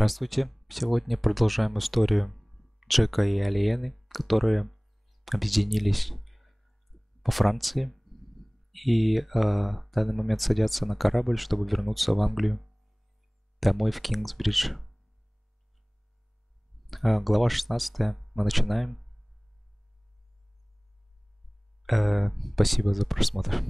Здравствуйте! Сегодня продолжаем историю Джека и Алиены, которые объединились по Франции и в данный момент садятся на корабль, чтобы вернуться в Англию, домой в Кингсбридж. Глава 16. Мы начинаем. Спасибо за просмотр.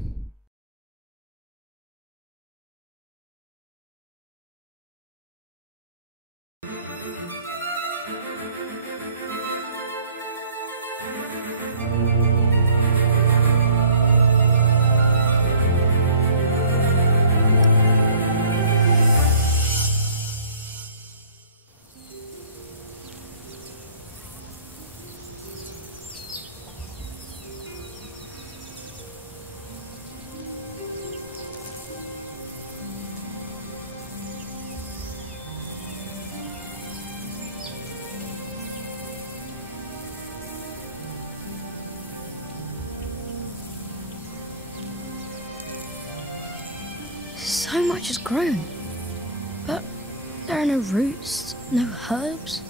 So much has grown, but there are no roots, no herbs.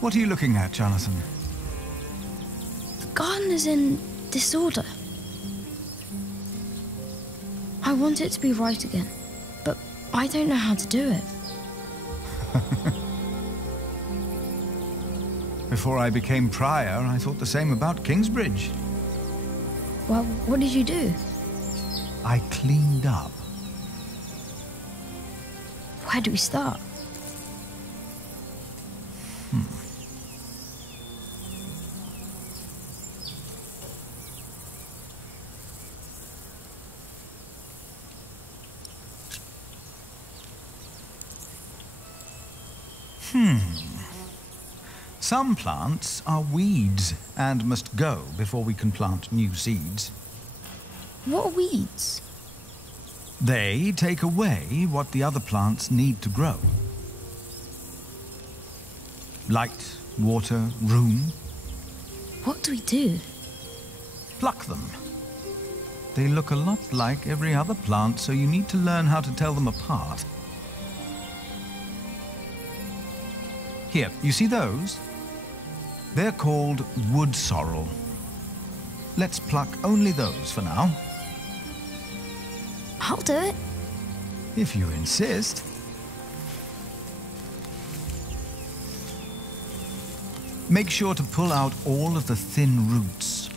What are you looking at, Jonathan? The garden is in disorder. I want it to be right again, but I don't know how to do it. Before I became prior, I thought the same about Kingsbridge. Well, what did you do? I cleaned up. Where do we start? Some plants are weeds and must go before we can plant new seeds. What are weeds? They take away what the other plants need to grow. Light, water, room. What do we do? Pluck them. They look a lot like every other plant, so you need to learn how to tell them apart. Here, you see those? They're called wood sorrel. Let's pluck only those for now. I'll do it. If you insist. Make sure to pull out all of the thin roots.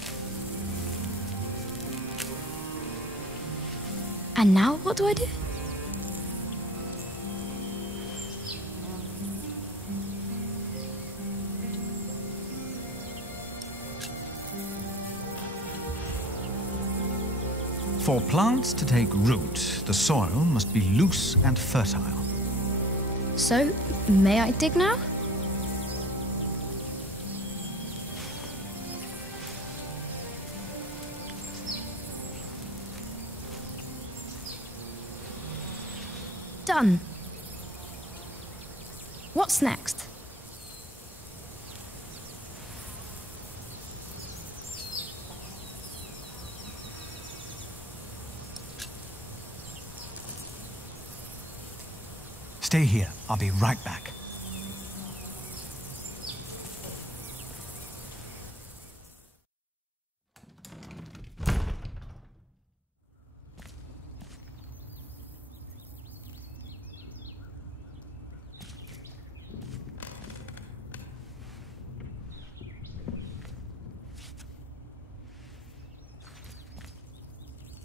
And now what do I do? For plants to take root, the soil must be loose and fertile. So, may I dig now? Done. What's next? Stay here. I'll be right back.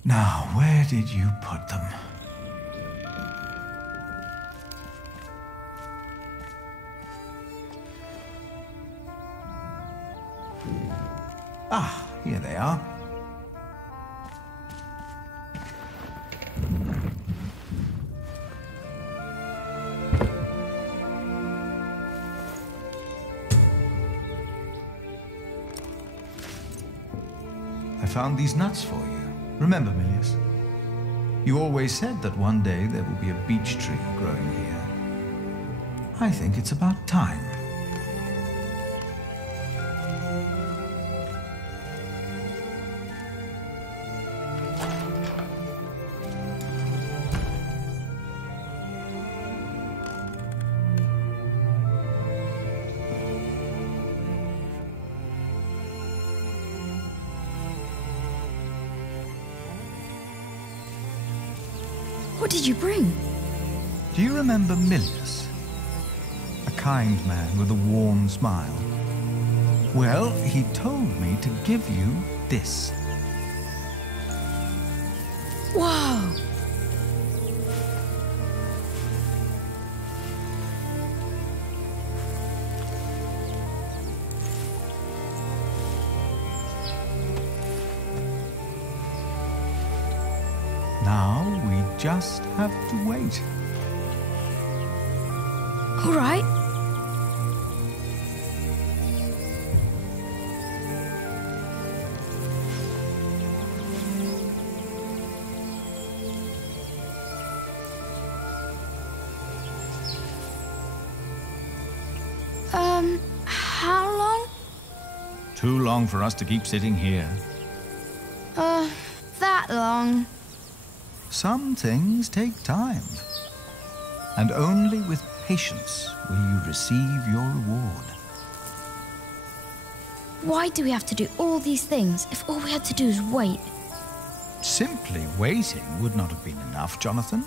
Now, where did you put them? Ah, here they are. I found these nuts for you. Remember, Milius? You always said that one day there will be a beech tree growing here. I think it's about time. What did you bring? Do you remember Milius? A kind man with a warm smile. Well, he told me to give you this. Wow! Now we just have to wait. All right. How long? Too long for us to keep sitting here. That long. Some things take time. And only with patience will you receive your reward. Why do we have to do all these things if all we had to do is wait? Simply waiting would not have been enough, Jonathan.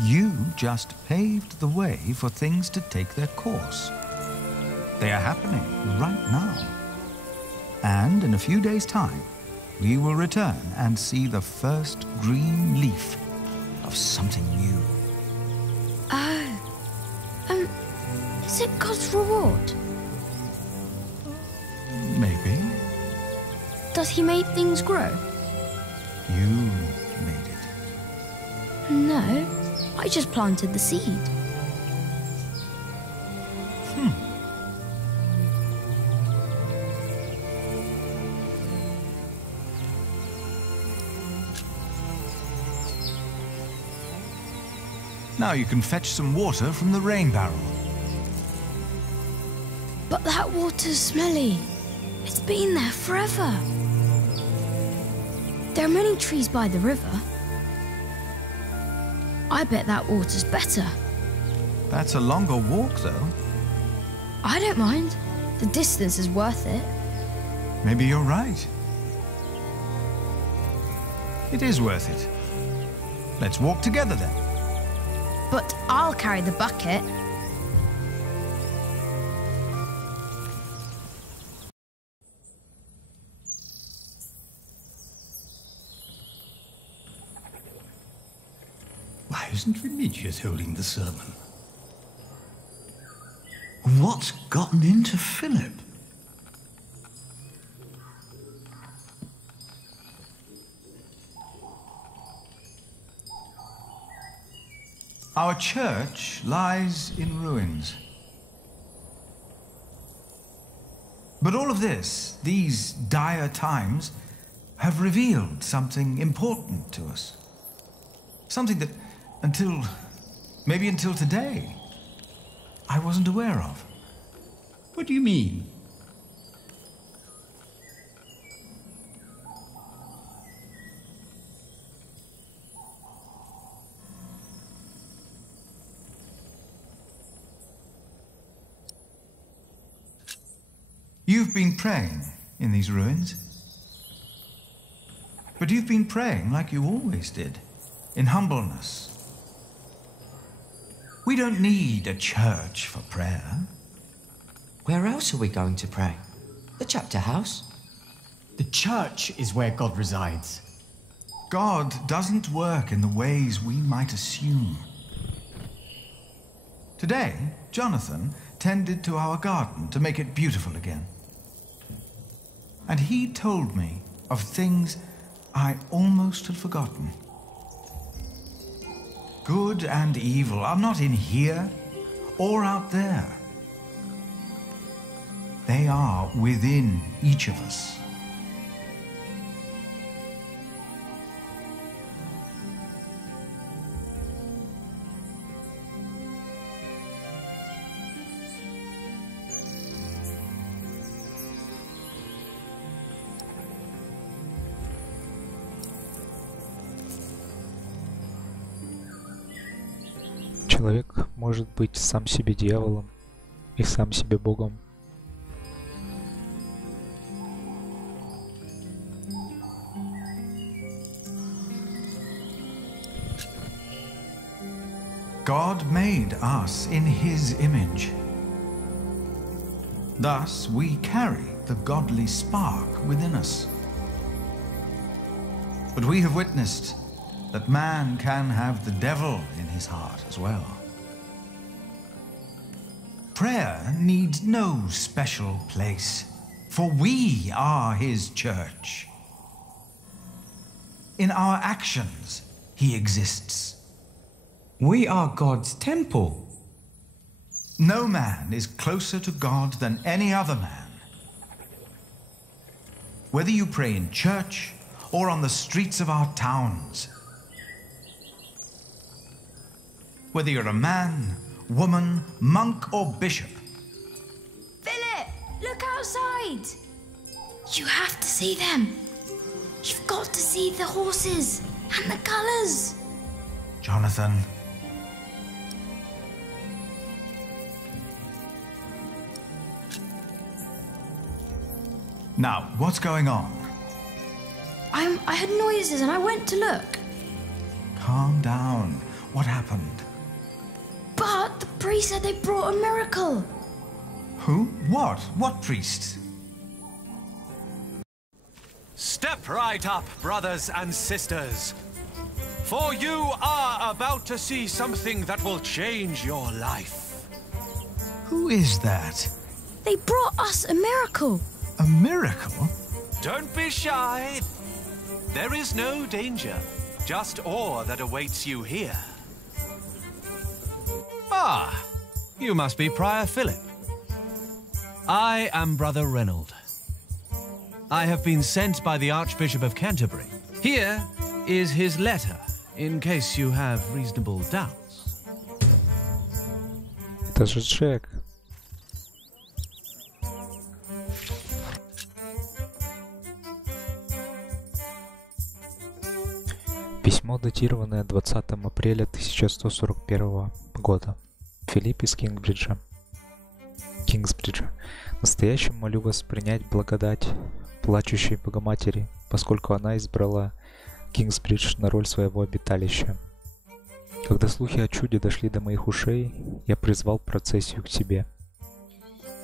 You just paved the way for things to take their course. They are happening right now. And in a few days' time, we will return and see the first green leaf of something new. Oh. Is it God's reward? Maybe. Does he make things grow? You made it. No, I just planted the seed. Now you can fetch some water from the rain barrel. But that water's smelly. It's been there forever. There are many trees by the river. I bet that water's better. That's a longer walk, though. I don't mind. The distance is worth it. Maybe you're right. It is worth it. Let's walk together then. But I'll carry the bucket. Why isn't Remigius holding the sermon? What's gotten into Philip? Our church lies in ruins. But all of this, these dire times, have revealed something important to us. Something that maybe until today, I wasn't aware of. What do you mean? You've been praying in these ruins. But you've been praying like you always did, in humbleness. We don't need a church for prayer. Where else are we going to pray? The chapter house? The church is where God resides. God doesn't work in the ways we might assume. Today, Jonathan tended to our garden to make it beautiful again. And he told me of things I almost had forgotten. Good and evil are not in here or out there. They are within each of us. Человек может быть сам себе дьяволом и сам себе Богом. God made us in his image. Thus we carry the godly spark within us. But we have witnessed that man can have the devil in his heart as well. Prayer needs no special place, for we are his church. In our actions, he exists. We are God's temple. No man is closer to God than any other man. Whether you pray in church or on the streets of our towns, whether you're a man, woman, monk, or bishop. Philip, look outside. You have to see them. You've got to see the horses and the colours. Jonathan. Now, what's going on? I heard noises and I went to look. Calm down. What happened? But the priest said they brought a miracle. Who? What? What priest? Step right up, brothers and sisters. For you are about to see something that will change your life. Who is that? They brought us a miracle. A miracle? Don't be shy. There is no danger, just awe that awaits you here. Ah, you must be Prior Philip. I am Brother Reynold. I have been sent by the Archbishop of Canterbury. Here is his letter, in case you have reasonable doubts. Это же Джек. Письмо, датированное 20 апреля 1141 года. Филипп из Кингсбриджа. Настоящим молю вас принять благодать плачущей Богоматери, поскольку она избрала Кингсбридж на роль своего обиталища. Когда слухи о чуде дошли до моих ушей, я призвал процессию к себе.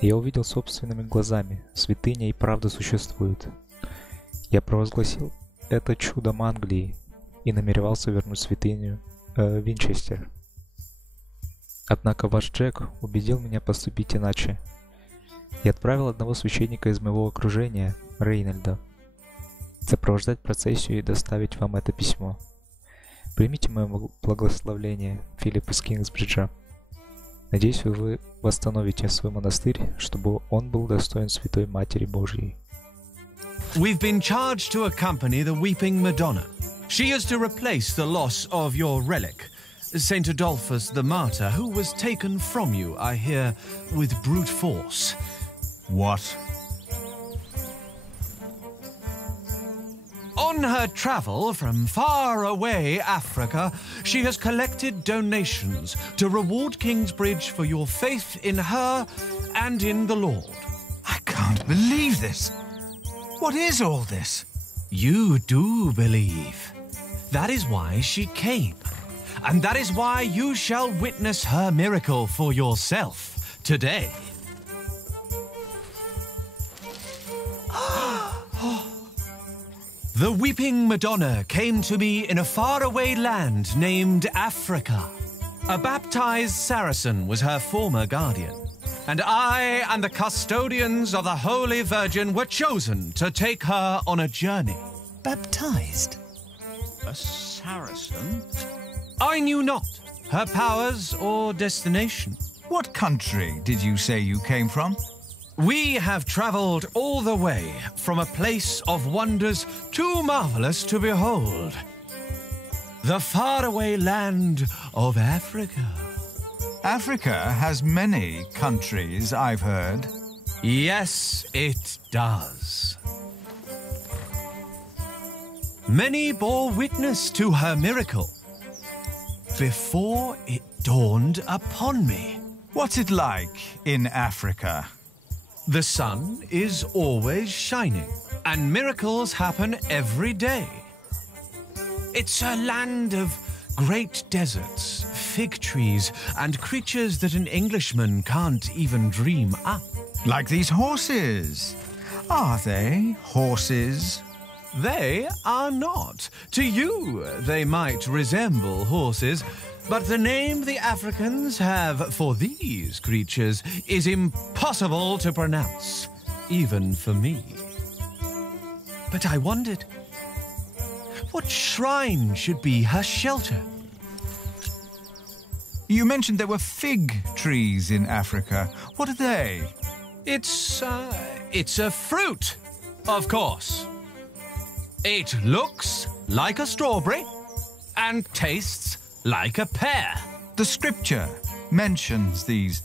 Я увидел собственными глазами, святыня и правда существует. Я провозгласил это чудом Англии и намеревался вернуть святыню Винчестер. Однако ваш Джек убедил меня поступить иначе. Я отправил одного священника из моего окружения, Рейнольда, сопровождать процессию и доставить вам это письмо. Примите мое благословление, Филипп из Кингсбриджа. Надеюсь, вы восстановите свой монастырь, чтобы он был достоин Святой Матери Божьей. We've been charged to accompany the Weeping Madonna. She is to replace the loss of your relic, Saint Adolphus the Martyr, who was taken from you, I hear, with brute force. What? On her travel from far away Africa, she has collected donations to reward Kingsbridge for your faith in her and in the Lord. I can't believe this. What is all this? You do believe. That is why she came. And that is why you shall witness her miracle for yourself today. The Weeping Madonna came to me in a faraway land named Africa. A baptized Saracen was her former guardian, and I and the custodians of the Holy Virgin were chosen to take her on a journey. Baptized? A Saracen? I knew not her powers or destination. What country did you say you came from? We have traveled all the way from a place of wonders too marvelous to behold. The faraway land of Africa. Africa has many countries, I've heard. Yes, it does. Many bore witness to her miracle before it dawned upon me. What's it like in Africa? The sun is always shining, and miracles happen every day. It's a land of great deserts fig trees and creatures that an Englishman can't even dream up. Like these horses. Are they horses? They are not. To you, they might resemble horses, but the name the Africans have for these creatures is impossible to pronounce, even for me. But I wondered, what shrine should be her shelter? You mentioned there were fig trees in Africa. What are they? It's a fruit, of course. It looks like a strawberry and tastes like a pear. The scripture mentions these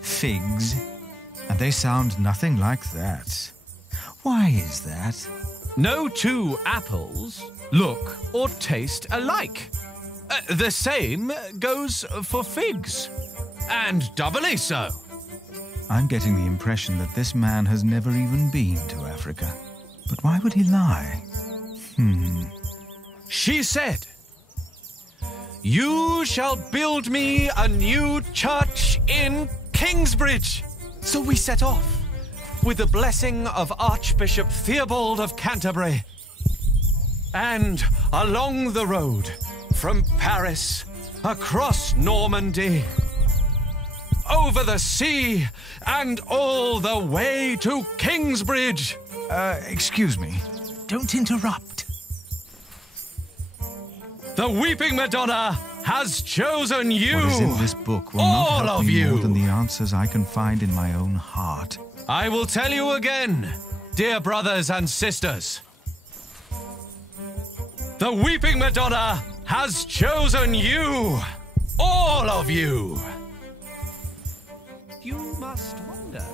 figs, and they sound nothing like that. Why is that? No two apples look or taste alike. The same goes for figs, and doubly so. I'm getting the impression that this man has never even been to Africa. But why would he lie? She said, "You shall build me a new church in Kingsbridge." So we set off, with the blessing of Archbishop Theobald of Canterbury. And along the road, from Paris, across Normandy, over the sea, and all the way to Kingsbridge. Excuse me. Don't interrupt. The Weeping Madonna has chosen you. What is in this book will all not help of me you. more than the answers I can find in my own heart. I will tell you again, dear brothers and sisters. The Weeping Madonna has chosen you, all of you. You must wonder,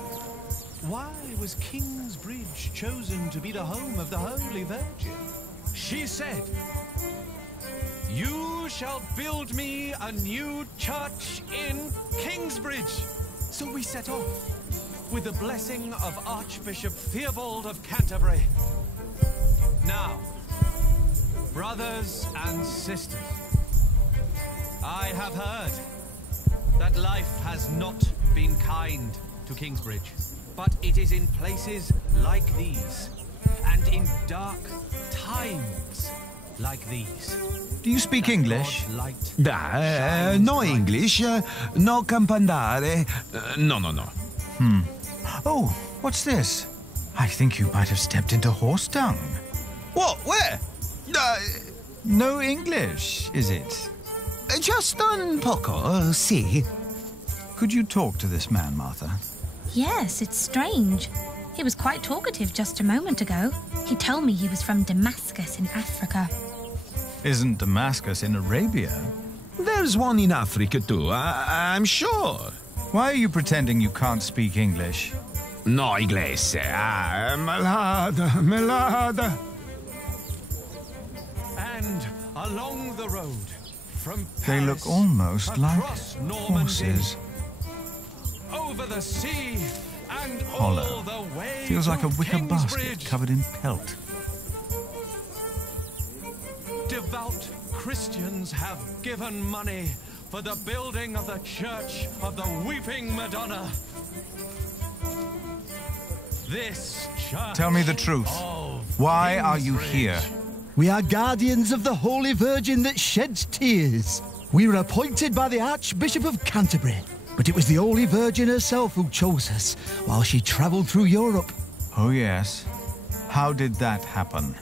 why was Kingsbridge chosen to be the home of the Holy Virgin? She said, "You shall build me a new church in Kingsbridge." So we set off, with the blessing of Archbishop Theobald of Canterbury. Now, brothers and sisters, I have heard that life has not been kind to Kingsbridge, but it is in places like these, and in dark times like these. Do you speak English? No English, no campanare, no. Oh, what's this? I think you might have stepped into horse dung. What? Where? No English, is it? Just un poco, si. Could you talk to this man, Martha? Yes, it's strange. He was quite talkative just a moment ago. He told me he was from Damascus in Africa. Isn't Damascus in Arabia? There's one in Africa too, I'm sure. Why are you pretending you can't speak English? No inglese, melada. And along the road, from Paris, They look almost like across Normandy, horses. over the sea, and Hollow. all the way Feels like to a wicker basket Kingsbridge. covered in pelt. Devout Christians have given money for the building of the Church of the Weeping Madonna. This church. Tell me the truth. Why are you here? We are guardians of the Holy Virgin that sheds tears. We were appointed by the Archbishop of Canterbury, but it was the Holy Virgin herself who chose us while she travelled through Europe. Oh, yes. How did that happen?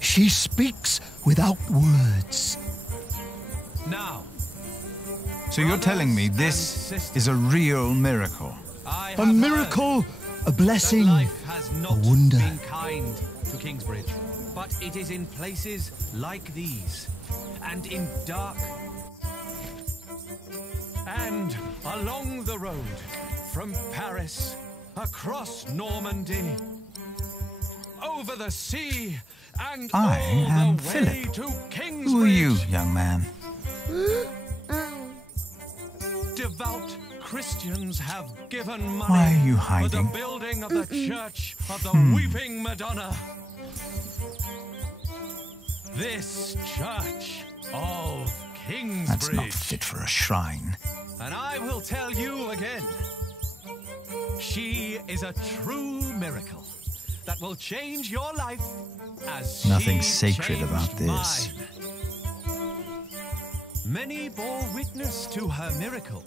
She speaks without words. Now, So you're telling me this is a real miracle? I A have miracle, a blessing, that life has a not wonder. been kind to Kingsbridge, but it is in places like these, and in dark, and along the road, from Paris, across Normandy, over the sea, and I all am the way Philip. to Kingsbridge. Who are you, young man? Devout Christians have given money Why are you for hiding? the building of the Church of the Weeping Madonna. This Church of That's not fit for a shrine. And I will tell you again. She is a true miracle that will change your life as Nothing she sacred about this. mine. Many bore witness to her miracle.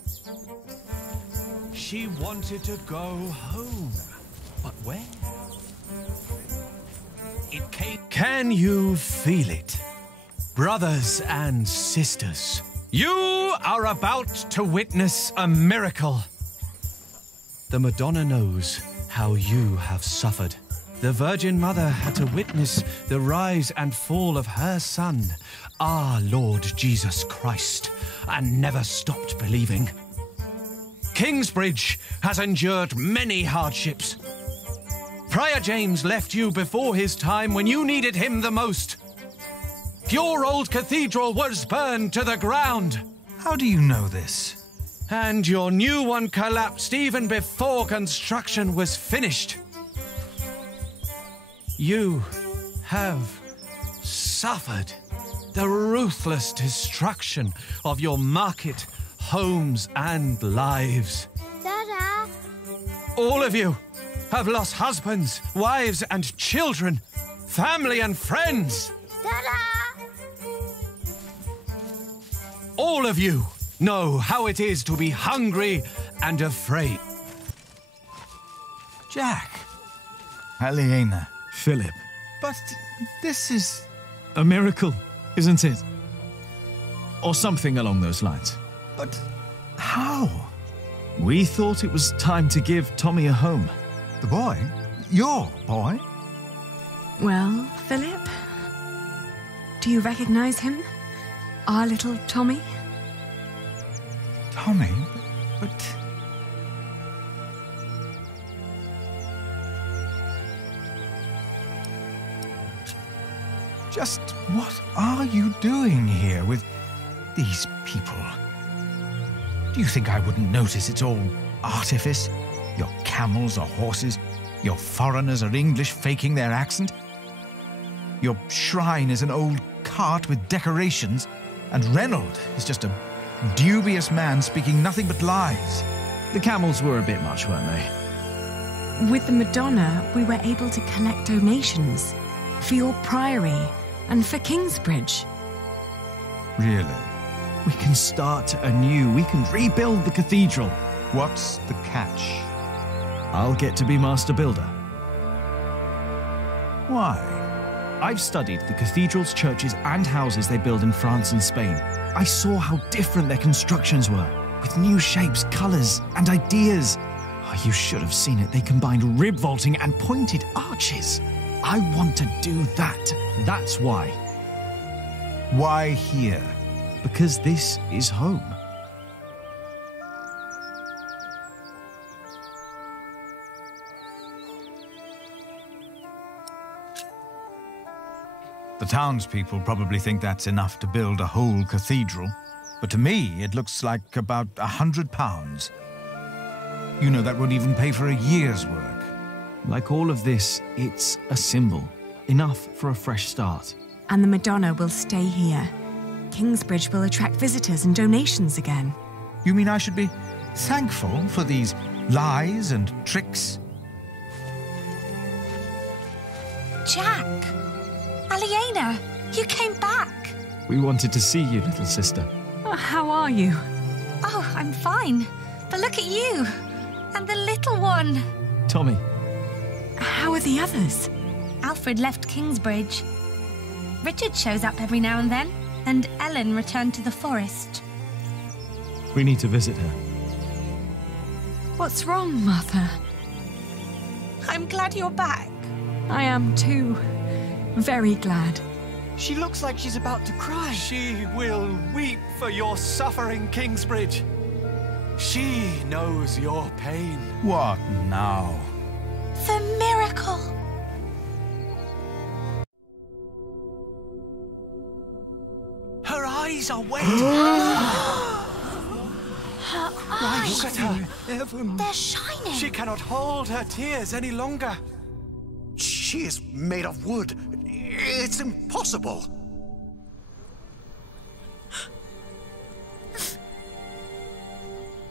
She wanted to go home, but where? It came. Can you feel it? Brothers and sisters, you are about to witness a miracle. The Madonna knows how you have suffered. The Virgin Mother had to witness the rise and fall of her Son, our Lord Jesus Christ, and never stopped believing. Kingsbridge has endured many hardships. Prior James left you before his time when you needed him the most. Your old cathedral was burned to the ground. How do you know this? And your new one collapsed even before construction was finished. You have suffered the ruthless destruction of your market, homes, and lives. Dada! All of you have lost husbands, wives, and children, family and friends. Dada! All of you know how it is to be hungry and afraid. Jack. Aliena. Philip. But this is... A miracle, isn't it? Or something along those lines. But how? We thought it was time to give Tommy a home. The boy? Your boy? Well, Philip? Do you recognize him? Our little Tommy? Tommy? But... Just what are you doing here with these people? Do you think I wouldn't notice it's all artifice? Your camels are horses, your foreigners are English faking their accent. Your shrine is an old cart with decorations, and Reynold is just a dubious man speaking nothing but lies. The camels were a bit much, weren't they? With the Madonna, we were able to collect donations for your priory and for Kingsbridge. Really? We can start anew. We can rebuild the cathedral. What's the catch? I'll get to be master builder. Why? I've studied the cathedrals, churches, and houses they build in France and Spain. I saw how different their constructions were, with new shapes, colours, and ideas. Oh, you should have seen it. They combined rib vaulting and pointed arches. I want to do that. That's why. Why here? Because this is home. The townspeople probably think that's enough to build a whole cathedral, but to me it looks like about £100. You know that won't even pay for a year's work. Like all of this, it's a symbol. Enough for a fresh start. And the Madonna will stay here. Kingsbridge will attract visitors and donations again. You mean I should be thankful for these lies and tricks? Jack! Aliena! You came back! We wanted to see you, little sister. How are you? Oh, I'm fine. But look at you! And the little one! Tommy. How are the others? Alfred left Kingsbridge. Richard shows up every now and then, and Ellen returned to the forest. We need to visit her. What's wrong, Mother? I'm glad you're back. I am too. Very glad. She looks like she's about to cry. She will weep for your suffering, Kingsbridge. She knows your pain. What now? The miracle! Her eyes are wet. Her eyes! Look at her. They're shining! She cannot hold her tears any longer. She is made of wood. It's impossible.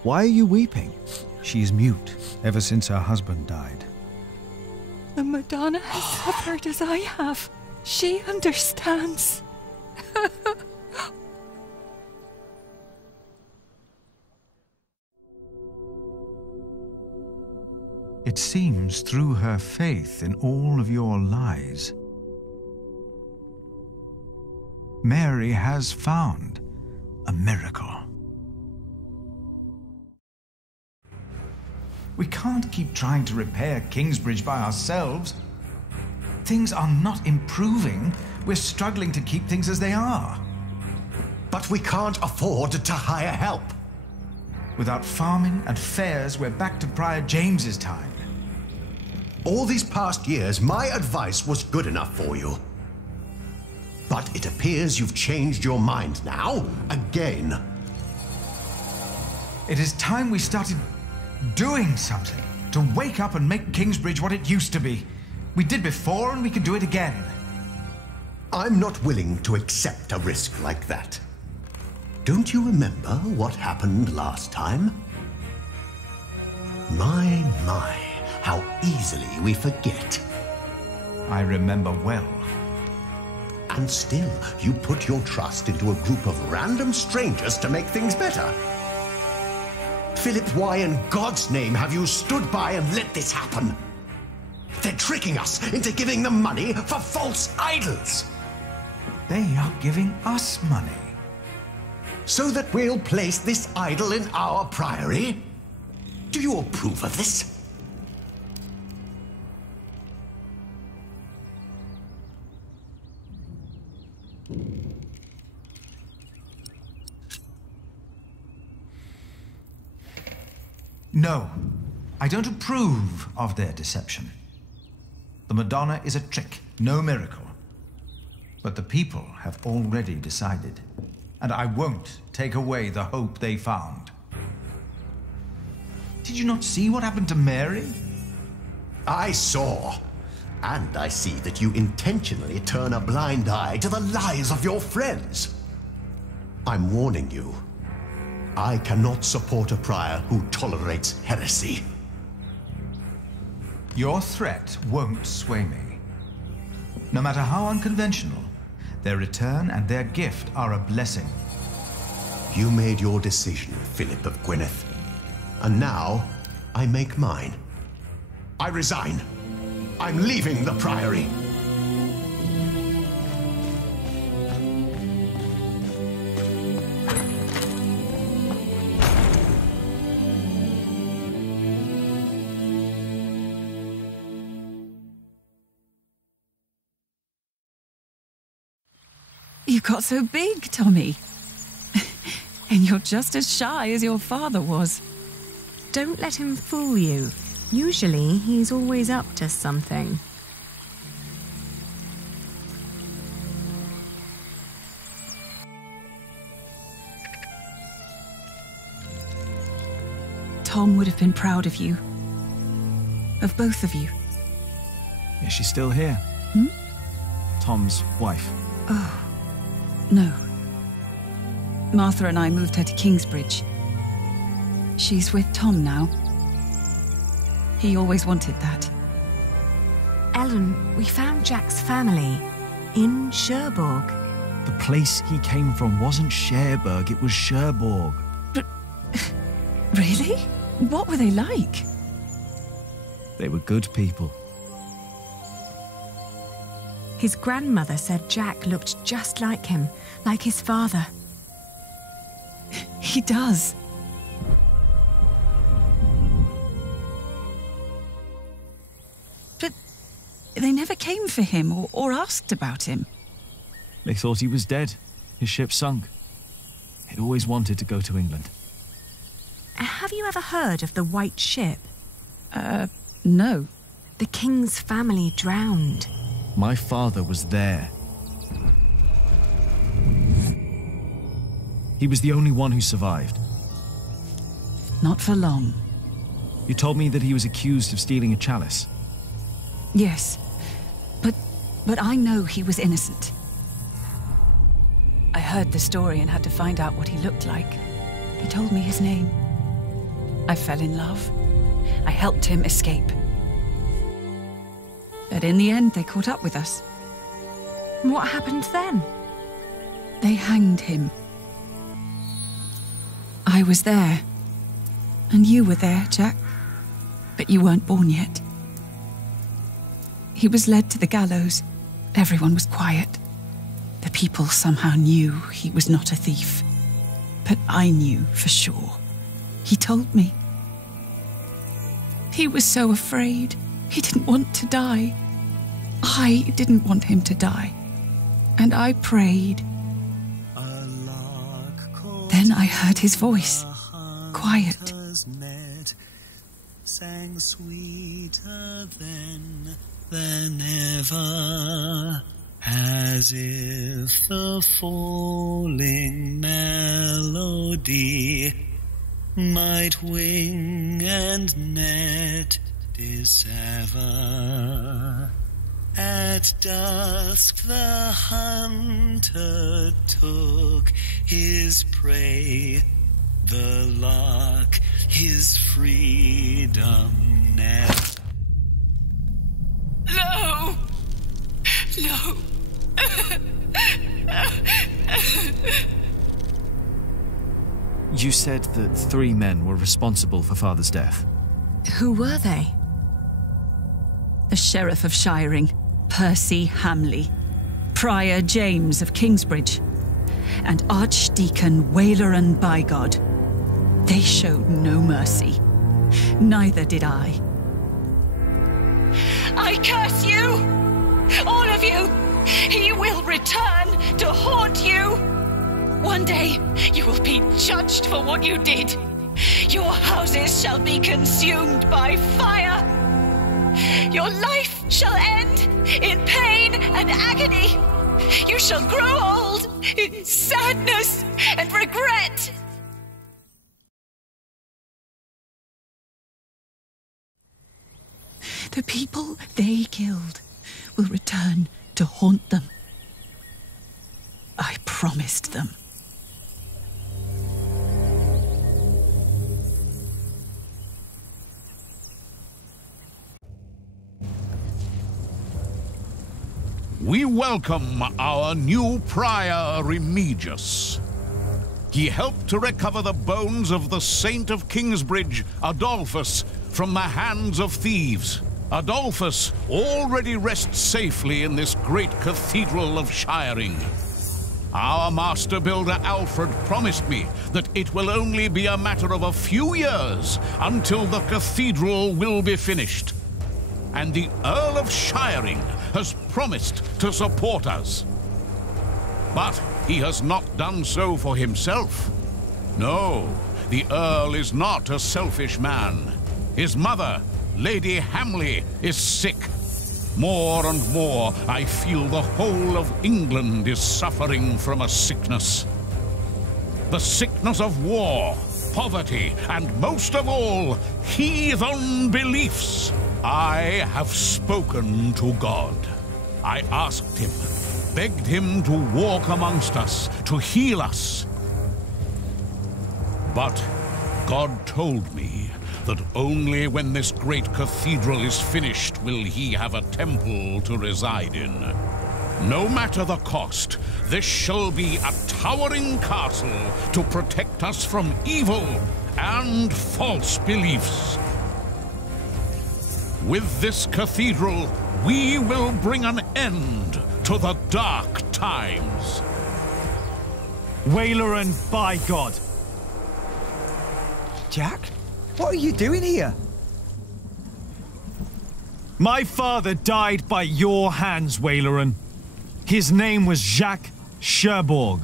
Why are you weeping? She is mute ever since her husband died. The Madonna has suffered as I have. She understands. It seems through her faith in all of your lies, Mary has found a miracle. We can't keep trying to repair Kingsbridge by ourselves. Things are not improving. We're struggling to keep things as they are. But we can't afford to hire help. Without farming and fairs, we're back to Prior James's time. All these past years, my advice was good enough for you. But it appears you've changed your mind now, again. It is time we started doing something to wake up and make Kingsbridge what it used to be. We did before, and we can do it again. I'm not willing to accept a risk like that. Don't you remember what happened last time? My, how easily we forget. I remember well. And still, you put your trust into a group of random strangers to make things better. Philip, why in God's name have you stood by and let this happen? They're tricking us into giving them money for false idols. They are giving us money. So that we'll place this idol in our priory? Do you approve of this? No, I don't approve of their deception. The Madonna is a trick, no miracle. But the people have already decided, and I won't take away the hope they found. Did you not see what happened to Mary? I saw. And I see that you intentionally turn a blind eye to the lies of your friends. I'm warning you. I cannot support a prior who tolerates heresy. Your threat won't sway me. No matter how unconventional, their return and their gift are a blessing. You made your decision, Philip of Gwynedd. And now, I make mine. I resign. I'm leaving the priory. You got so big, Tommy. And you're just as shy as your father was. Don't let him fool you. Usually, he's always up to something. Tom would have been proud of you. Of both of you. Is she still here? Hmm? Tom's wife. Oh, no. Martha and I moved her to Kingsbridge. She's with Tom now. He always wanted that. Ellen, we found Jack's family in Cherbourg. The place he came from wasn't Cherbourg, it was Cherbourg. Really? What were they like? They were good people. His grandmother said Jack looked just like him, like his father. He does. But they never came for him or asked about him. They thought he was dead. His ship sunk. He'd always wanted to go to England. Have you ever heard of the White Ship? No. The king's family drowned. My father was there. He was the only one who survived. Not for long. You told me that he was accused of stealing a chalice. Yes, but I know he was innocent. I heard the story and had to find out what he looked like. He told me his name. I fell in love. I helped him escape. But in the end, they caught up with us. What happened then? They hanged him. I was there. And you were there, Jack. But you weren't born yet. He was led to the gallows. Everyone was quiet. The people somehow knew he was not a thief. But I knew for sure. He told me. He was so afraid. He didn't want to die. I didn't want him to die. And I prayed. Then I heard his voice. Quiet. Sang sweeter than ever, as if the falling melody might wing and net dissever. At dusk the hunter took his prey, the lark his freedom net. No! No! You said that 3 men were responsible for Father's death. Who were they? The Sheriff of Shiring, Percy Hamley, Prior James of Kingsbridge, and Archdeacon Waleran Bygod. They showed no mercy. Neither did I. I curse you! All of you! He will return to haunt you! One day, you will be judged for what you did. Your houses shall be consumed by fire. Your life shall end in pain and agony. You shall grow old in sadness and regret. The people they killed will return to haunt them. I promised them. We welcome our new prior, Remigius. He helped to recover the bones of the Saint of Kingsbridge, Adolphus, from the hands of thieves. Adolphus already rests safely in this great cathedral of Shiring. Our master builder Alfred promised me that it will only be a matter of a few years until the cathedral will be finished. And the Earl of Shiring has promised to support us. But he has not done so for himself. No, the Earl is not a selfish man. His mother, Lady Hamley, is sick. More and more, I feel the whole of England is suffering from a sickness. The sickness of war, poverty, and most of all, heathen beliefs. I have spoken to God. I asked him, begged him to walk amongst us, to heal us. But God told me that only when this great cathedral is finished will he have a temple to reside in. No matter the cost, this shall be a towering castle to protect us from evil and false beliefs. With this cathedral, we will bring an end to the dark times. Waleran Bygod. Jack? What are you doing here? My father died by your hands, Waleran. His name was Jacques Cherbourg.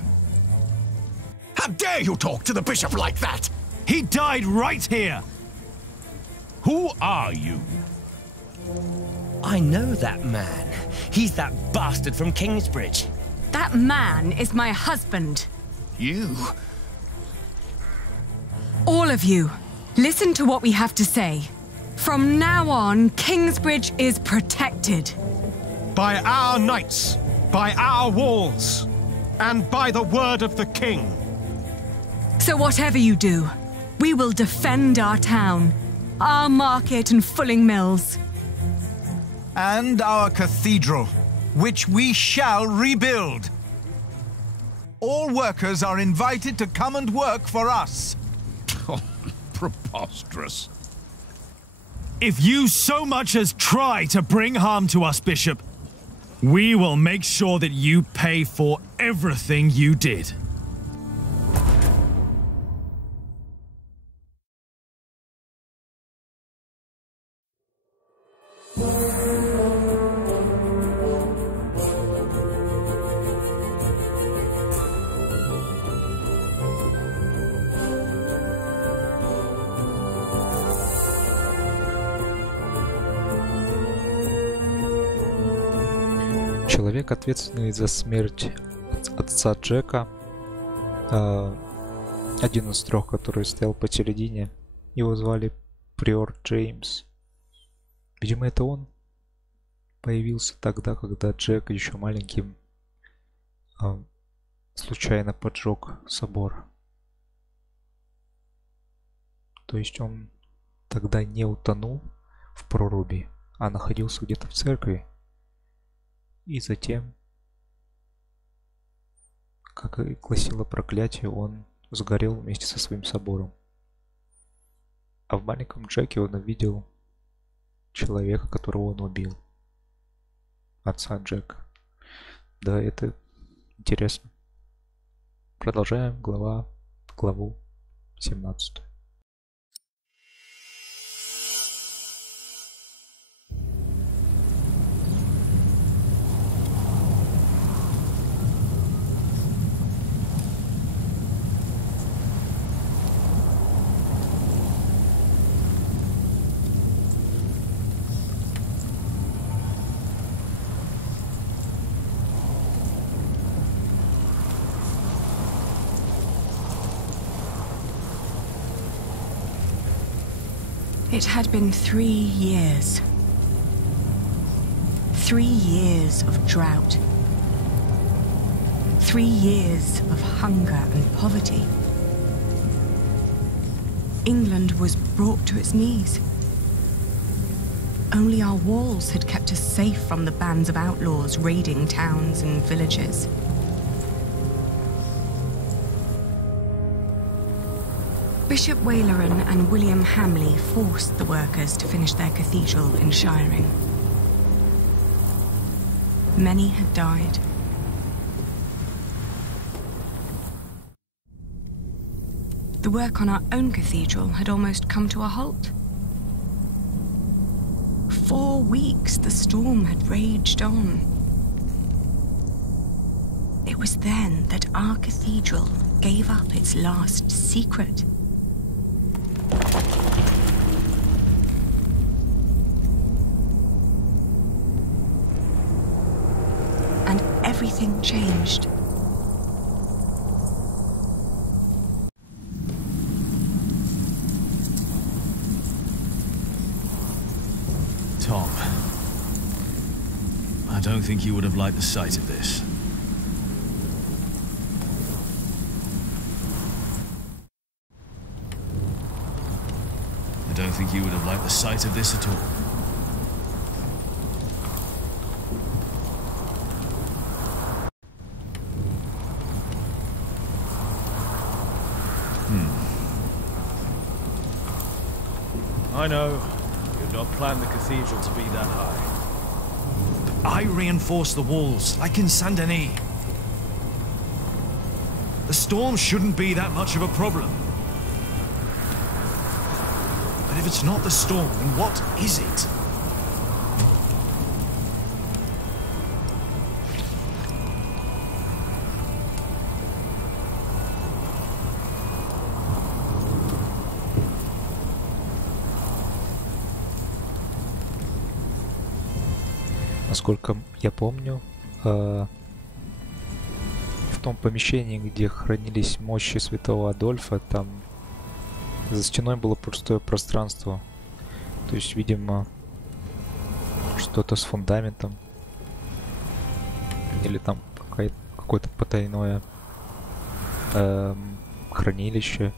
How dare you talk to the bishop like that? He died right here. Who are you? I know that man. He's that bastard from Kingsbridge. That man is my husband. You? All of you, listen to what we have to say. From now on, Kingsbridge is protected. By our knights, by our walls, and by the word of the king. So whatever you do, We will defend our town, our market and fulling mills. And our cathedral, which we shall rebuild. All workers are invited to come and work for us. Oh, preposterous. If you so much as try to bring harm to us, Bishop, we will make sure that you pay for everything you did. Человек, ответственный за смерть отца Джека, один из трех, который стоял посередине, его звали Приор Джеймс. Видимо, это он появился тогда, когда Джек еще маленьким случайно поджег собор. То есть он тогда не утонул в проруби, а находился где-то в церкви. И затем, как и гласило проклятие, он сгорел вместе со своим собором. А в маленьком Джеке он увидел человека, которого он убил. Отца Джека. Да, это интересно. Продолжаем главу 17. It had been 3 years. 3 years of drought. 3 years of hunger and poverty. England was brought to its knees. Only our walls had kept us safe from the bands of outlaws raiding towns and villages. Bishop Waleran and William Hamley forced the workers to finish their cathedral in Shiring. Many had died. The work on our own cathedral had almost come to a halt. 4 weeks the storm had raged on. It was then that our cathedral gave up its last secret. And everything changed. Tom, I don't think you would have liked the sight of this. I don't think you would have liked the sight of this at all. I know. You've not planned the cathedral to be that high. I reinforced the walls, like in Saint Denis. The storm shouldn't be that much of a problem. But if it's not the storm, then what is it? Насколько я помню, в том помещении, где хранились мощи святого Адольфа, там за стеной было пустое пространство. То есть, видимо, что-то с фундаментом. Или там какое-то потайное хранилище.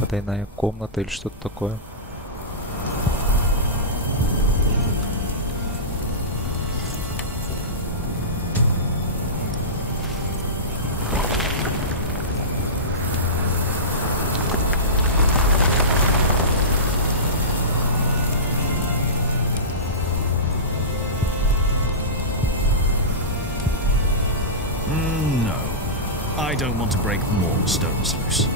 Потайная комната или что-то такое. No. I don't want to break more stones loose.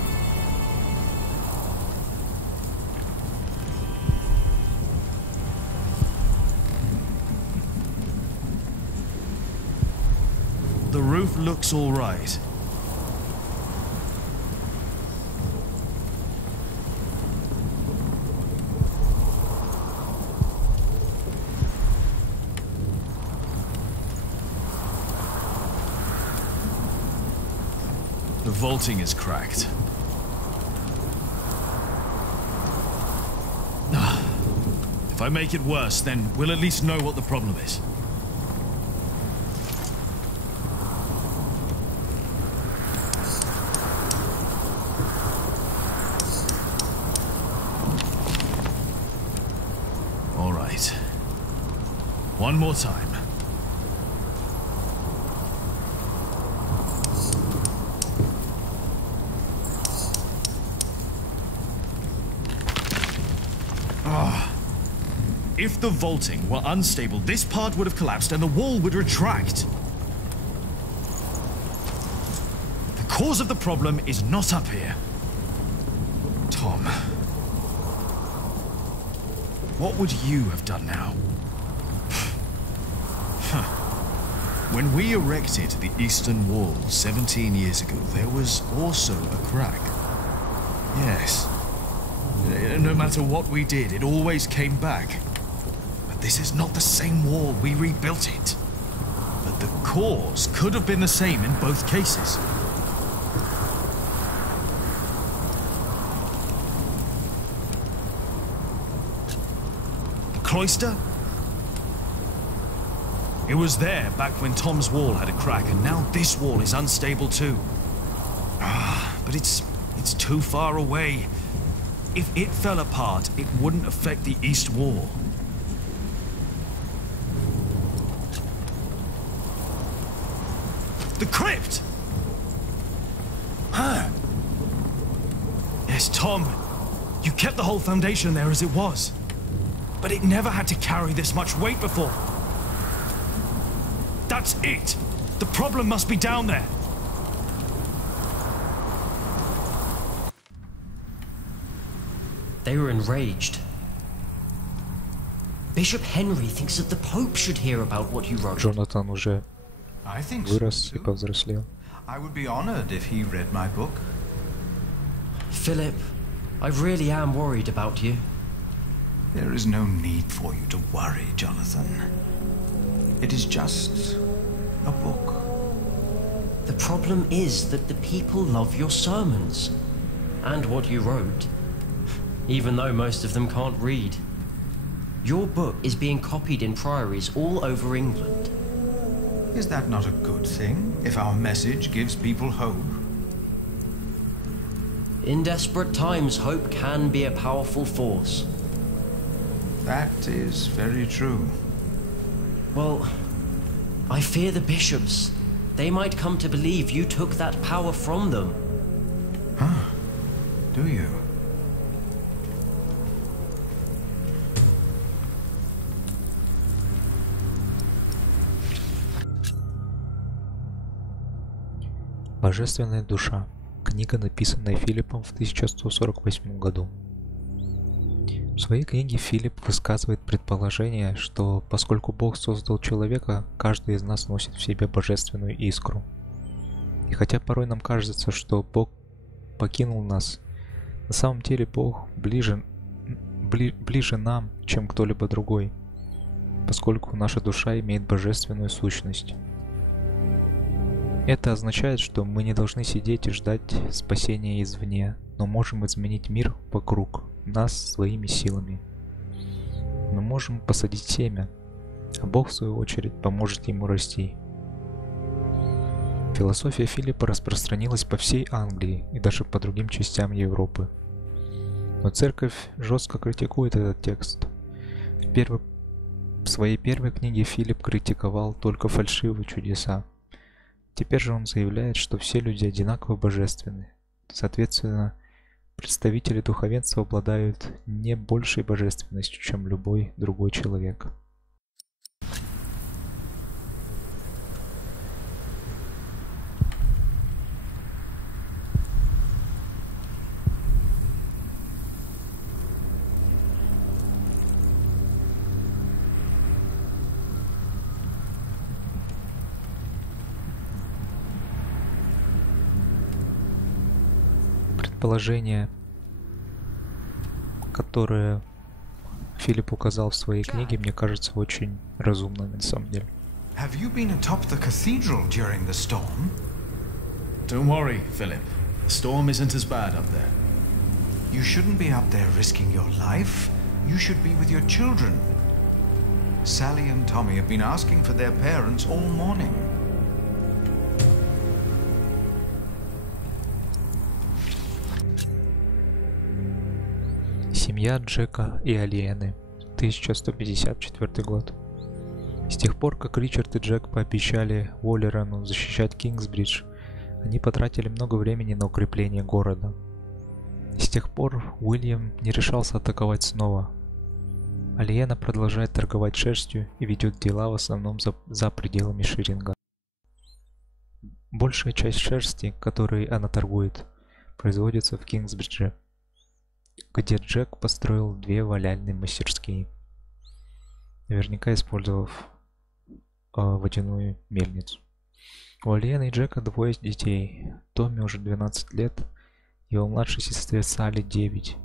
The roof looks all right. The vaulting is cracked. If I make it worse, then we'll at least know what the problem is. All right. One more time. If the vaulting were unstable, this part would have collapsed and the wall would retract. The cause of the problem is not up here. Tom, what would you have done now? When we erected the eastern wall 17 years ago, there was also a crack. Yes. No matter what we did, it always came back. This is not the same wall. We rebuilt it. But the cause could have been the same in both cases. The cloister? It was there back when Tom's wall had a crack, and now this wall is unstable too. But it's too far away. If it fell apart, it wouldn't affect the east wall. The crypt! Yes, Tom. You kept the whole foundation there as it was. But it never had to carry this much weight before. That's it! The problem must be down there. They were enraged. Bishop Henry thinks that the Pope should hear about what you wrote. Джонатан уже I think вырос и so. повзрослел. I would be honored if he read my book. Philip, I really am worried about you. There is no need for you to worry, Jonathan. It is just a book. The problem is that the people love your sermons and what you wrote, even though most of them can't read. Your book is being copied in priories all over England. Is that not a good thing, if our message gives people hope? In desperate times, hope can be a powerful force. That is very true. Well, I fear the bishops. They might come to believe you took that power from them. Huh? Do you? Божественная душа. Книга, написанная Филиппом в 1148 году. В своей книге Филипп высказывает предположение, что поскольку Бог создал человека, каждый из нас носит в себе божественную искру. И хотя порой нам кажется, что Бог покинул нас, на самом деле Бог ближе нам, чем кто-либо другой, поскольку наша душа имеет божественную сущность. Это означает, что мы не должны сидеть и ждать спасения извне, но можем изменить мир вокруг нас своими силами. Мы можем посадить семя, а Бог, в свою очередь, поможет ему расти. Философия Филиппа распространилась по всей Англии и даже по другим частям Европы. Но церковь жестко критикует этот текст. В своей первой книге Филипп критиковал только фальшивые чудеса. Теперь же он заявляет, что все люди одинаково божественны. Соответственно, представители духовенства обладают не большей божественностью, чем любой другой человек. Предположение, которое Филипп указал в своей книге, мне кажется очень разумным на самом деле. Have you been atop the cathedral during the storm? Don't worry, Philip. The storm isn't as bad up there. You shouldn't be up there risking your life. You should be with your children. Sally and Tommy have been asking for their parents all morning. Семья Джека и Алиены, 1154 год. С тех пор, как Ричард и Джек пообещали Уоллерану защищать Кингсбридж, они потратили много времени на укрепление города. С тех пор Уильям не решался атаковать снова. Алиена продолжает торговать шерстью и ведет дела в основном за пределами Ширинга. Большая часть шерсти, которой она торгует, производится в Кингсбридже, где Джек построил 2 валяльные мастерские, наверняка использовав водяную мельницу. У Алиены и Джека 2 детей. Томми уже 12 лет, его младшей сестре Салли 9.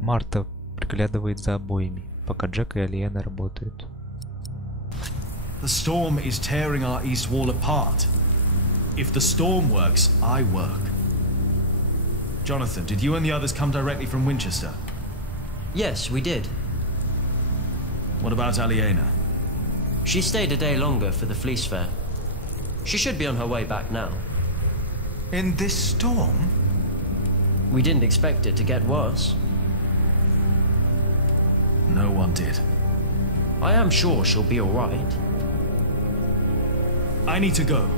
Марта приглядывает за обоими, пока Джек и Алиена работают. The storm is tearing our east wall apart. If the storm works, I work. Jonathan, did you and the others come directly from Winchester? Yes, we did. What about Aliena? She stayed a day longer for the Fleece Fair. She should be on her way back now. In this storm? We didn't expect it to get worse. No one did. I am sure she'll be all right. I need to go.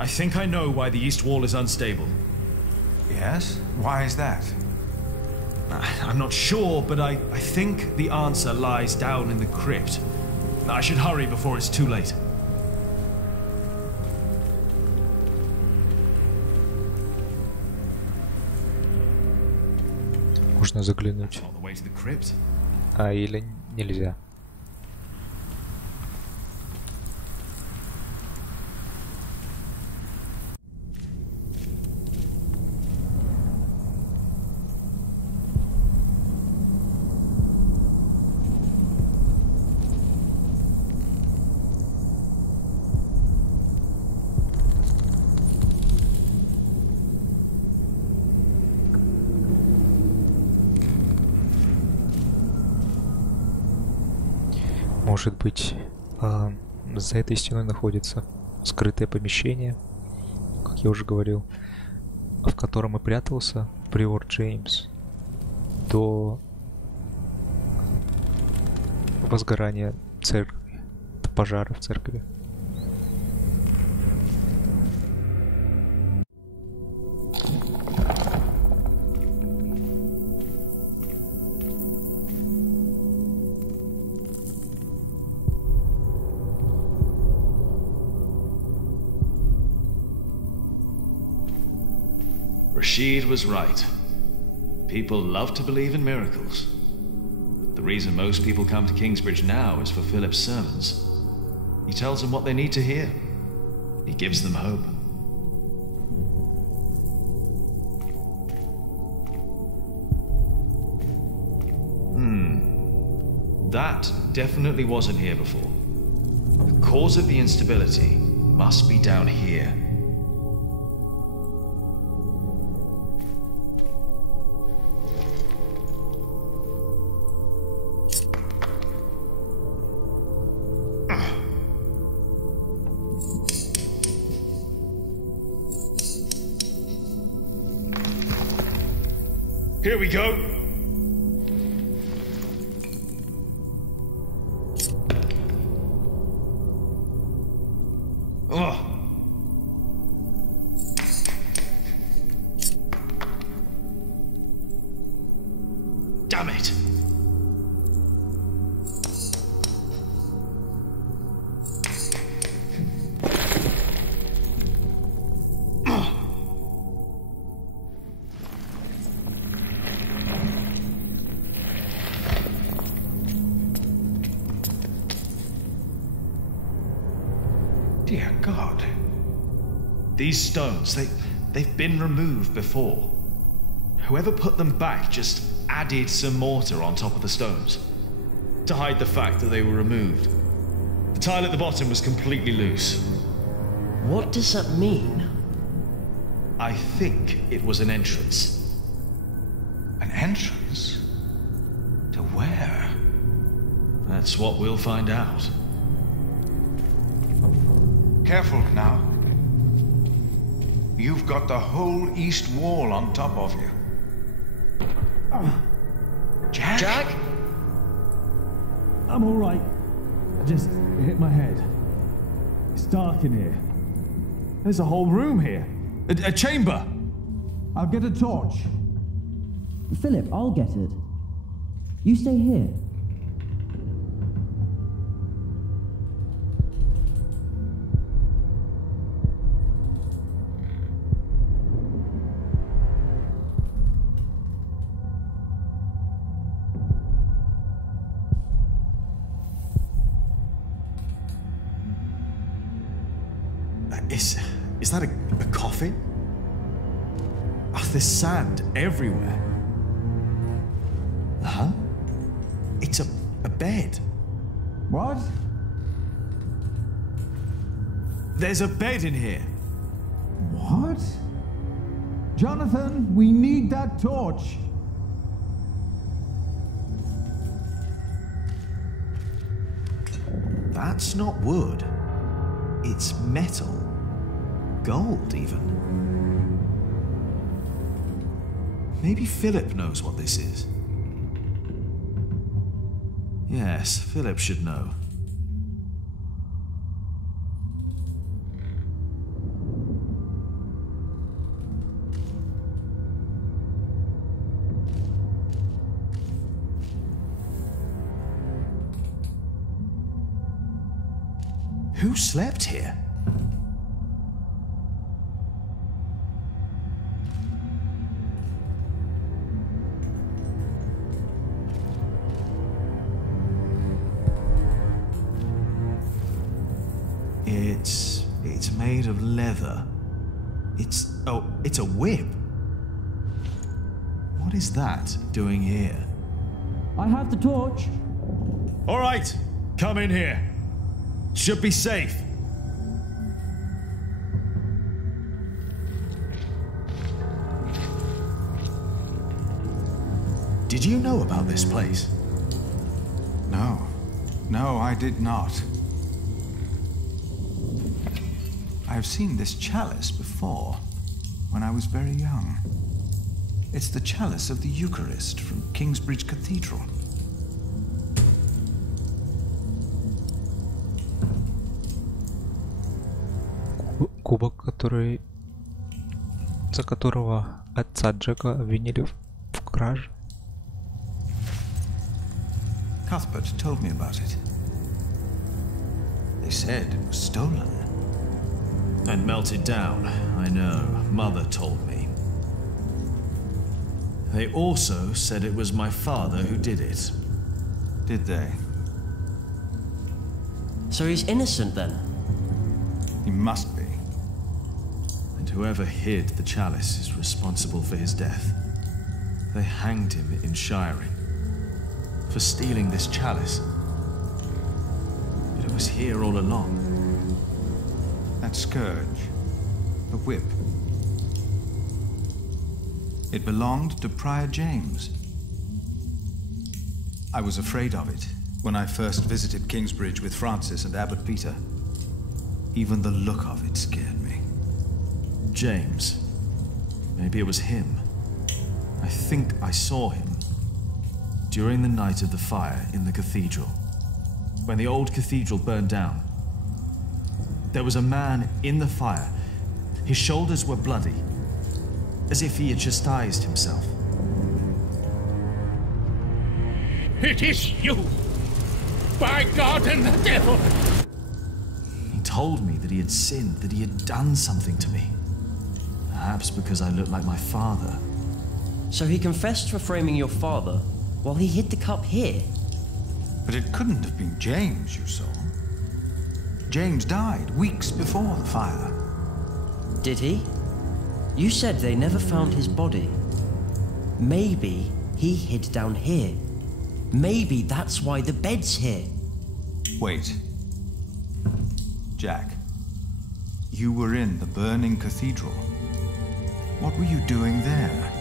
I think I know why the east wall is unstable. Yes? Why is that? I'm not sure, but I think the answer lies down in the crypt. I should hurry before it's too late. Можно заглянуть. Или нельзя? Может быть, за этой стеной находится скрытое помещение, как я уже говорил, в котором и прятался приор Джеймс до возгорания церкви, до пожара в церкви. Rashid was right. People love to believe in miracles. The reason most people come to Kingsbridge now is for Philip's sermons. He tells them what they need to hear. He gives them hope. That definitely wasn't here before. The cause of the instability must be down here. Here we go. Damn it! Dear God. These stones, they've been removed before. Whoever put them back just added some mortar on top of the stones to hide the fact that they were removed. The tile at the bottom was completely loose. What does that mean? I think it was an entrance. An entrance? To where? That's what we'll find out. Careful now. You've got the whole east wall on top of you. Jack? Jack? I'm all right. I just hit my head. It's dark in here. There's a whole room here. A chamber. I'll get a torch. Philip, I'll get it. You stay here. Is that a coffin? Oh, there's sand everywhere. Huh? It's a bed. What? There's a bed in here. What? Jonathan, we need that torch. That's not wood. It's metal. Gold, even. Maybe Philip knows what this is. Yes, Philip should know. Who slept here? It's made of leather. It's a whip. What is that doing here? I have the torch. All right, come in here. Should be safe. Did you know about this place? No. No, I did not. I've seen this chalice before, when I was very young. It's the chalice of the Eucharist from Kingsbridge Cathedral. Кубок, за которого отца Джека обвинили в краже. Cuthbert told me about it. They said it was stolen. And melted down, I know. Mother told me. They also said it was my father who did it. Did they? So he's innocent then? He must be. And whoever hid the chalice is responsible for his death. They hanged him in Shiring for stealing this chalice. But it was here all along. That scourge, the whip. It belonged to Prior James. I was afraid of it when I first visited Kingsbridge with Francis and Abbot Peter. Even the look of it scared me. James. Maybe it was him. I think I saw him during the night of the fire in the cathedral. When the old cathedral burned down, there was a man in the fire. His shoulders were bloody, as if he had chastised himself. It is you! By God and the devil! He told me that he had sinned, that he had done something to me. Perhaps because I looked like my father. So he confessed for framing your father while he hid the cup here? But it couldn't have been James you saw. James died weeks before the fire. Did he? You said they never found his body. Maybe he hid down here. Maybe that's why the bed's here. Wait. Jack, you were in the burning cathedral. What were you doing there?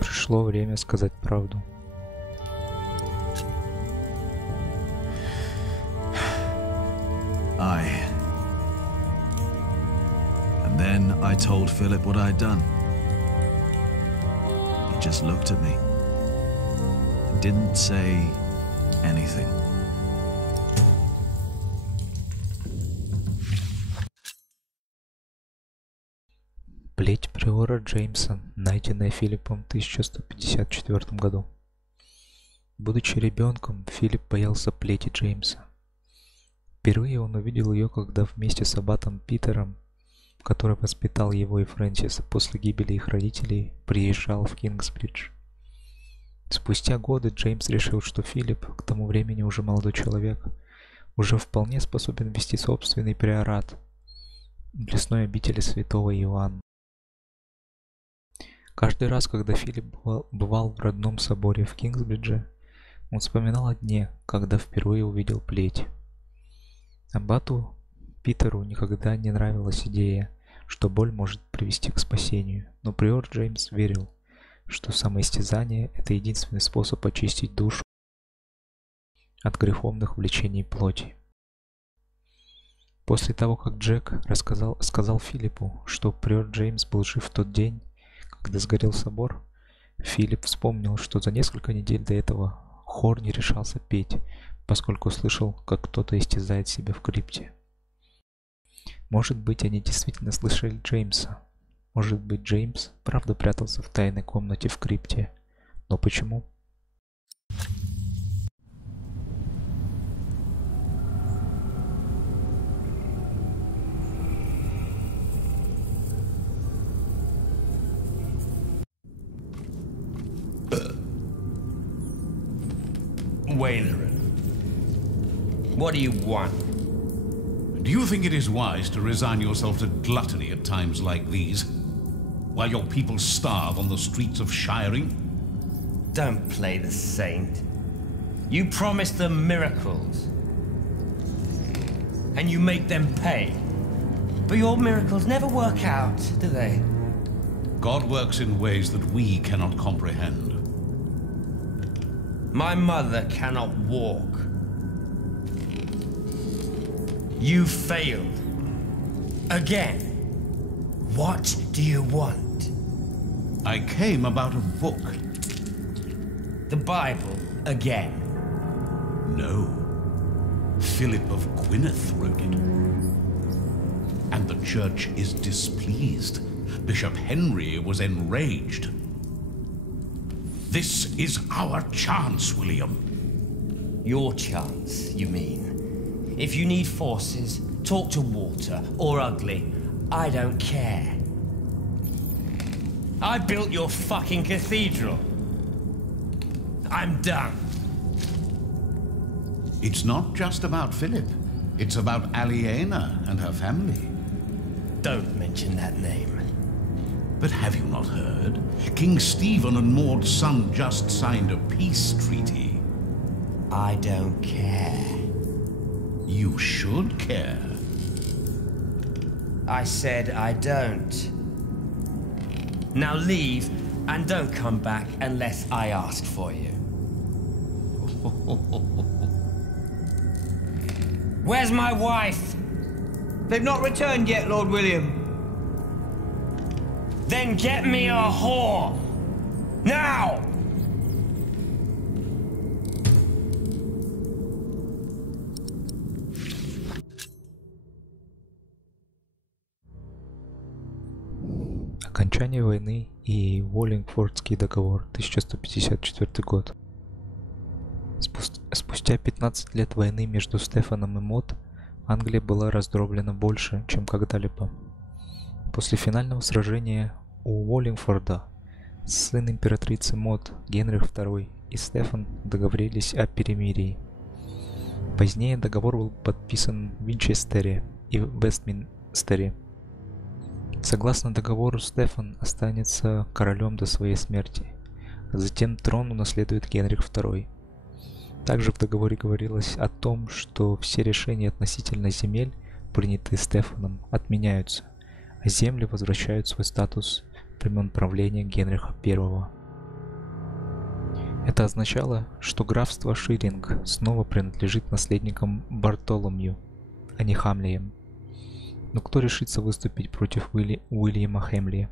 Пришло время сказать правду. And then I told Philip what I'd done. He just looked at me. He didn't say anything. Плеть приора Джеймса, найденная Филиппом в 1154 году. Будучи ребенком, Филипп боялся плети Джеймса. Впервые он увидел ее, когда вместе с аббатом Питером, который воспитал его и Фрэнсиса после гибели их родителей, приезжал в Кингсбридж. Спустя годы Джеймс решил, что Филипп, к тому времени уже молодой человек, уже вполне способен вести собственный приорат в лесной обители святого Иоанна. Каждый раз, когда Филипп бывал в родном соборе в Кингсбридже, он вспоминал о дне, когда впервые увидел плеть. Аббату Питеру никогда не нравилась идея, что боль может привести к спасению, но приор Джеймс верил, что самоистязание – это единственный способ очистить душу от греховных влечений плоти. После того, как Джек сказал Филиппу, что приор Джеймс был жив в тот день, когда сгорел собор, Филипп вспомнил, что за несколько недель до этого хор не решался петь, поскольку слышал, как кто-то истязает себя в крипте. Может быть, они действительно слышали Джеймса. Может быть, Джеймс правда прятался в тайной комнате в крипте. Но почему? Wailerin, what do you want? Do you think it is wise to resign yourself to gluttony at times like these, while your people starve on the streets of Shiring? Don't play the saint. You promise them miracles, and you make them pay. But your miracles never work out, do they? God works in ways that we cannot comprehend. My mother cannot walk. You failed. Again. What do you want? I came about a book. The Bible again? No. Philip of Gwynedd wrote it. And the church is displeased. Bishop Henry was enraged. This is our chance, William. Your chance, you mean? If you need forces, talk to Walter or Ugly. I don't care. I built your fucking cathedral. I'm done. It's not just about Philip. It's about Aliena and her family. Don't mention that name. But have you not heard? King Stephen and Maud's son just signed a peace treaty. I don't care. You should care. I said I don't. Now leave and don't come back unless I ask for you. Where's my wife? They've not returned yet, Lord William. Then get me a whore! Now! Окончание войны и Уоллингфордский договор, 1154 год. Спустя 15 лет войны между Стефаном и Мод, Англия была раздроблена больше, чем когда-либо. После финального сражения у Уоллингфорда сын императрицы Мод, Генрих II и Стефан договорились о перемирии. Позднее договор был подписан в Винчестере и в Вестминстере. Согласно договору, Стефан останется королем до своей смерти, а затем трон унаследует Генрих II. Также в договоре говорилось о том, что все решения относительно земель, принятые Стефаном, отменяются, а земли возвращают свой статус времен правления Генриха I. Это означало, что графство Ширинг снова принадлежит наследникам Бартоломью, а не Хамлиям. Но кто решится выступить против Уильяма Хэмли?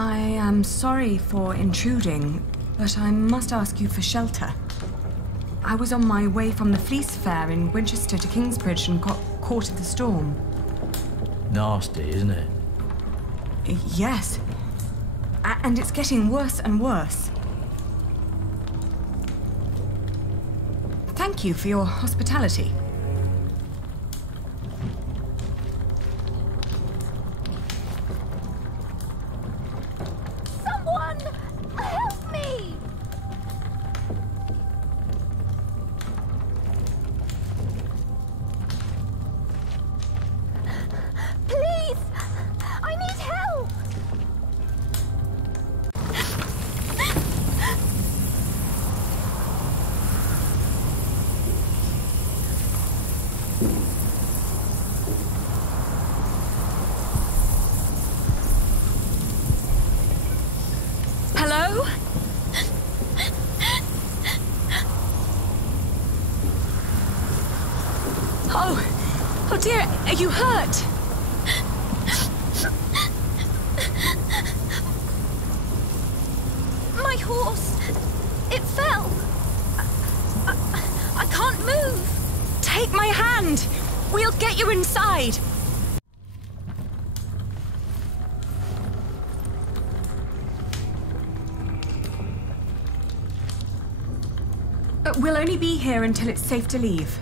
I am sorry for intruding, but I must ask you for shelter. I was on my way from the Fleece Fair in Winchester to Kingsbridge and got caught in the storm. Nasty, isn't it? Yes. And it's getting worse and worse. Thank you for your hospitality. Someone help me! Please! I need help! Hello? Oh dear, are you hurt? My horse! It fell! I can't move! Take my hand! We'll get you inside! We'll only be here until it's safe to leave.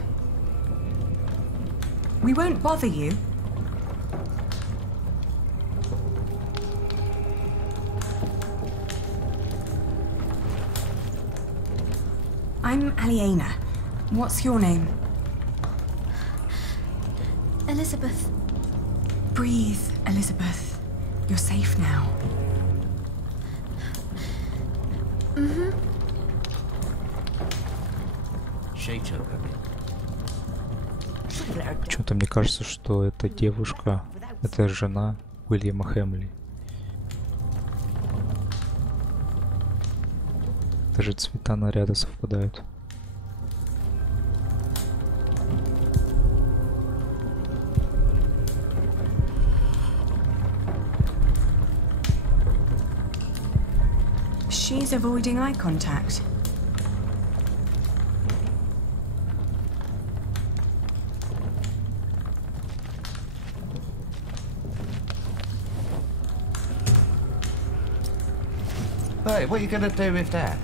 We won't bother you. I'm Aliena. What's your name? Elizabeth. Breathe, Elizabeth. You're safe now. Mm-hmm. Почему-то мне кажется, что эта девушка, это жена Уильяма Хэмли. Даже цвета наряда совпадают. She's avoiding eye contact. Hey, what are you going to do with that?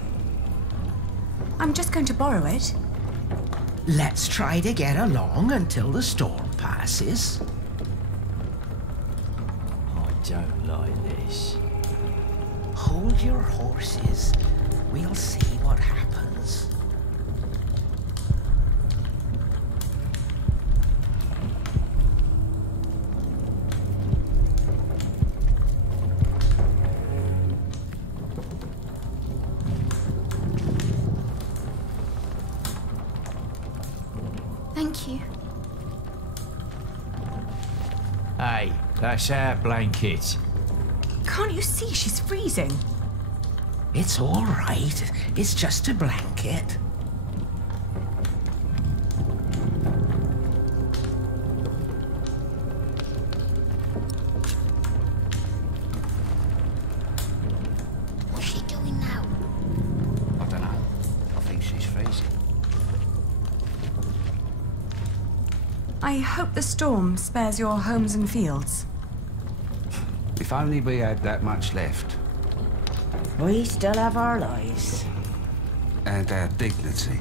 I'm just going to borrow it. Let's try to get along until the storm passes. I don't like this. Hold your horses. We'll see what happens. Thank you. Hey, that's our blanket. Can't you see she's freezing? It's all right. It's just a blanket. What's she doing now? I don't know. I think she's freezing. I hope the storm spares your homes and fields. If only we had that much left. We still have our lives. And our dignity.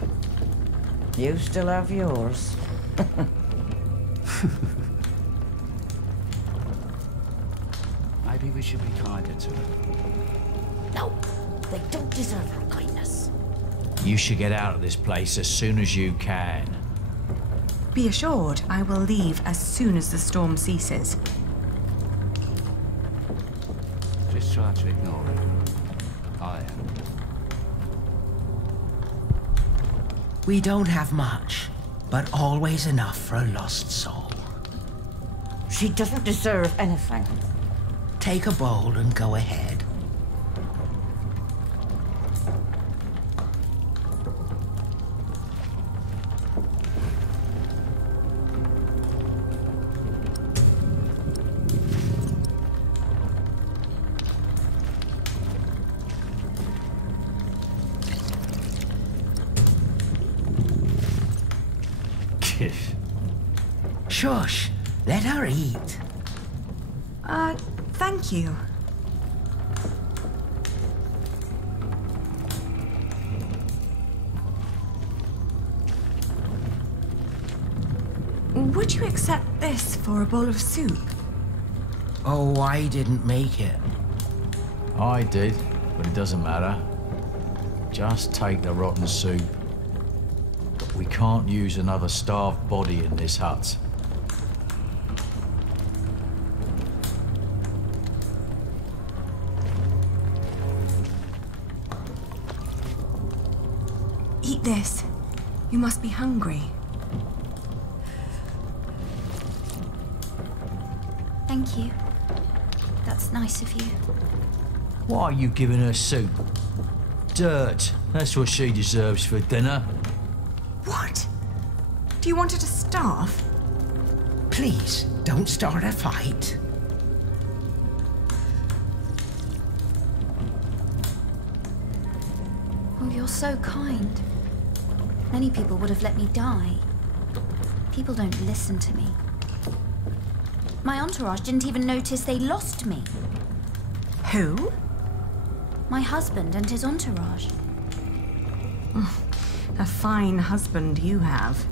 You still have yours. Maybe we should be kinder to them. No, they don't deserve our kindness. You should get out of this place as soon as you can. Be assured, I will leave as soon as the storm ceases. Just try to ignore it. I am. We don't have much, but always enough for a lost soul. She doesn't deserve anything. Take a bowl and go ahead. Shush! Let her eat. Thank you. Would you accept this for a bowl of soup? Oh, I didn't make it. I did, but it doesn't matter. Just take the rotten soup. We can't use another starved body in this hut. Eat this. You must be hungry. Thank you. That's nice of you. Why are you giving her soup? Dirt. That's what she deserves for dinner. What? Do you want her to starve? Please, don't start a fight. Oh, you're so kind. Many people would have let me die. People don't listen to me. My entourage didn't even notice they lost me. Who? My husband and his entourage. A fine husband you have.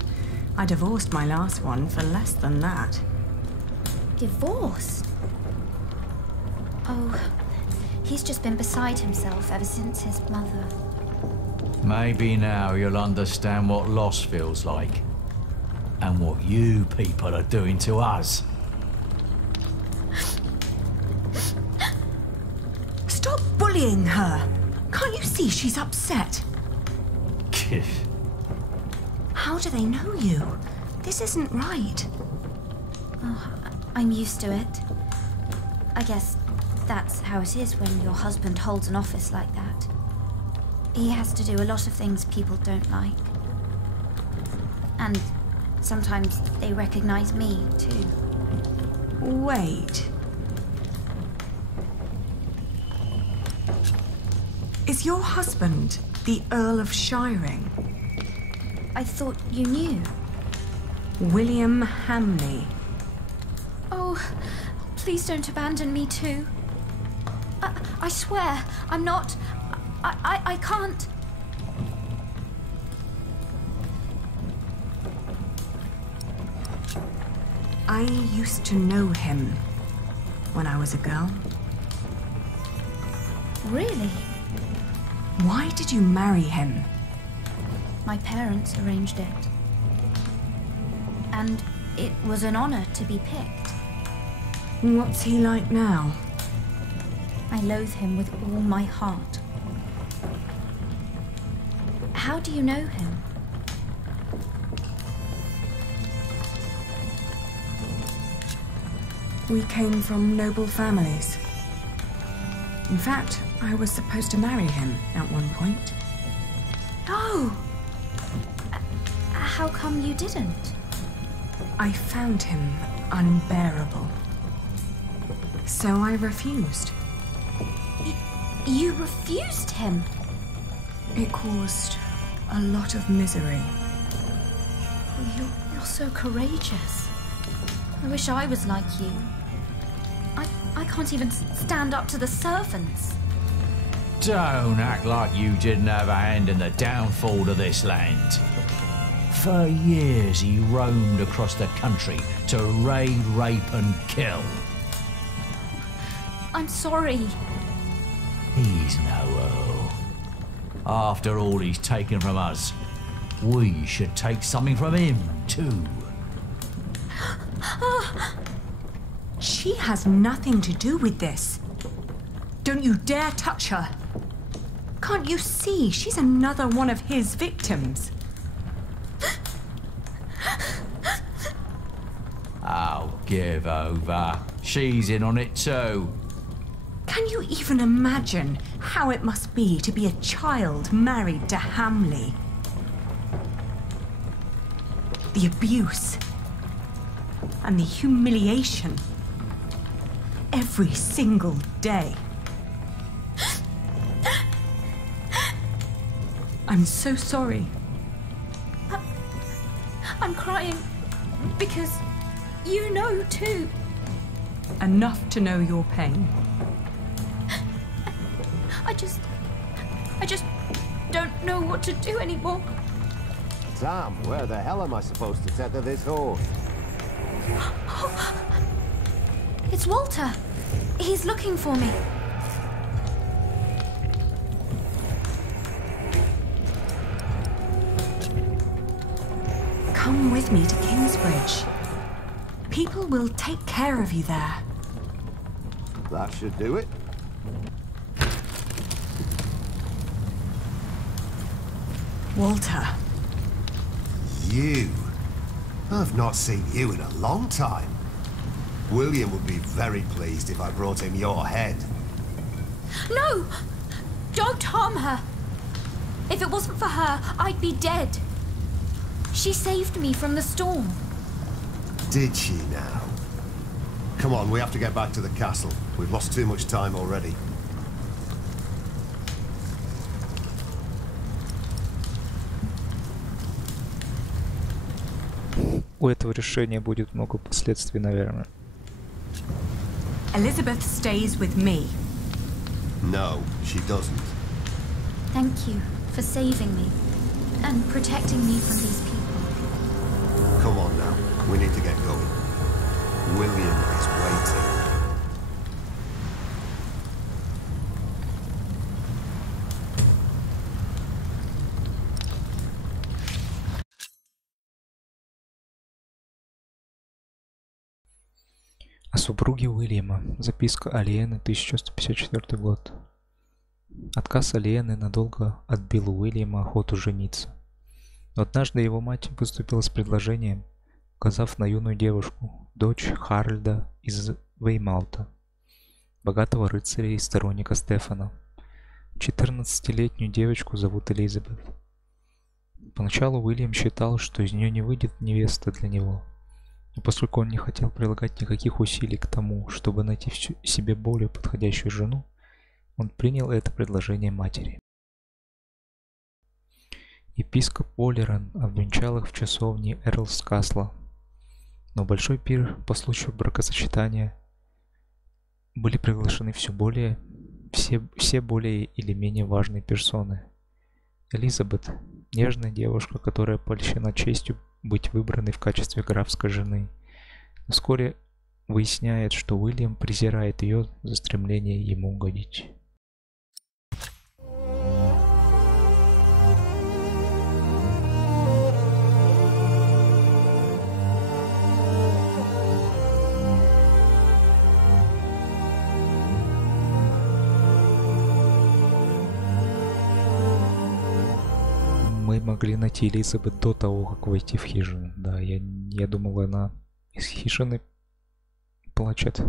I divorced my last one for less than that. Divorced? Oh, he's just been beside himself ever since his mother. Maybe now you'll understand what loss feels like. And what you people are doing to us. Stop bullying her! Can't you see she's upset? How do they know you? This isn't right. Oh, I'm used to it. I guess that's how it is when your husband holds an office like that. He has to do a lot of things people don't like. And sometimes they recognize me, too. Wait. Is your husband the Earl of Shiring? I thought you knew. William Hamley. Oh, please don't abandon me too. I swear, I'm not... I can't... I used to know him when I was a girl. Really? Why did you marry him? My parents arranged it. And it was an honor to be picked. What's he like now? I loathe him with all my heart. How do you know him? We came from noble families. In fact, I was supposed to marry him at one point. Oh! How come you didn't? I found him unbearable. So I refused. You refused him? It caused a lot of misery. You're so courageous. I wish I was like you. I can't even stand up to the servants. Don't act like you didn't have a hand in the downfall of this land. For years he roamed across the country to raid, rape and kill. I'm sorry. He's no earl. After all he's taken from us, we should take something from him too. She has nothing to do with this. Don't you dare touch her. Can't you see she's another one of his victims? Oh, give over. She's in on it too. Can you even imagine how it must be to be a child married to Hamley? The abuse and the humiliation every single day. I'm so sorry. I'm crying because you know too. Enough to know your pain. I just don't know what to do anymore. Sam, where the hell am I supposed to tether this horse? It's Walter. He's looking for me. Come with me to Kingsbridge. People will take care of you there. That should do it. Walter. You? I've not seen you in a long time. William would be very pleased if I brought him your head. No! Don't harm her. If it wasn't for her, I'd be dead. She saved me from the storm. Did she now? Come on, we have to get back to the castle. We've lost too much time already. У этого решения будет много последствий, наверное. Elizabeth stays with me. No, she doesn't. Thank you for saving me and protecting me from these people. Come on now, we need to get going. William is waiting. О супруге Уильяма. Записка Алиены, 1154 год. Отказ Алиены надолго отбил у Уильяма охоту жениться. Но однажды его мать выступила с предложением, указав на юную девушку, дочь Харальда из Веймаута, богатого рыцаря и сторонника Стефана. 14-летнюю девочку зовут Элизабет. Поначалу Уильям считал, что из нее не выйдет невеста для него. Но поскольку он не хотел прилагать никаких усилий к тому, чтобы найти себе более подходящую жену, он принял это предложение матери. Епископ Олеран обвенчал их в часовне Эрлскасла, но большой пир по случаю бракосочетания были приглашены все более или менее важные персоны. Элизабет, нежная девушка, которая польщена честью быть выбранной в качестве графской жены, но вскоре выясняет, что Уильям презирает ее за стремление ему угодить. Мы могли найти Элизабет до того, как войти в хижину. Да, я думал, она из хижины плачет.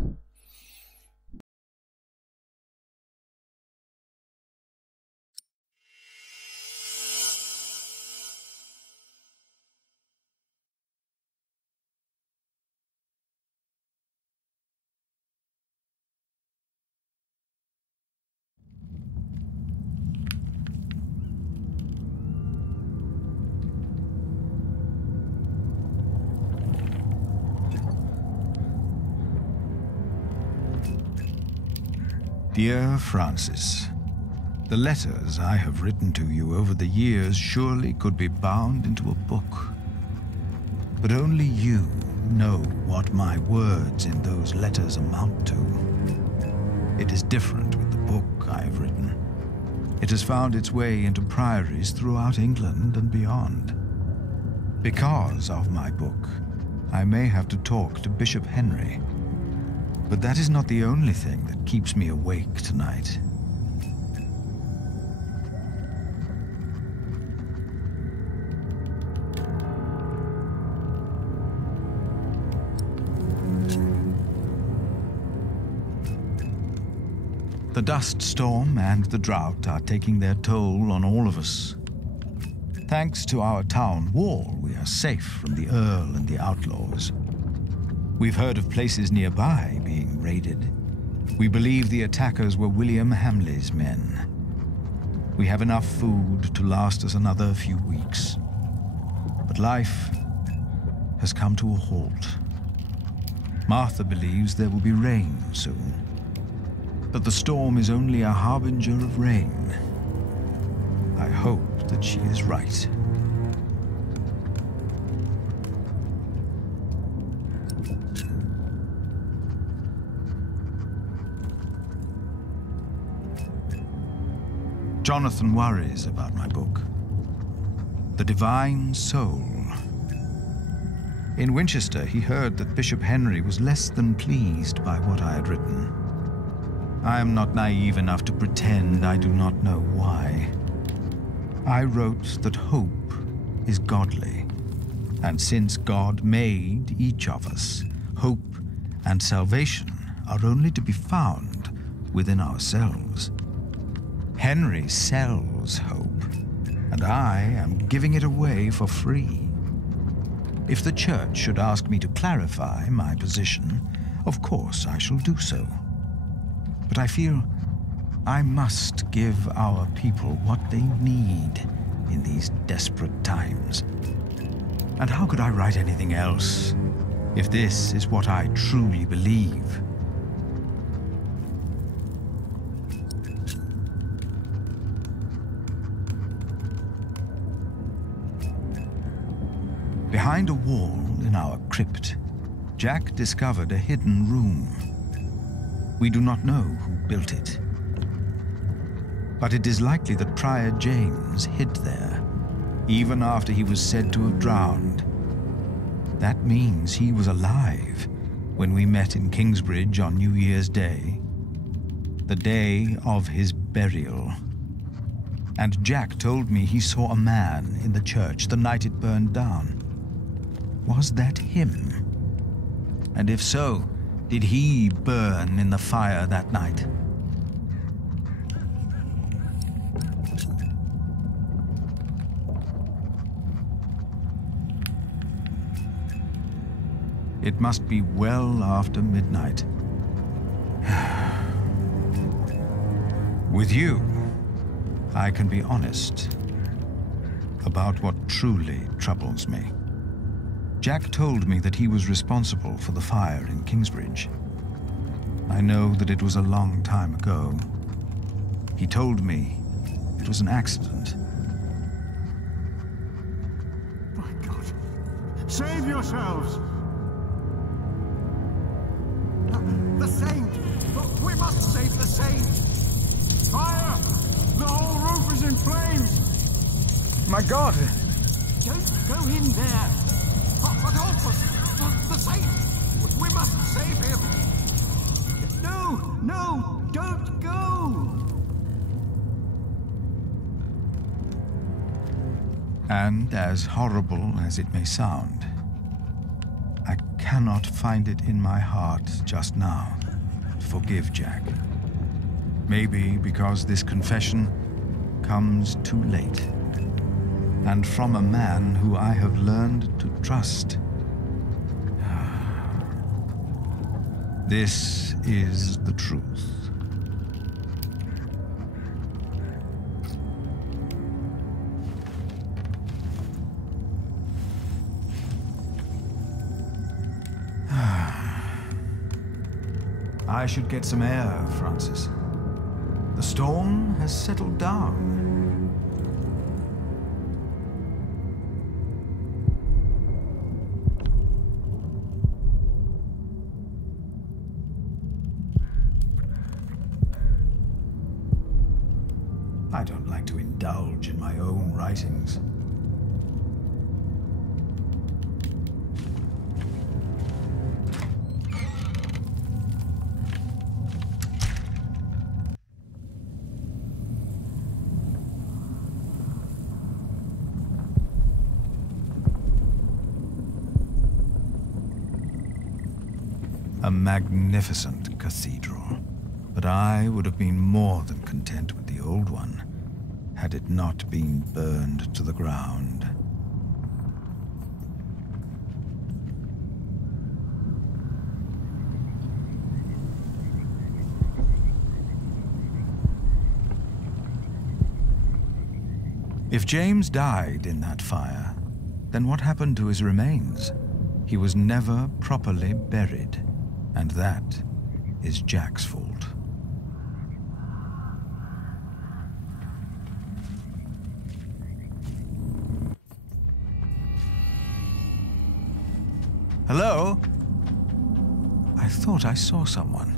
Dear Francis, the letters I have written to you over the years surely could be bound into a book. But only you know what my words in those letters amount to. It is different with the book I have written. It has found its way into priories throughout England and beyond. Because of my book, I may have to talk to Bishop Henry. But that is not the only thing that keeps me awake tonight. The dust storm and the drought are taking their toll on all of us. Thanks to our town wall, we are safe from the Earl and the outlaws. We've heard of places nearby being raided. We believe the attackers were William Hamley's men. We have enough food to last us another few weeks. But life has come to a halt. Martha believes there will be rain soon. But the storm is only a harbinger of rain. I hope that she is right. Jonathan worries about my book, The Divine Soul. In Winchester, he heard that Bishop Henry was less than pleased by what I had written. I am not naive enough to pretend I do not know why. I wrote that hope is godly, and since God made each of us, hope and salvation are only to be found within ourselves. Henry sells hope, and I am giving it away for free. If the church should ask me to clarify my position, of course I shall do so. But I feel I must give our people what they need in these desperate times. And how could I write anything else if this is what I truly believe? Behind a wall in our crypt, Jack discovered a hidden room. We do not know who built it, but it is likely that Prior James hid there, even after he was said to have drowned. That means he was alive when we met in Kingsbridge on New Year's Day, the day of his burial. And Jack told me he saw a man in the church the night it burned down. Was that him? And if so, did he burn in the fire that night? It must be well after midnight. With you, I can be honest about what truly troubles me. Jack told me that he was responsible for the fire in Kingsbridge. I know that it was a long time ago. He told me it was an accident. My God. Save yourselves! The Saint! We must save the Saint! Fire! The whole roof is in flames! My God! Don't go in there! But Alphas! The Saint! We must save him! No! No! Don't go! And as horrible as it may sound, I cannot find it in my heart just now to forgive Jack. Maybe because this confession comes too late, and from a man who I have learned to trust. This is the truth. I should get some air, Francis. The storm has settled down. I don't like to indulge in my own writings. A magnificent cathedral, but I would have been more than content with the old one, had it not been burned to the ground. If James died in that fire, then what happened to his remains? He was never properly buried. And that is Jack's fault. Hello? I thought I saw someone.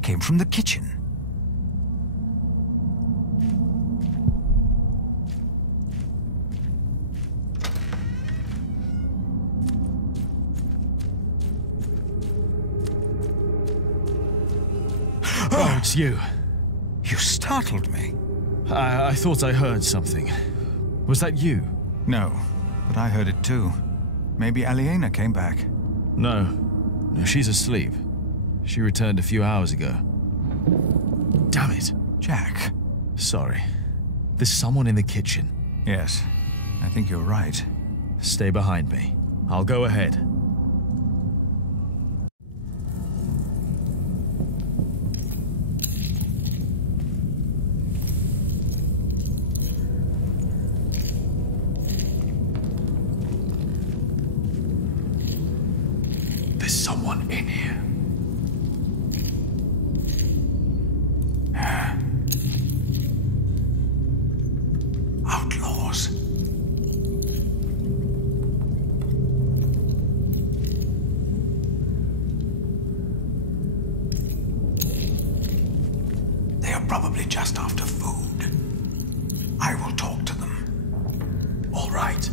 Came from the kitchen. Oh, it's you. You startled me. I thought I heard something. Was that you? No, but I heard it too. Maybe Aliena came back. No, she's asleep. She returned a few hours ago. Damn it. Jack. Sorry. There's someone in the kitchen. Yes, I think you're right. Stay behind me. I'll go ahead. There's someone in here. Outlaws. They are probably just after food. I will talk to them. All right.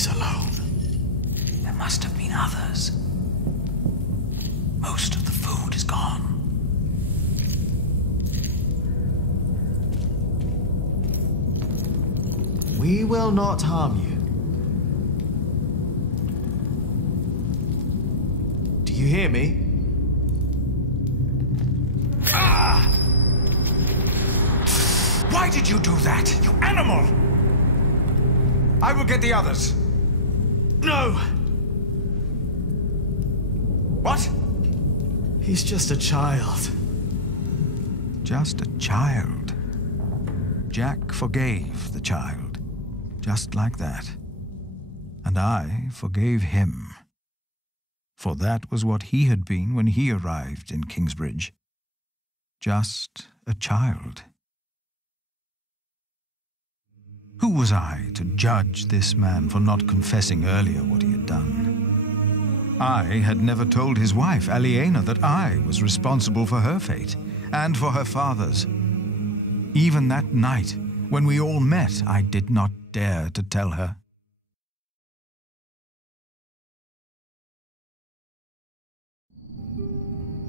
is alone. There must have been others. Most of the food is gone. We will not harm you. Do you hear me? Ah! Why did you do that, you animal? I will get the others. No! What? He's just a child. Just a child. Jack forgave the child, just like that. And I forgave him. For that was what he had been when he arrived in Kingsbridge. Just a child. Who was I to judge this man for not confessing earlier what he had done? I had never told his wife, Aliena, that I was responsible for her fate and for her father's. Even that night, when we all met, I did not dare to tell her.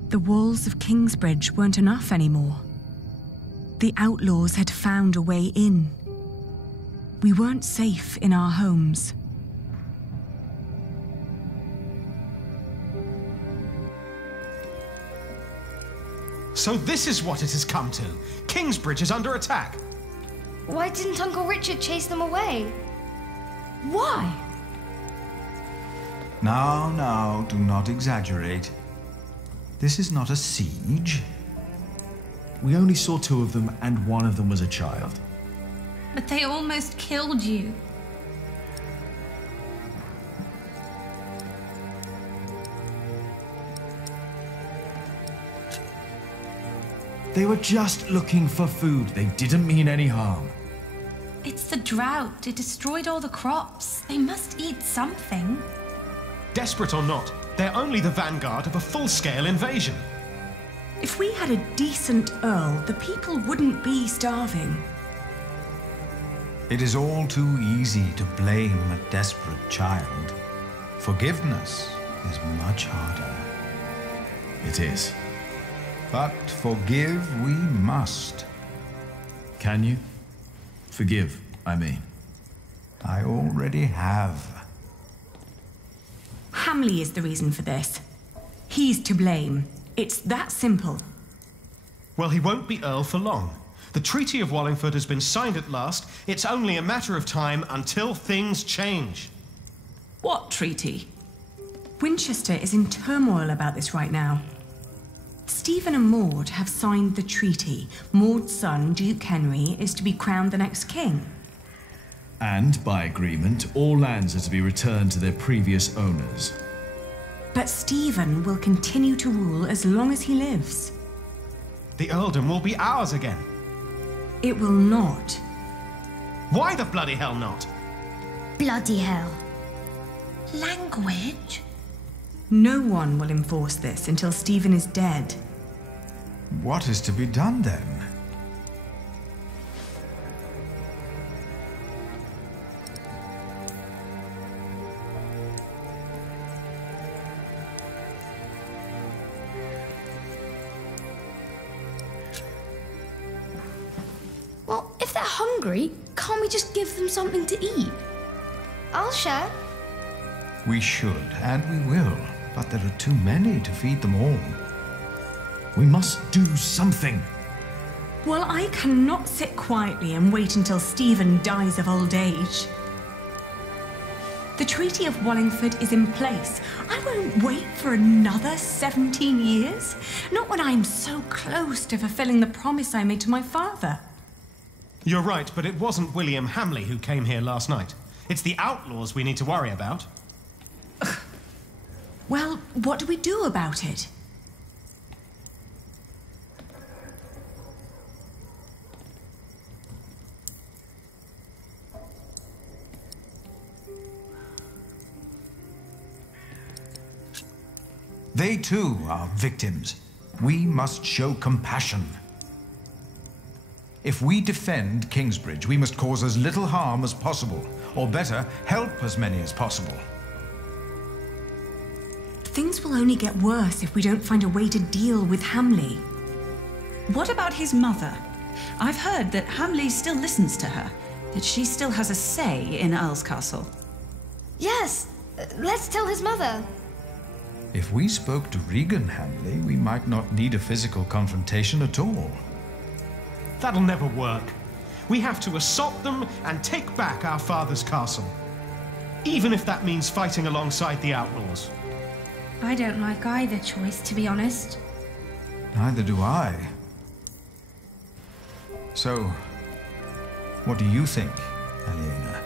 The walls of Kingsbridge weren't enough anymore. The outlaws had found a way in. We weren't safe in our homes. So this is what it has come to. Kingsbridge is under attack. Why didn't Uncle Richard chase them away? Why? Now, do not exaggerate. This is not a siege. We only saw 2 of them, and one of them was a child. But they almost killed you. They were just looking for food. They didn't mean any harm. It's the drought. It destroyed all the crops. They must eat something. Desperate or not, they're only the vanguard of a full-scale invasion. If we had a decent Earl, the people wouldn't be starving. It is all too easy to blame a desperate child. Forgiveness is much harder. It is. But forgive we must. Can you? Forgive, I mean. I already have. Hamley is the reason for this. He's to blame. It's that simple. Well, he won't be Earl for long. The Treaty of Wallingford has been signed at last. It's only a matter of time until things change. What treaty? Winchester is in turmoil about this right now. Stephen and Maud have signed the treaty. Maud's son, Duke Henry, is to be crowned the next king. And, by agreement, all lands are to be returned to their previous owners. But Stephen will continue to rule as long as he lives. The earldom will be ours again. It will not. Why the bloody hell not? Bloody hell. Language? No one will enforce this until Stephen is dead. What is to be done then? Well, if they're hungry, can't we just give them something to eat? I'll share. We should, and we will. But there are too many to feed them all. We must do something. Well, I cannot sit quietly and wait until Stephen dies of old age. The Treaty of Wallingford is in place. I won't wait for another 17 years. Not when I'm so close to fulfilling the promise I made to my father. You're right, but it wasn't William Hamley who came here last night. It's the outlaws we need to worry about. Well, what do we do about it? They too are victims. We must show compassion. If we defend Kingsbridge, we must cause as little harm as possible. Or better, help as many as possible. Things will only get worse if we don't find a way to deal with Hamley. What about his mother? I've heard that Hamley still listens to her, that she still has a say in Earl's Castle. Yes, let's tell his mother. If we spoke to Regan Hamley, we might not need a physical confrontation at all. That'll never work. We have to assault them and take back our father's castle. Even if that means fighting alongside the outlaws. I don't like either choice, to be honest. Neither do I. So, what do you think, Aliena?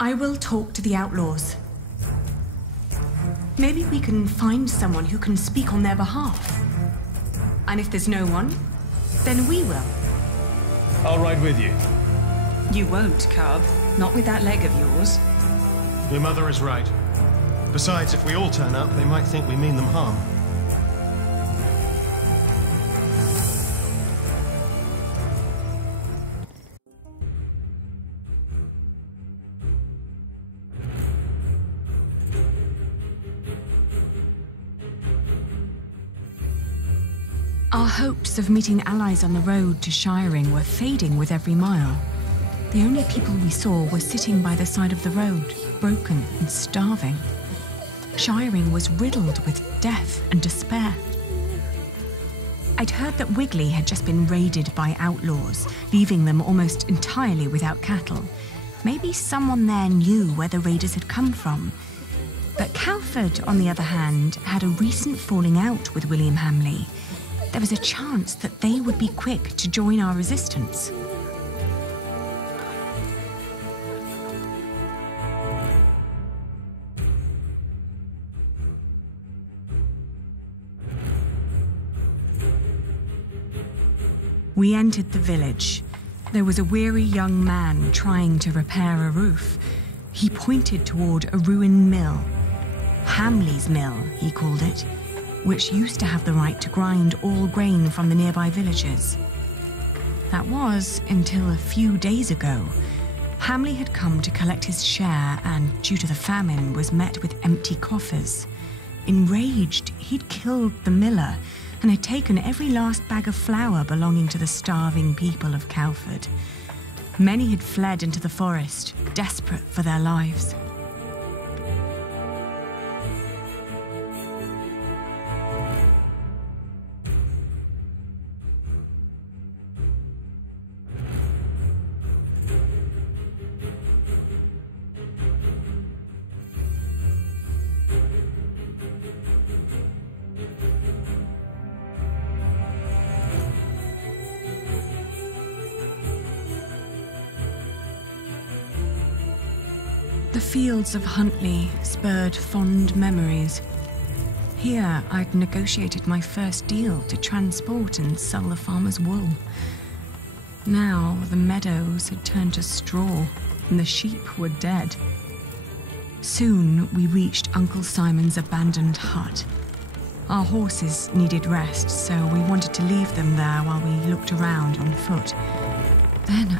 I will talk to the outlaws. Maybe we can find someone who can speak on their behalf. And if there's no one, then we will. I'll ride with you. You won't, Cub. Not with that leg of yours. Your mother is right. Besides, if we all turn up, they might think we mean them harm. Our hopes of meeting allies on the road to Shiring were fading with every mile. The only people we saw were sitting by the side of the road, broken and starving. Shiring was riddled with death and despair. I'd heard that Wigley had just been raided by outlaws, leaving them almost entirely without cattle. Maybe someone there knew where the raiders had come from. But Cowford, on the other hand, had a recent falling out with William Hamley. There was a chance that they would be quick to join our resistance. We entered the village. There was a weary young man trying to repair a roof. He pointed toward a ruined mill. Hamley's Mill, he called it, which used to have the right to grind all grain from the nearby villages. That was until a few days ago. Hamley had come to collect his share and, due to the famine, was met with empty coffers. Enraged, he'd killed the miller and had taken every last bag of flour belonging to the starving people of Cowford. Many had fled into the forest, desperate for their lives. The fields of Huntley spurred fond memories. Here, I'd negotiated my first deal to transport and sell the farmer's wool. Now, the meadows had turned to straw, and the sheep were dead. Soon, we reached Uncle Simon's abandoned hut. Our horses needed rest, so we wanted to leave them there while we looked around on foot. Then,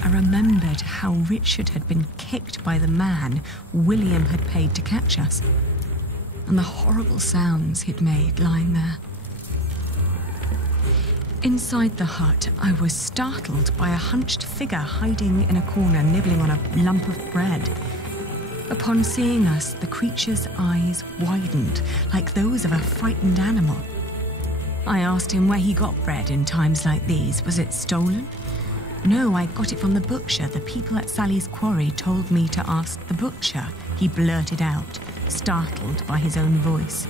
I remembered how Richard had been kicked by the man William had paid to catch us, and the horrible sounds he'd made lying there. Inside the hut, I was startled by a hunched figure hiding in a corner, nibbling on a lump of bread. Upon seeing us, the creature's eyes widened like those of a frightened animal. I asked him where he got bread in times like these. Was it stolen? No, I got it from the butcher. The people at Sally's quarry told me to ask the butcher, he blurted out, startled by his own voice.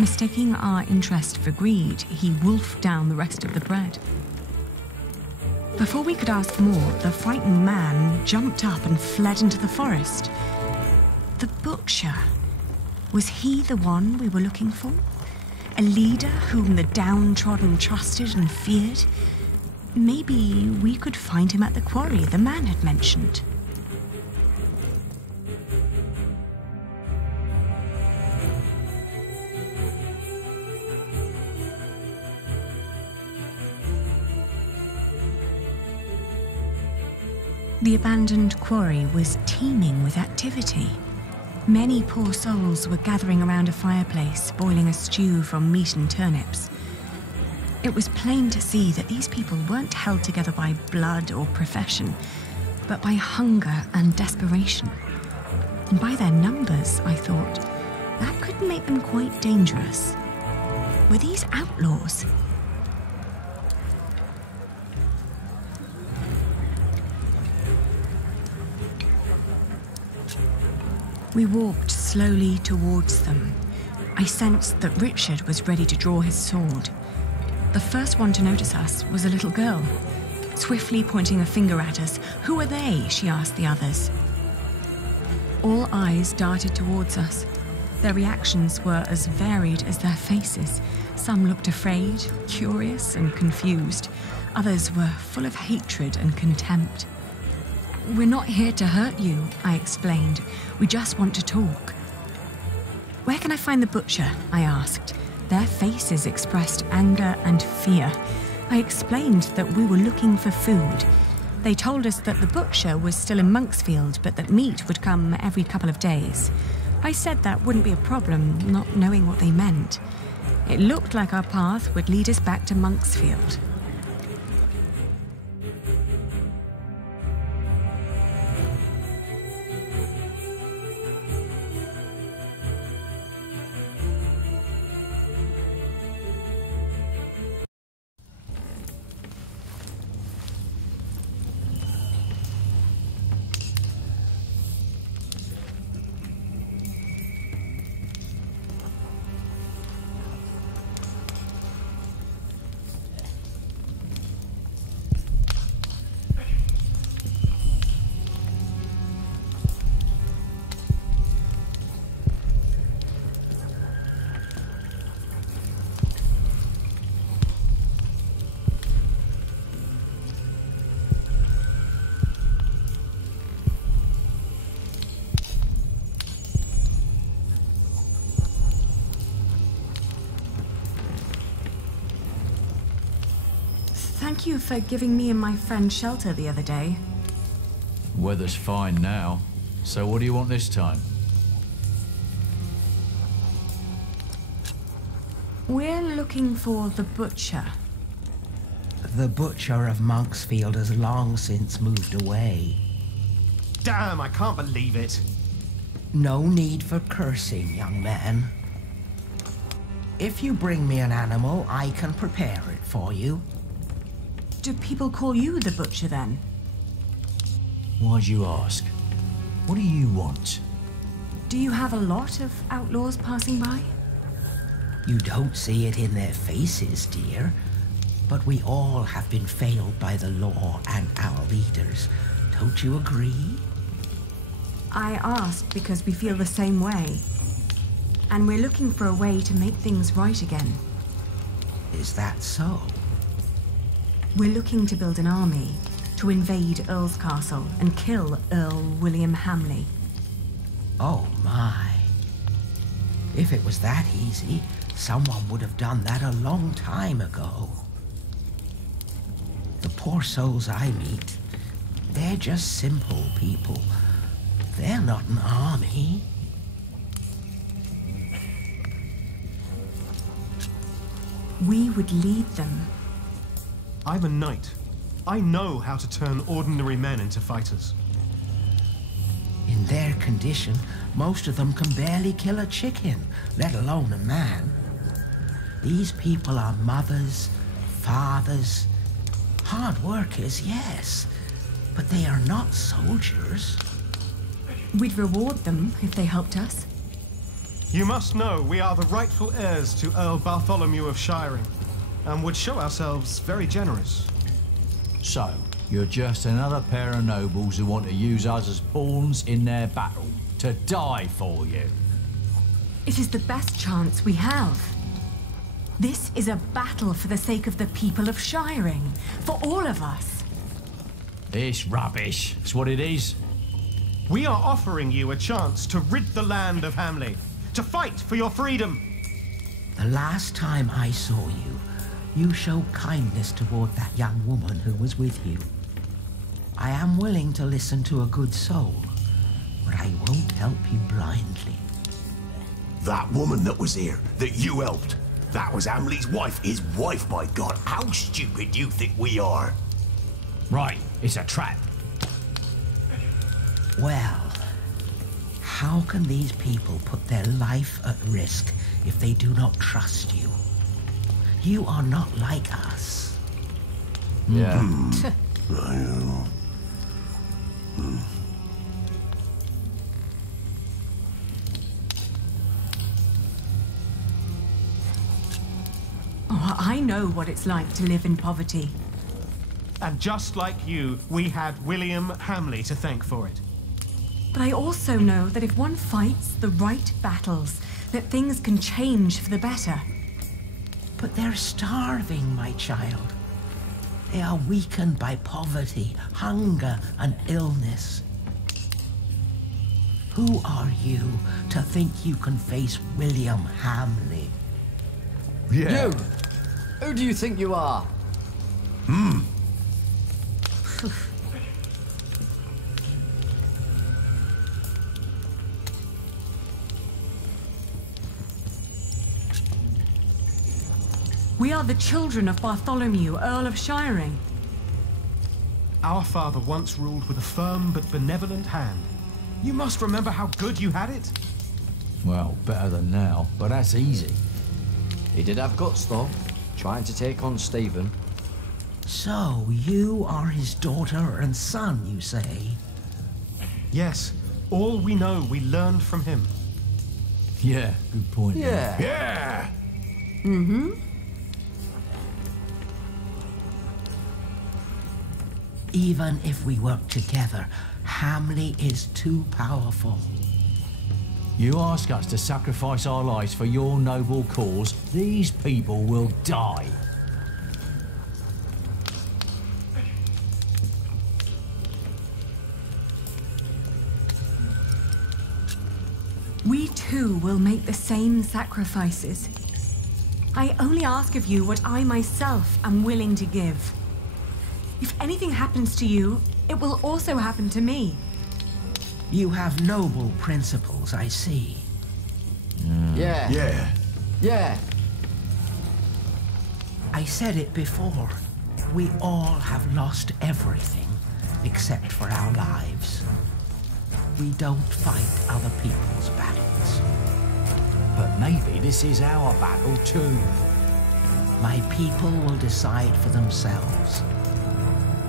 Mistaking our interest for greed, he wolfed down the rest of the bread. Before we could ask more, the frightened man jumped up and fled into the forest. The butcher. Was he the one we were looking for? A leader whom the downtrodden trusted and feared? Maybe we could find him at the quarry the man had mentioned. The abandoned quarry was teeming with activity. Many poor souls were gathering around a fireplace, boiling a stew from meat and turnips. It was plain to see that these people weren't held together by blood or profession, but by hunger and desperation. And by their numbers, I thought, that could make them quite dangerous. Were these outlaws? We walked slowly towards them. I sensed that Richard was ready to draw his sword. The first one to notice us was a little girl, swiftly pointing a finger at us. "Who are they?" she asked the others. All eyes darted towards us. Their reactions were as varied as their faces. Some looked afraid, curious, and confused. Others were full of hatred and contempt. "We're not here to hurt you," I explained. "We just want to talk." "Where can I find the butcher?" I asked. Their faces expressed anger and fear. I explained that we were looking for food. They told us that the butcher was still in Monksfield, but that meat would come every couple of days. I said that wouldn't be a problem, not knowing what they meant. It looked like our path would lead us back to Monksfield. Thank you for giving me and my friend shelter the other day. Weather's fine now, so what do you want this time? We're looking for the butcher. The butcher of Monksfield has long since moved away. Damn, I can't believe it. No need for cursing, young man. If you bring me an animal, I can prepare it for you. Do people call you the butcher then? Why'd you ask? What do you want? Do you have a lot of outlaws passing by? You don't see it in their faces, dear. But we all have been failed by the law and our leaders. Don't you agree? I asked because we feel the same way. And we're looking for a way to make things right again. Is that so? We're looking to build an army, to invade Earl's castle and kill Earl William Hamley. Oh my. If it was that easy, someone would have done that a long time ago. The poor souls I meet, they're just simple people. They're not an army. We would lead them. I'm a knight. I know how to turn ordinary men into fighters. In their condition, most of them can barely kill a chicken, let alone a man. These people are mothers, fathers, hard workers, yes, but they are not soldiers. We'd reward them if they helped us. You must know we are the rightful heirs to Earl Bartholomew of Shiring, and would show ourselves very generous. So, you're just another pair of nobles who want to use us as pawns in their battle, to die for you. It is the best chance we have. This is a battle for the sake of the people of Shiring, for all of us. It's rubbish. It's what it is. We are offering you a chance to rid the land of Hamley, to fight for your freedom. The last time I saw you, you showed kindness toward that young woman who was with you. I am willing to listen to a good soul, but I won't help you blindly. That woman that was here, that you helped, that was Hamley's wife. His wife, by God. How stupid do you think we are? Right, it's a trap. Well, how can these people put their life at risk if they do not trust you? You are not like us. Yeah. Oh, I know what it's like to live in poverty. And just like you, we had William Hamley to thank for it. But I also know that if one fights the right battles, that things can change for the better. But they're starving, my child. They are weakened by poverty, hunger, and illness. Who are you to think you can face William Hamley? You! Who do you think you are? We are the children of Bartholomew, Earl of Shiring. Our father once ruled with a firm but benevolent hand. You must remember how good you had it. Well, better than now, but that's easy. He did have guts, though, trying to take on Stephen. So, you are his daughter and son, you say? Yes, all we know we learned from him. Yeah, good point. Yeah. Yeah! Mm-hmm. Even if we work together, Hamley is too powerful. You ask us to sacrifice our lives for your noble cause, these people will die. We too will make the same sacrifices. I only ask of you what I myself am willing to give. If anything happens to you, it will also happen to me. You have noble principles, I see. Yeah. Yeah. Yeah. I said it before. We all have lost everything, except for our lives. We don't fight other people's battles. But maybe this is our battle too. My people will decide for themselves.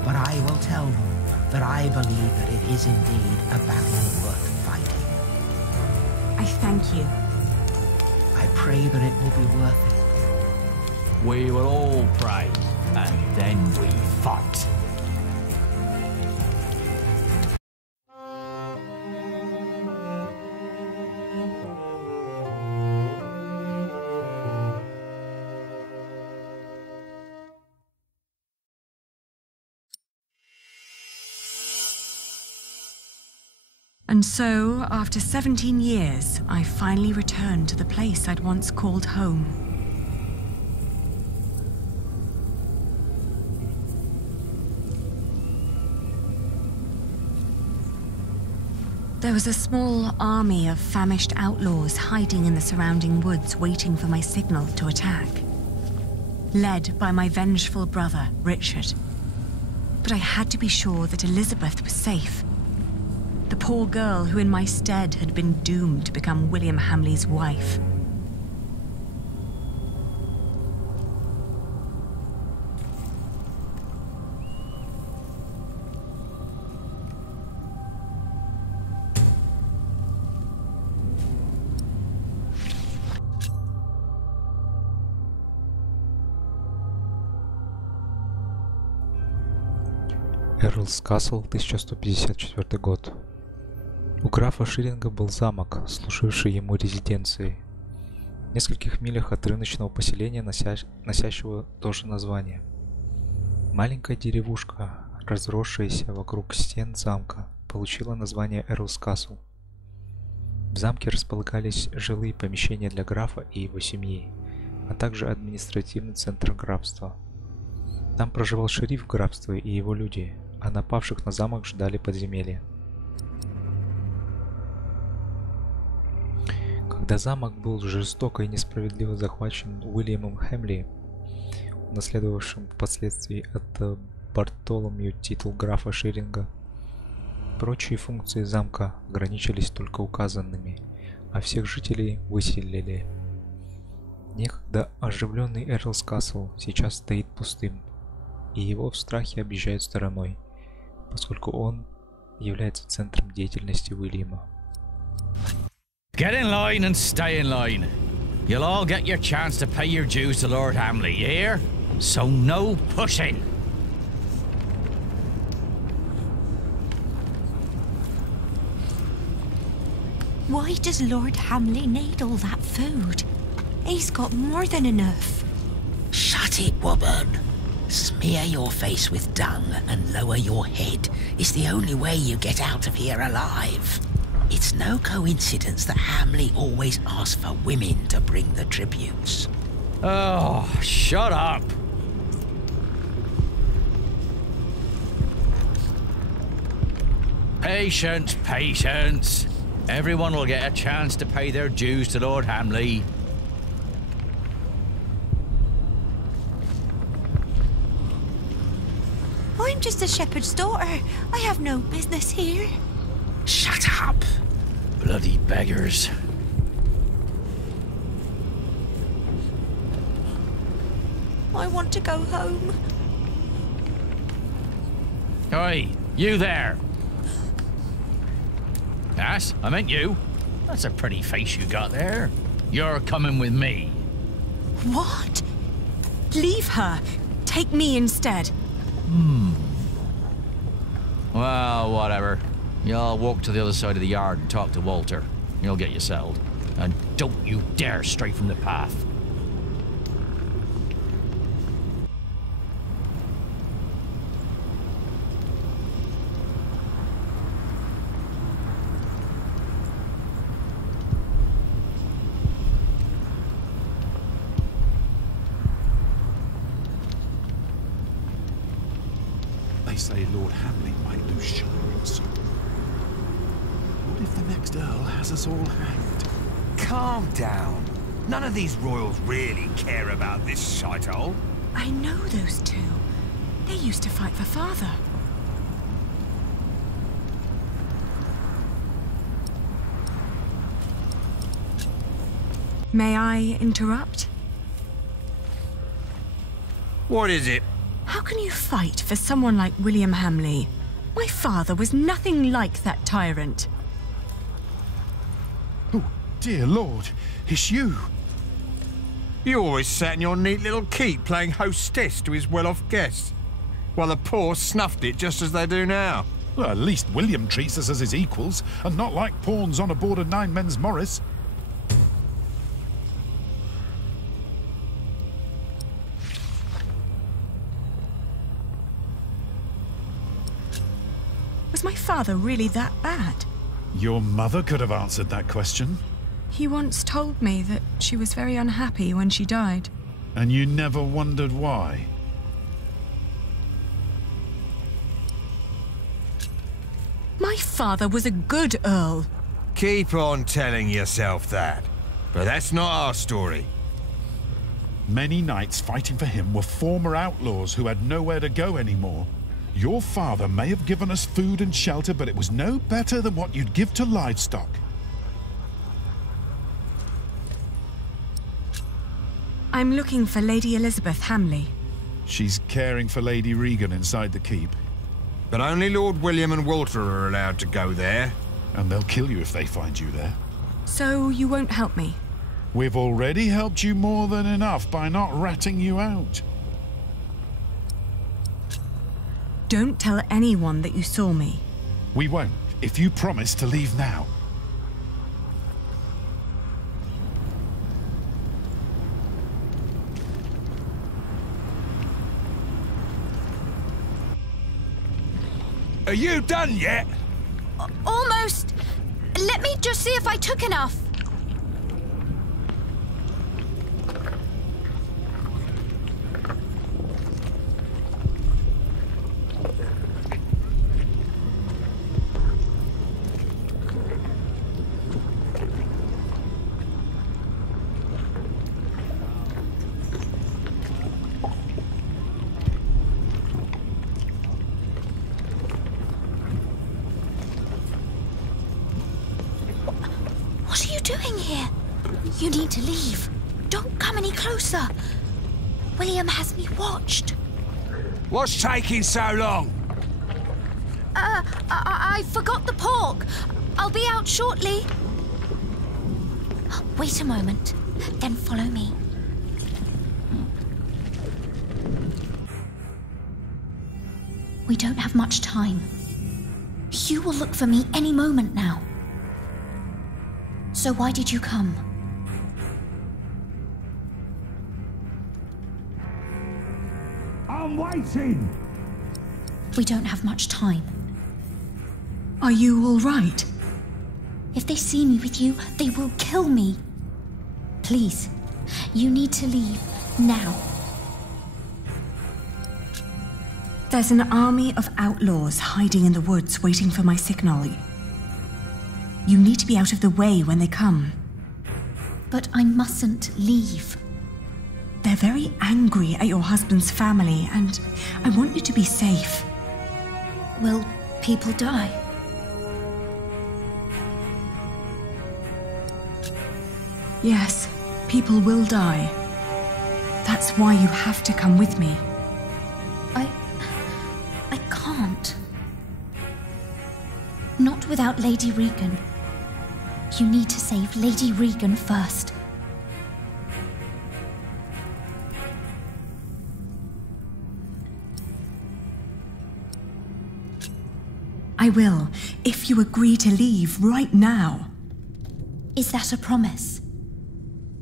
But I will tell them that I believe that it is indeed a battle worth fighting. I thank you. I pray that it will be worth it. We will all pray, and then we fight. And so, after 17 years, I finally returned to the place I'd once called home. There was a small army of famished outlaws hiding in the surrounding woods, waiting for my signal to attack. Led by my vengeful brother, Richard. But I had to be sure that Elizabeth was safe. The poor girl who in my stead had been doomed to become William Hamley's wife. Эрлс Касл, 1154 год. У графа Ширинга был замок, служивший ему резиденцией. в нескольких милях от рыночного поселения, носящего то же название. Маленькая деревушка, разросшаяся вокруг стен замка, получила название Эрлс Касл. В замке располагались жилые помещения для графа и его семьи, а также административный центр графства. Там проживал шериф графства и его люди, а напавших на замок ждали подземелья. Когда замок был жестоко и несправедливо захвачен Уильямом Хэмли, унаследовавшим впоследствии от Бартоломью титул графа Ширинга, прочие функции замка ограничились только указанными, а всех жителей выселили. Некогда оживленный Эрлс Касл сейчас стоит пустым, и его в страхе объезжают стороной, поскольку он является центром деятельности Уильяма. Get in line and stay in line. You'll all get your chance to pay your dues to Lord Hamley, you hear? So no pushing. Why does Lord Hamley need all that food? He's got more than enough. Shut it, woman. Smear your face with dung and lower your head. It's the only way you get out of here alive. It's no coincidence that Hamley always asks for women to bring the tributes. Oh, shut up. Patience, patience. Everyone will get a chance to pay their dues to Lord Hamley. I'm just a shepherd's daughter. I have no business here. Shut up! Bloody beggars. I want to go home. Oi, you there. Yes, I meant you. That's a pretty face you got there. You're coming with me. What? Leave her. Take me instead. Well, whatever. You'll walk to the other side of the yard and talk to Walter. He'll get you settled. And don't you dare stray from the path. They say Lord Hamley might lose Shires. What if the next Earl has us all hanged? Calm down. None of these royals really care about this shithole. I know those two. They used to fight for father. May I interrupt? What is it? How can you fight for someone like William Hamley? My father was nothing like that tyrant. Oh, dear Lord, it's you. You always sat in your neat little keep playing hostess to his well-off guests, while the poor snuffed it just as they do now. Well, at least William treats us as his equals, and not like pawns on aboard a nine-men's Morris. Was my father really that bad? Your mother could have answered that question. He once told me that she was very unhappy when she died. And you never wondered why? My father was a good Earl. Keep on telling yourself that. But that's not our story. Many knights fighting for him were former outlaws who had nowhere to go anymore. Your father may have given us food and shelter, but it was no better than what you'd give to livestock. I'm looking for Lady Elizabeth Hamley. She's caring for Lady Regan inside the keep. But only Lord William and Walter are allowed to go there. And they'll kill you if they find you there. So you won't help me? We've already helped you more than enough by not ratting you out. Don't tell anyone that you saw me. We won't, if you promise to leave now. Are you done yet? Almost. Let me just see if I took enough. You need to leave. Don't come any closer. William has me watched. What's taking so long? I forgot the pork. I'll be out shortly. Wait a moment, then follow me. We don't have much time. Hugh will look for me any moment now. So why did you come? I'm waiting! We don't have much time. Are you all right? If they see me with you, they will kill me. Please, you need to leave now. There's an army of outlaws hiding in the woods waiting for my signal. You need to be out of the way when they come. But I mustn't leave. They're very angry at your husband's family, and I want you to be safe. Will people die? Yes, people will die. That's why you have to come with me. I can't. Not without Lady Regan. You need to save Lady Regan first. I will, if you agree to leave right now. Is that a promise?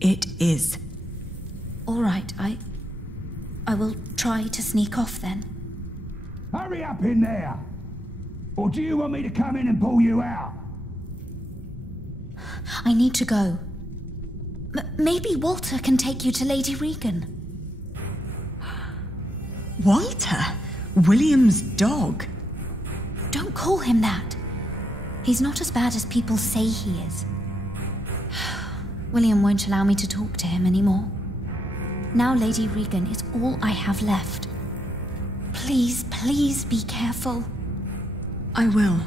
It is. All right, I will try to sneak off then. Hurry up in there! Or do you want me to come in and pull you out? I need to go. Maybe Walter can take you to Lady Regan. Walter? William's dog? Don't call him that. He's not as bad as people say he is. William won't allow me to talk to him anymore. Now Lady Regan is all I have left. Please, please be careful. I will.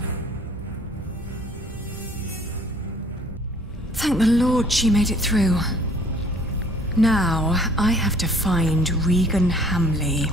Thank the Lord she made it through. Now, I have to find Regan Hamley.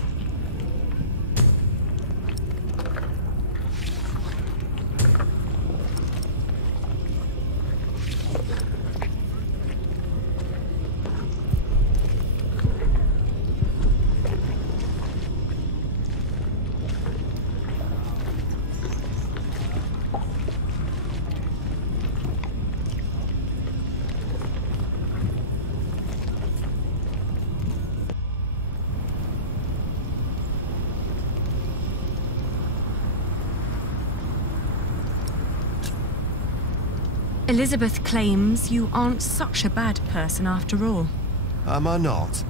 Elizabeth claims you aren't such a bad person after all. Am I not?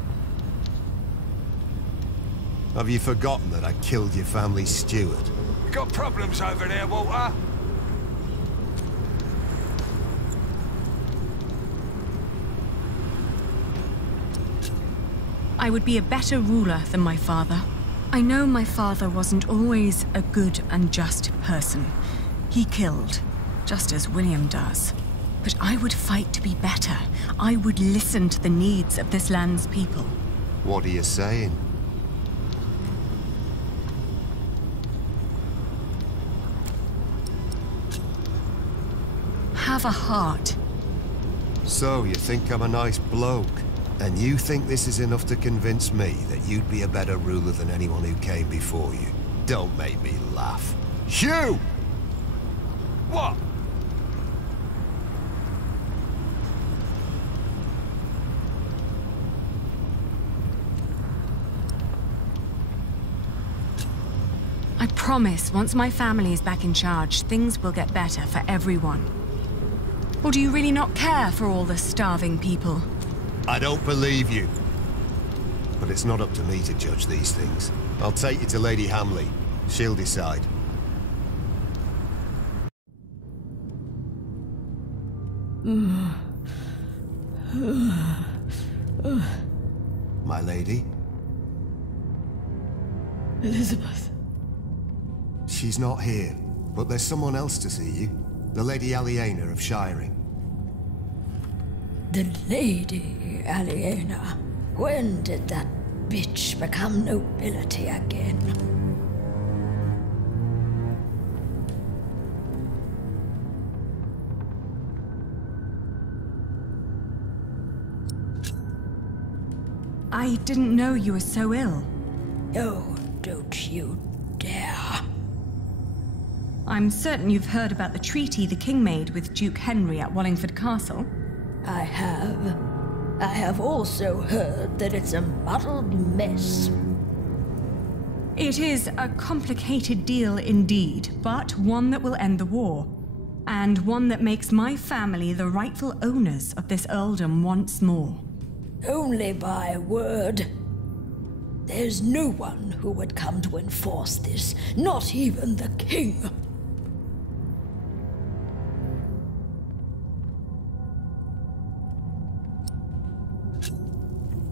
Have you forgotten that I killed your family's steward? Got problems over there, Walter? I would be a better ruler than my father. I know my father wasn't always a good and just person. He killed, just as William does. But I would fight to be better. I would listen to the needs of this land's people. What are you saying? Have a heart. So, you think I'm a nice bloke? And you think this is enough to convince me that you'd be a better ruler than anyone who came before you? Don't make me laugh. Hugh! What? I promise, once my family is back in charge, things will get better for everyone. Or do you really not care for all the starving people? I don't believe you. But it's not up to me to judge these things. I'll take you to Lady Hamley. She'll decide. My lady? Elizabeth. She's not here, but there's someone else to see you. The Lady Aliena of Shiring. The Lady Aliena. When did that bitch become nobility again? I didn't know you were so ill. Oh, don't you dare. I'm certain you've heard about the treaty the king made with Duke Henry at Wallingford Castle. I have. I have also heard that it's a muddled mess. It is a complicated deal indeed, but one that will end the war. And one that makes my family the rightful owners of this earldom once more. Only by word. There's no one who would come to enforce this, not even the king.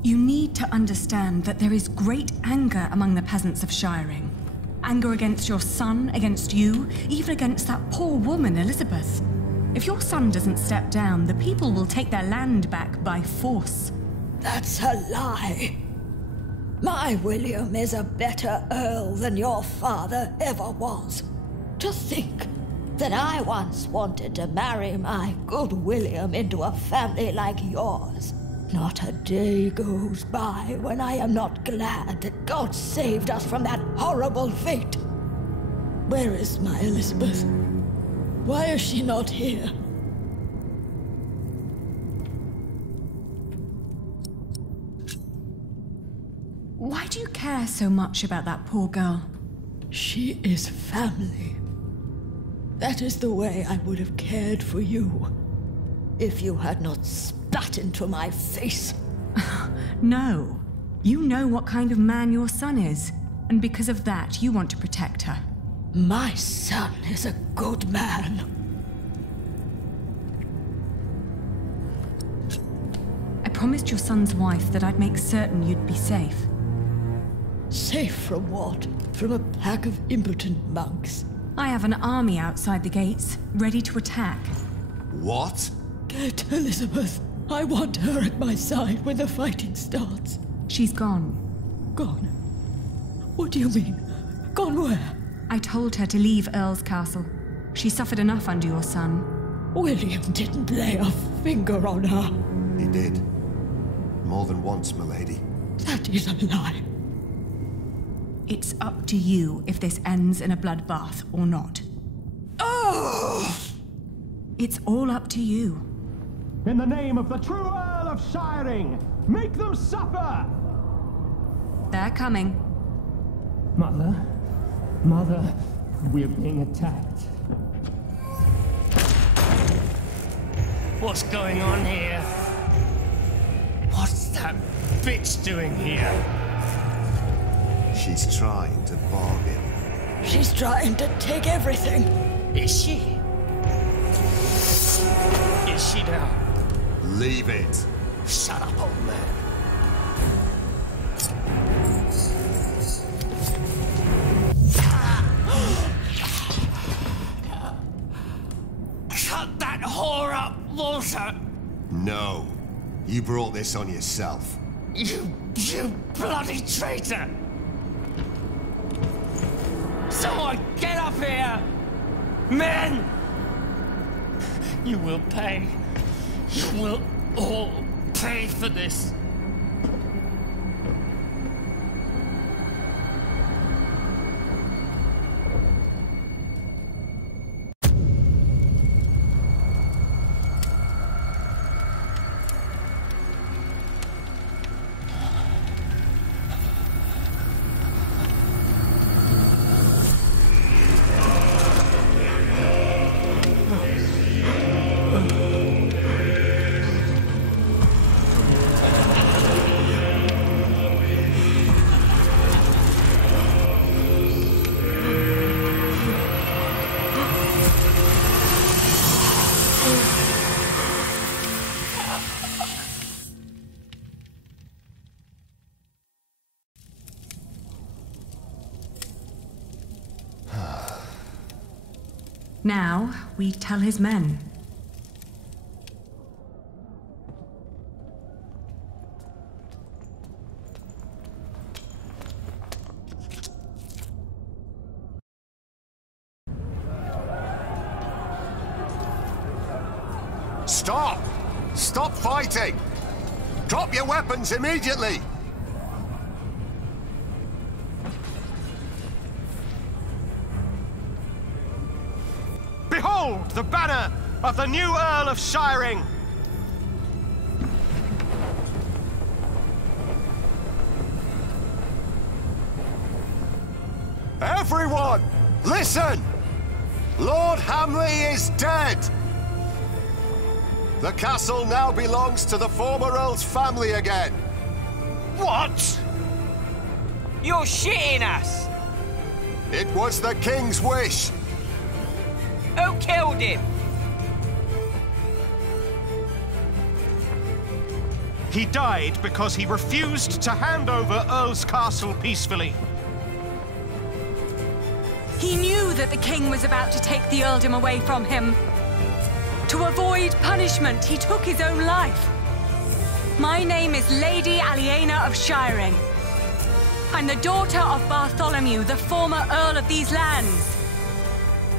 You need to understand that there is great anger among the peasants of Shiring. Anger against your son, against you, even against that poor woman, Elizabeth. If your son doesn't step down, the people will take their land back by force. That's a lie. My William is a better earl than your father ever was. To think that I once wanted to marry my good William into a family like yours. Not a day goes by when I am not glad that God saved us from that horrible fate. Where is my Elizabeth? Why is she not here? Why do you care so much about that poor girl? She is family. That is the way I would have cared for you, if you had not spat into my face. No. You know what kind of man your son is, and because of that, you want to protect her. My son is a good man. I promised your son's wife that I'd make certain you'd be safe. Safe from what? From a pack of impotent monks. I have an army outside the gates, ready to attack. What? Get Elizabeth. I want her at my side when the fighting starts. She's gone. Gone? What do you mean? Gone where? I told her to leave Earl's Castle. She suffered enough under your son. William didn't lay a finger on her. He did. More than once, milady. That is a lie. It's up to you if this ends in a bloodbath or not. Oh! It's all up to you. In the name of the true Earl of Shiring, make them suffer! They're coming. Mother? Mother, we're being attacked. What's going on here? What's that bitch doing here? She's trying to bargain. She's trying to take everything. Is she? Is she now? Leave it. Shut up, old man. Cut that whore up, Walter! No. You brought this on yourself. You bloody traitor! Someone get up here! Men! You will pay. You will all pay for this. Now, we tell his men. Stop! Stop fighting! Drop your weapons immediately! Behold the banner of the new Earl of Shiring! Everyone, listen! Lord Hamley is dead! The castle now belongs to the former Earl's family again. What? You're shitting us! It was the King's wish. Who killed him? He died because he refused to hand over Earl's Castle peacefully. He knew that the king was about to take the earldom away from him. To avoid punishment, he took his own life. My name is Lady Aliena of Shiring. I'm the daughter of Bartholomew, the former Earl of these lands.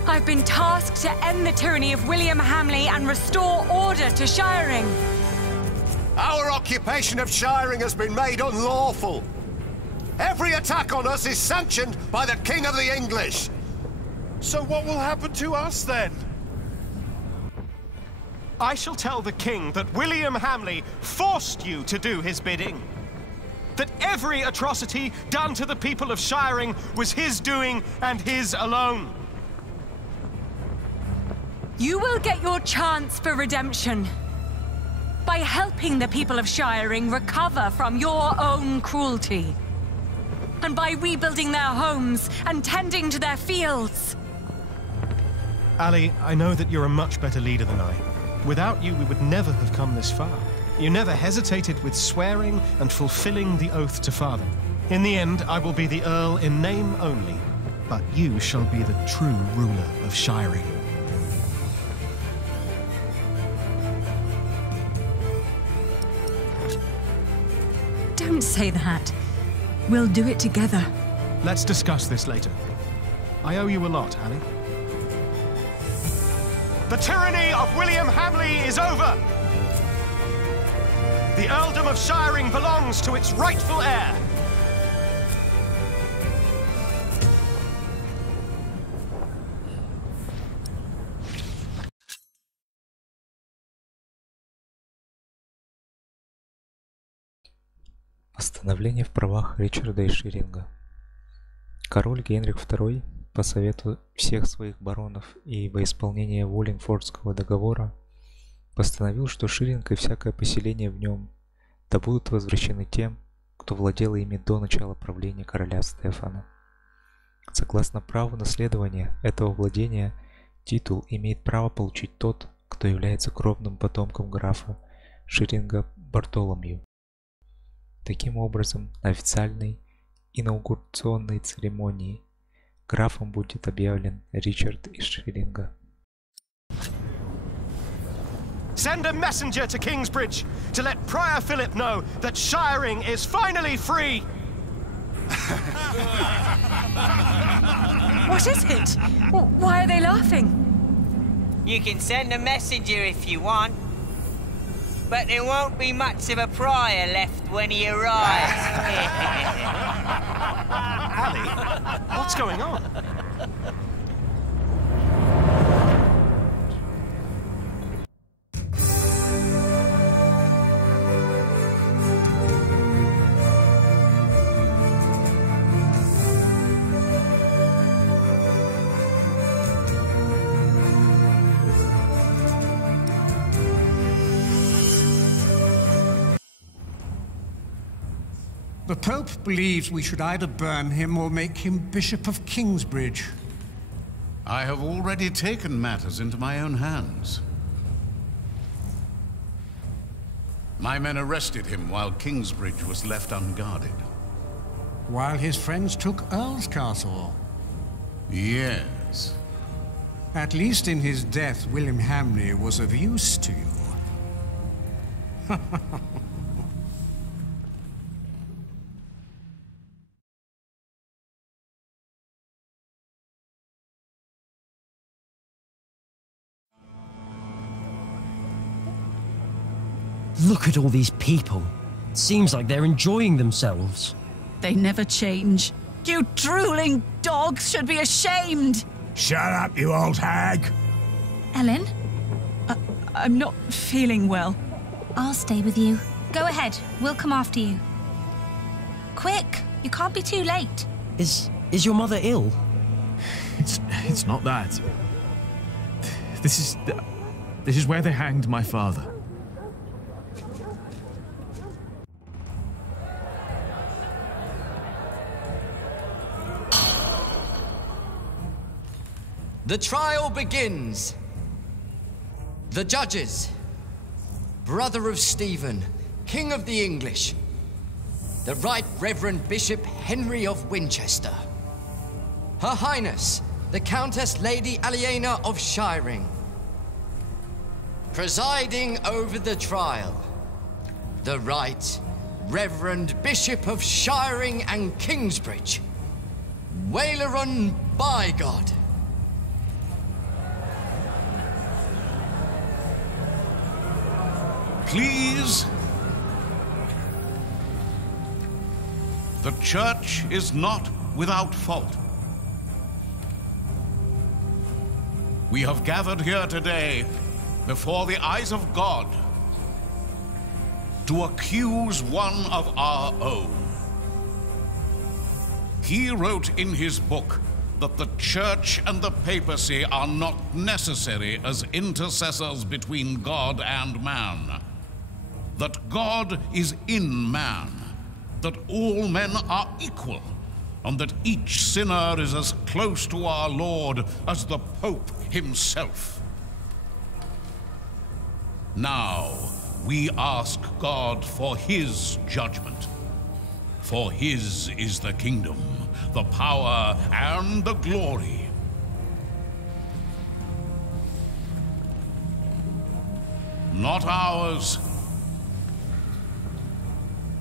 I've been tasked to end the tyranny of William Hamley and restore order to Shiring. Our occupation of Shiring has been made unlawful. Every attack on us is sanctioned by the King of the English. So what will happen to us then? I shall tell the king that William Hamley forced you to do his bidding. That every atrocity done to the people of Shiring was his doing and his alone. You will get your chance for redemption by helping the people of Shiring recover from your own cruelty. And by rebuilding their homes and tending to their fields. Ali, I know that you're a much better leader than I. Without you, we would never have come this far. You never hesitated with swearing and fulfilling the oath to father. In the end, I will be the Earl in name only, but you shall be the true ruler of Shiring. Don't say that. We'll do it together. Let's discuss this later. I owe you a lot, Ali. The tyranny of William Hamley is over! The earldom of Shiring belongs to its rightful heir. Восстановление в правах Ричарда и Ширинга. Король Генрих II по совету всех своих баронов и во исполнение Уоллингфордского договора постановил, что Ширинг и всякое поселение в нем да будут возвращены тем, кто владел ими до начала правления короля Стефана. Согласно праву наследования этого владения, титул имеет право получить тот, кто является кровным потомком графа Ширинга Бартоломью. Таким образом, на официальной инаугурационной церемонии графом будет объявлен Ричард из Ширинга. Send a messenger to Kingsbridge to let Prior Philip know that Shiring is finally free. What is it? Why are they laughing? You can send a messenger if you want, but there won't be much of a prior left when he arrives. Ali, what's going on? The Pope believes we should either burn him or make him Bishop of Kingsbridge. I have already taken matters into my own hands. My men arrested him while Kingsbridge was left unguarded. While his friends took Earl's Castle. Yes. At least in his death, William Hamley was of use to you. Look at all these people. Seems like they're enjoying themselves. They never change. You drooling dogs should be ashamed! Shut up, you old hag! Ellen? I'm not feeling well. I'll stay with you. Go ahead, we'll come after you. Quick, you can't be too late. Is your mother ill? It's not that. This is where they hanged my father. The trial begins. The judges. Brother of Stephen, King of the English. The Right Reverend Bishop Henry of Winchester. Her Highness, the Countess Lady Aliena of Shiring. Presiding over the trial, the Right Reverend Bishop of Shiring and Kingsbridge, Waileron Bygod. Please. The church is not without fault. We have gathered here today before the eyes of God to accuse one of our own. He wrote in his book that the church and the papacy are not necessary as intercessors between God and man. That God is in man, that all men are equal, and that each sinner is as close to our Lord as the Pope himself. Now, we ask God for his judgment. For his is the kingdom, the power, and the glory. Not ours,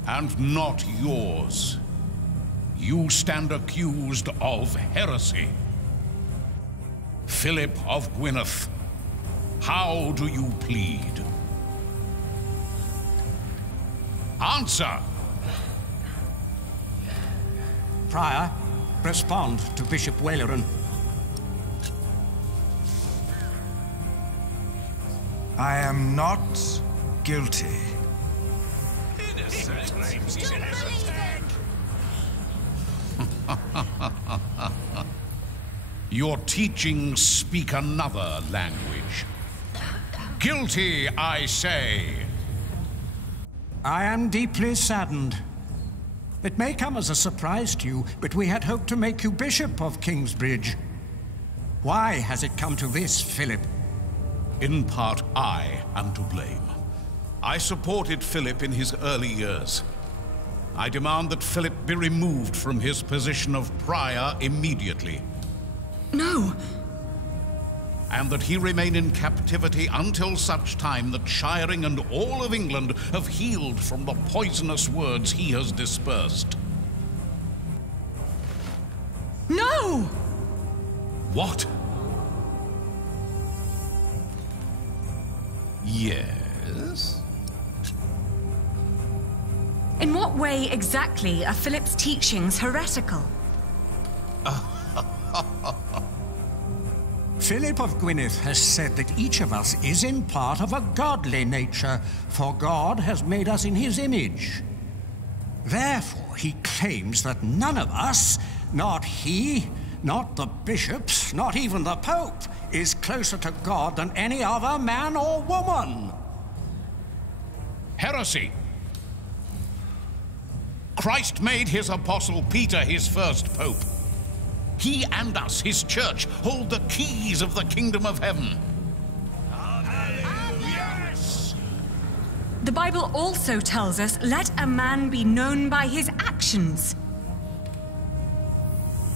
and not yours. You stand accused of heresy. Philip of Gwynedd, how do you plead? Answer! Prior, respond to Bishop Waileron. I am not guilty. Your teachings speak another language. Guilty, I say. I am deeply saddened. It may come as a surprise to you, but we had hoped to make you Bishop of Kingsbridge. Why has it come to this, Philip? In part, I am to blame. I supported Philip in his early years. I demand that Philip be removed from his position of prior immediately. No. And that he remain in captivity until such time that Shiring and all of England have healed from the poisonous words he has dispersed. No! What? Yes? In what way exactly are Philip's teachings heretical? Philip of Gwynedd has said that each of us is in part of a godly nature, for God has made us in his image. Therefore, he claims that none of us, not he, not the bishops, not even the Pope, is closer to God than any other man or woman. Heresy! Christ made his apostle Peter his first pope. He and us, his church, hold the keys of the kingdom of heaven. Yes! The Bible also tells us, let a man be known by his actions.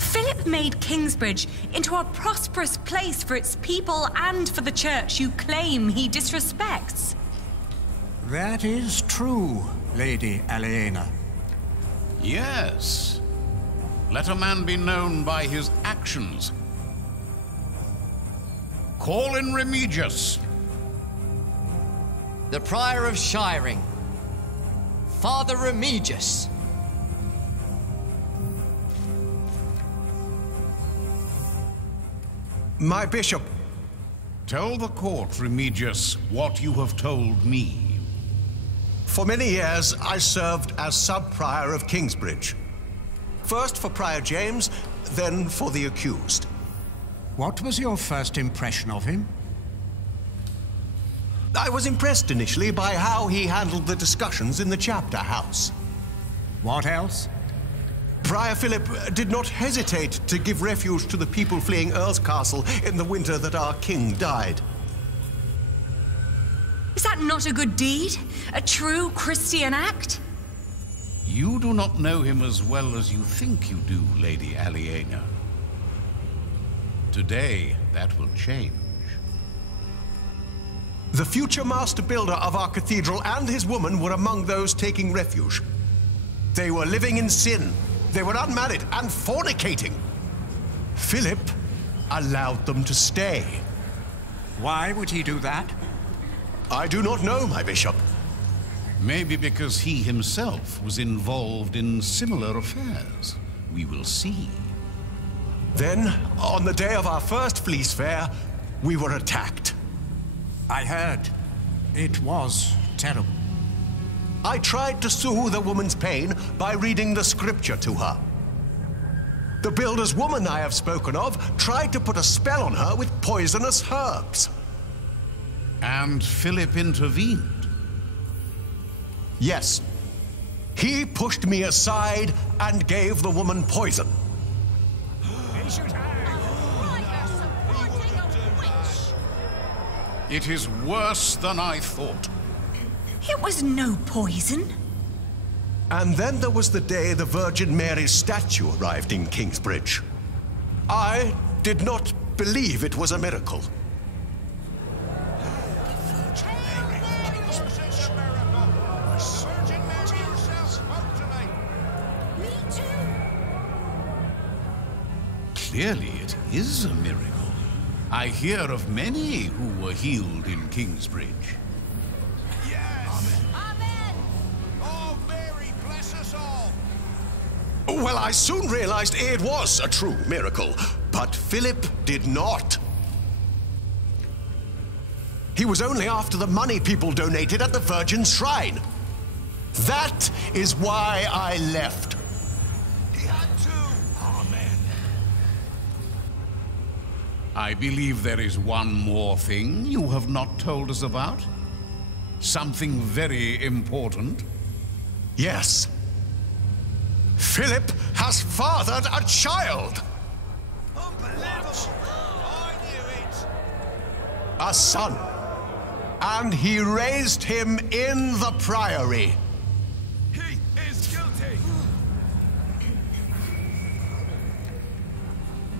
Philip made Kingsbridge into a prosperous place for its people and for the church you claim he disrespects. That is true, Lady Aliena. Yes. Let a man be known by his actions. Call in Remigius. The Prior of Shiring, Father Remigius. My bishop. Tell the court, Remigius, what you have told me. For many years, I served as sub-prior of Kingsbridge. First for Prior James, then for the accused. What was your first impression of him? I was impressed initially by how he handled the discussions in the chapter house. What else? Prior Philip did not hesitate to give refuge to the people fleeing Earl's Castle in the winter that our king died. Is that not a good deed? A true Christian act? You do not know him as well as you think you do, Lady Aliena. Today, that will change. The future master builder of our cathedral and his woman were among those taking refuge. They were living in sin. They were unmarried and fornicating. Philip allowed them to stay. Why would he do that? I do not know, my bishop. Maybe because he himself was involved in similar affairs. We will see. Then, on the day of our first fleece fair, we were attacked. I heard. It was terrible. I tried to soothe the woman's pain by reading the scripture to her. The builder's woman I have spoken of tried to put a spell on her with poisonous herbs. And Philip intervened? Yes. He pushed me aside and gave the woman poison. It is worse than I thought. It was no poison. And then there was the day the Virgin Mary's statue arrived in Kingsbridge. I did not believe it was a miracle. Clearly it is a miracle. I hear of many who were healed in Kingsbridge. Yes! Amen! Oh, Mary, bless us all! Well, I soon realized it was a true miracle, but Philip did not. He was only after the money people donated at the Virgin's Shrine. That is why I left. He had to! Amen. I believe there is one more thing you have not told us about. Something very important. Yes. Philip has fathered a child. Unbelievable! I knew it! A son. And he raised him in the priory. He is guilty!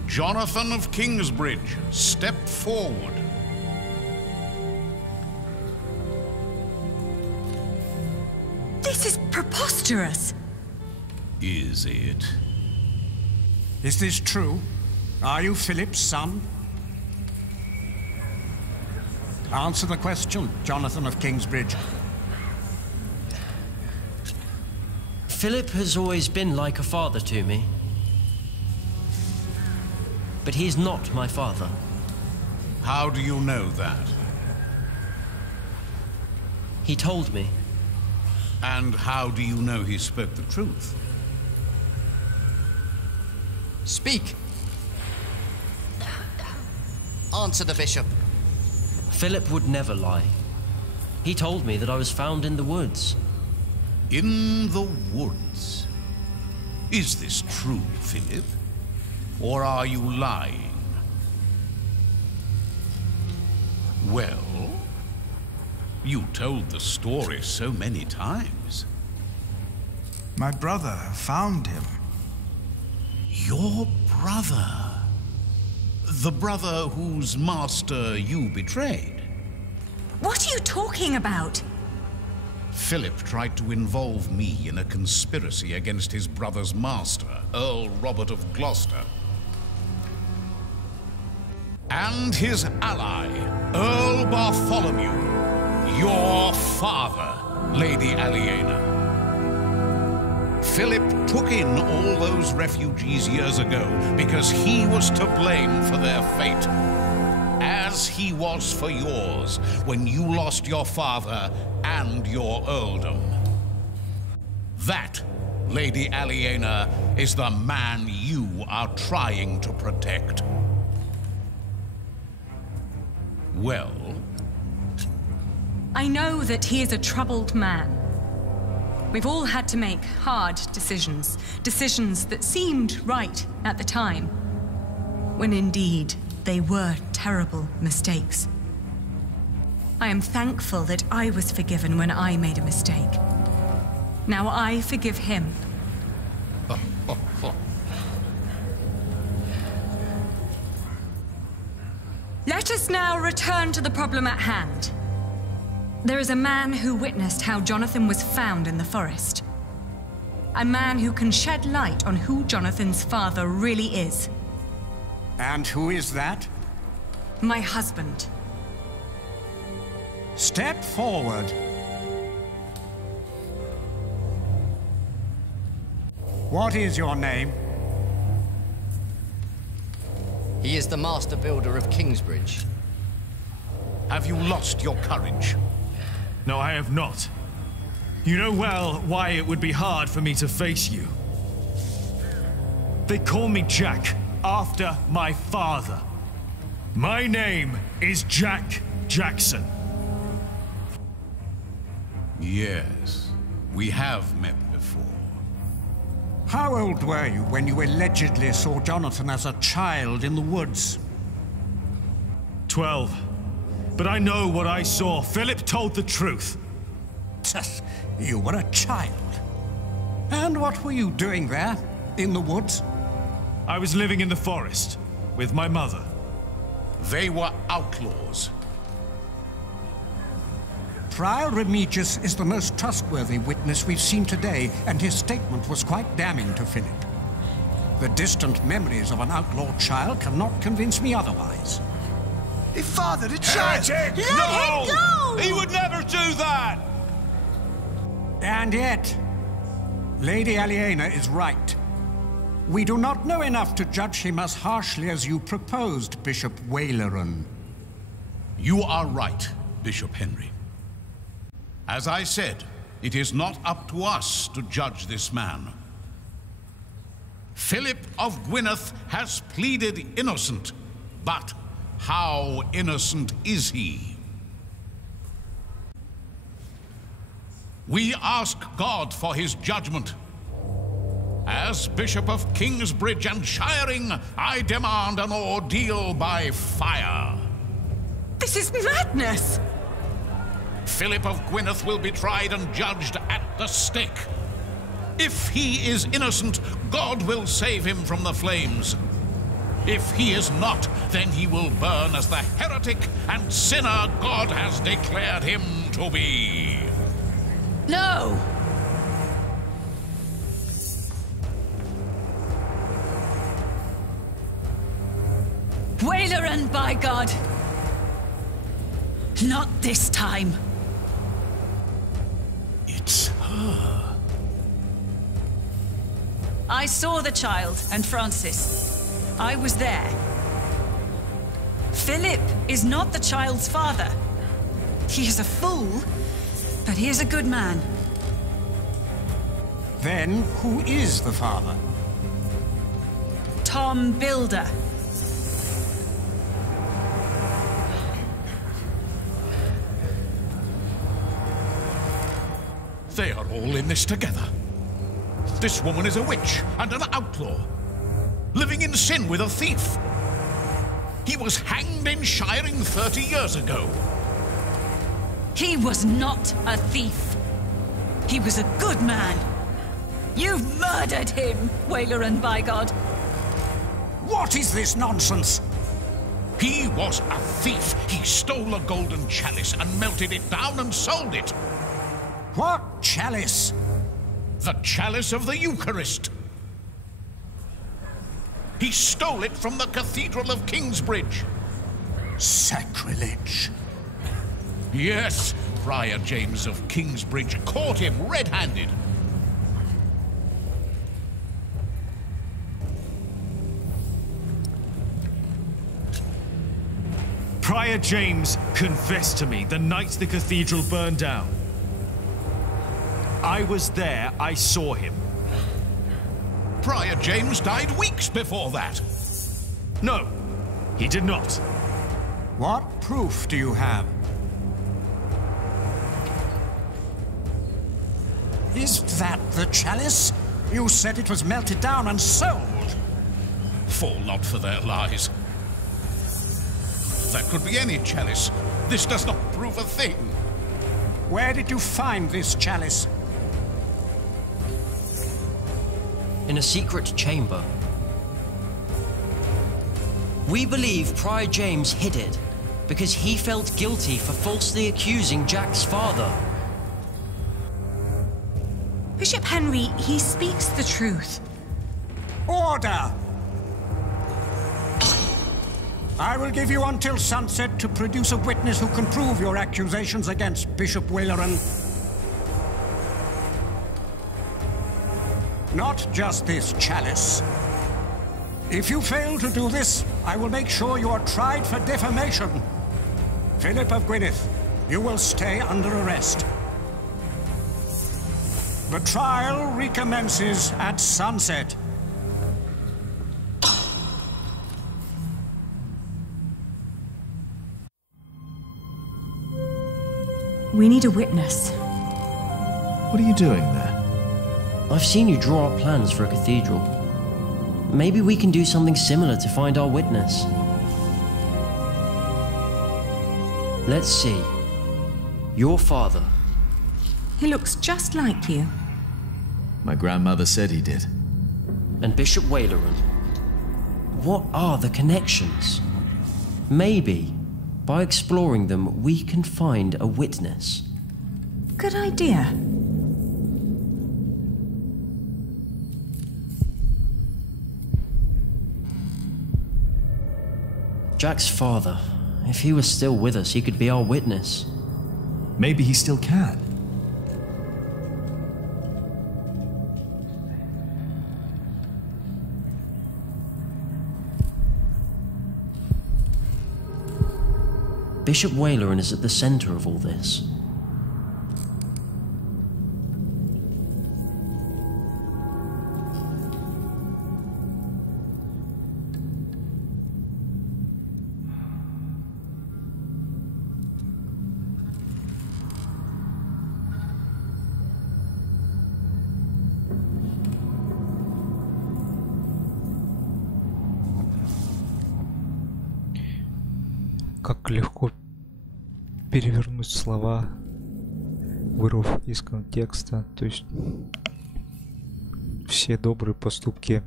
Jonathan of Kingsbridge, step forward. This is preposterous. Is it? Is this true? Are you Philip's son? Answer the question, Jonathan of Kingsbridge. Philip has always been like a father to me. But he is not my father. How do you know that? He told me. And how do you know he spoke the truth? Speak. Answer the bishop. Philip would never lie. He told me that I was found in the woods. In the woods? Is this true, Philip? Or are you lying? Well, you told the story so many times. My brother found him. Your brother. The brother whose master you betrayed. What are you talking about? Philip tried to involve me in a conspiracy against his brother's master, Earl Robert of Gloucester. And his ally, Earl Bartholomew, your father, Lady Aliena. Philip took in all those refugees years ago because he was to blame for their fate, as he was for yours when you lost your father and your earldom. That, Lady Aliena, is the man you are trying to protect. Well? I know that he is a troubled man. We've all had to make hard decisions. Decisions that seemed right at the time, when indeed they were terrible mistakes. I am thankful that I was forgiven when I made a mistake. Now I forgive him. Let us now return to the problem at hand. There is a man who witnessed how Jonathan was found in the forest. A man who can shed light on who Jonathan's father really is. And who is that? My husband. Step forward. What is your name? He is the master builder of Kingsbridge. Have you lost your courage? No, I have not. You know well why it would be hard for me to face you. They call me Jack, after my father. My name is Jack Jackson. Yes, we have met before. How old were you when you allegedly saw Jonathan as a child in the woods? 12. But I know what I saw. Philip told the truth. You were a child. And what were you doing there, in the woods? I was living in the forest, with my mother. They were outlaws. Friar Remigius is the most trustworthy witness we've seen today, and his statement was quite damning to Philip. The distant memories of an outlawed child cannot convince me otherwise. He fathered a child! Let him go! He would never do that! And yet, Lady Aliena is right. We do not know enough to judge him as harshly as you proposed, Bishop Waleran. You are right, Bishop Henry. As I said, it is not up to us to judge this man. Philip of Gwynedd has pleaded innocent, but how innocent is he? We ask God for his judgment. As Bishop of Kingsbridge and Shiring, I demand an ordeal by fire. This is madness! Philip of Gwynedd will be tried and judged at the stake. If he is innocent, God will save him from the flames. If he is not, then he will burn as the heretic and sinner God has declared him to be. No! Waleran, by God! Not this time. It's her. I saw the child and Francis. I was there. Philip is not the child's father. He is a fool, but he is a good man. Then, who is the father? Tom Builder. They are all in this together. This woman is a witch and an outlaw, living in sin with a thief. He was hanged in Shiring 30 years ago. He was not a thief. He was a good man. You've murdered him, Waleran, by God. What is this nonsense? He was a thief. He stole a golden chalice and melted it down and sold it. What chalice? The chalice of the Eucharist. He stole it from the Cathedral of Kingsbridge. Sacrilege. Yes, Friar James of Kingsbridge caught him red-handed. Prior James confessed to me the night the cathedral burned down. I was there, I saw him. Friar James died weeks before that. No, he did not. What proof do you have? Is that the chalice? You said it was melted down and sold. Fall not for their lies. That could be any chalice. This does not prove a thing. Where did you find this chalice? In a secret chamber. We believe Prior James hid it because he felt guilty for falsely accusing Jack's father. Bishop Henry, he speaks the truth. Order! I will give you until sunset to produce a witness who can prove your accusations against Bishop Waleran. Not just this chalice. If you fail to do this, I will make sure you are tried for defamation. Philip of Gwynedd, you will stay under arrest. The trial recommences at sunset. We need a witness. What are you doing there? I've seen you draw up plans for a cathedral. Maybe we can do something similar to find our witness. Let's see. Your father. He looks just like you. My grandmother said he did. And Bishop Waleran. What are the connections? Maybe, by exploring them, we can find a witness. Good idea. Jack's father. If he was still with us, he could be our witness. Maybe he still can. Bishop Waleran is at the center of all this. Как легко перевернуть слова, вырвав из контекста. То есть все добрые поступки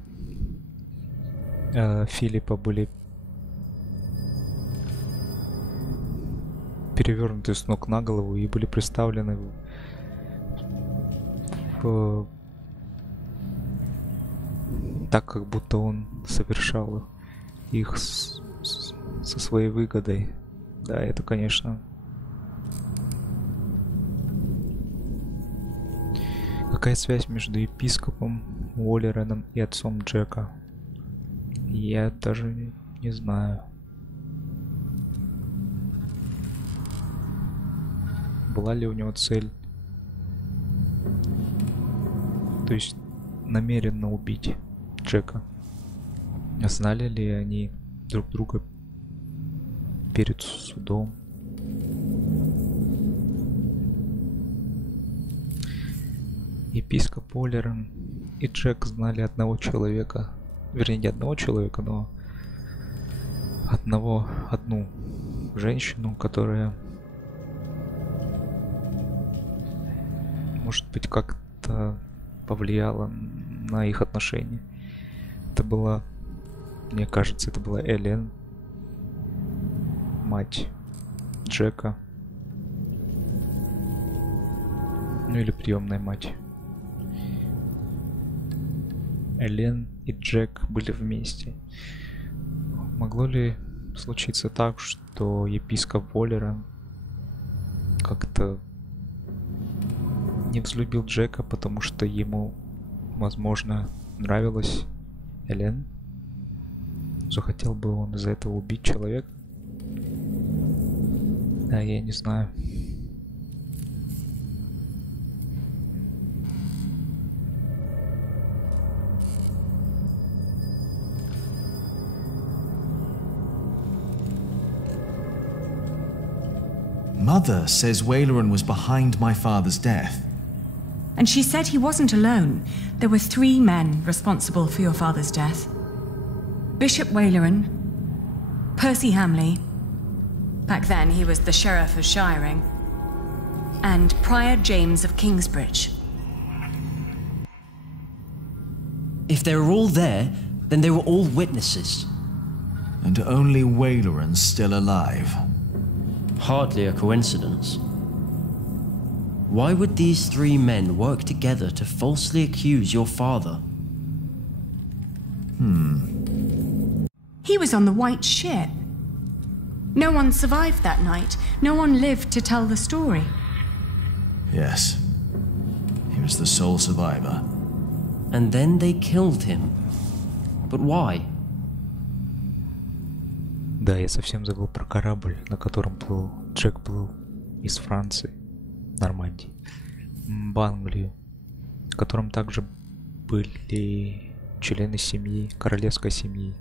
Филиппа были перевернуты с ног на голову и были представлены так, как будто он совершал их со своей выгодой. Да, это, конечно, какая связь между епископом Уоллераном и отцом Джека? Я даже не знаю. Была ли у него цель, то есть намеренно убить Джека? Знали ли они друг друга перед судом? Епископ Уоллеран и Джек знали одного человека. Вернее, не одного человека, но одну женщину, которая, может быть, как-то повлияла на их отношения. Это была Мне кажется, это была Элен, мать Джека. Ну или приемная мать. Элен и Джек были вместе. Могло ли случиться так, что епископ Уоллерон как-то не взлюбил Джека, потому что ему, возможно, нравилась Элен? Захотел бы он из-за этого убить человека? Да, я не знаю. Mother says Waleran was behind my father's death. And she said he wasn't alone. There were 3 men responsible for your father's death. Bishop Waleran, Percy Hamley, back then he was the Sheriff of Shiring, and Prior James of Kingsbridge. If they were all there, then they were all witnesses. And only Waleran's still alive. Hardly a coincidence. Why would these 3 men work together to falsely accuse your father? He was on the White Ship. No one survived that night. No one lived to tell the story. Yes. He was the sole survivor. And then they killed him. But why? Да, я совсем забыл про корабль, на котором Джек плыл из Франции, Нормандии, в Англию, в котором также были члены семьи, королевской семьи,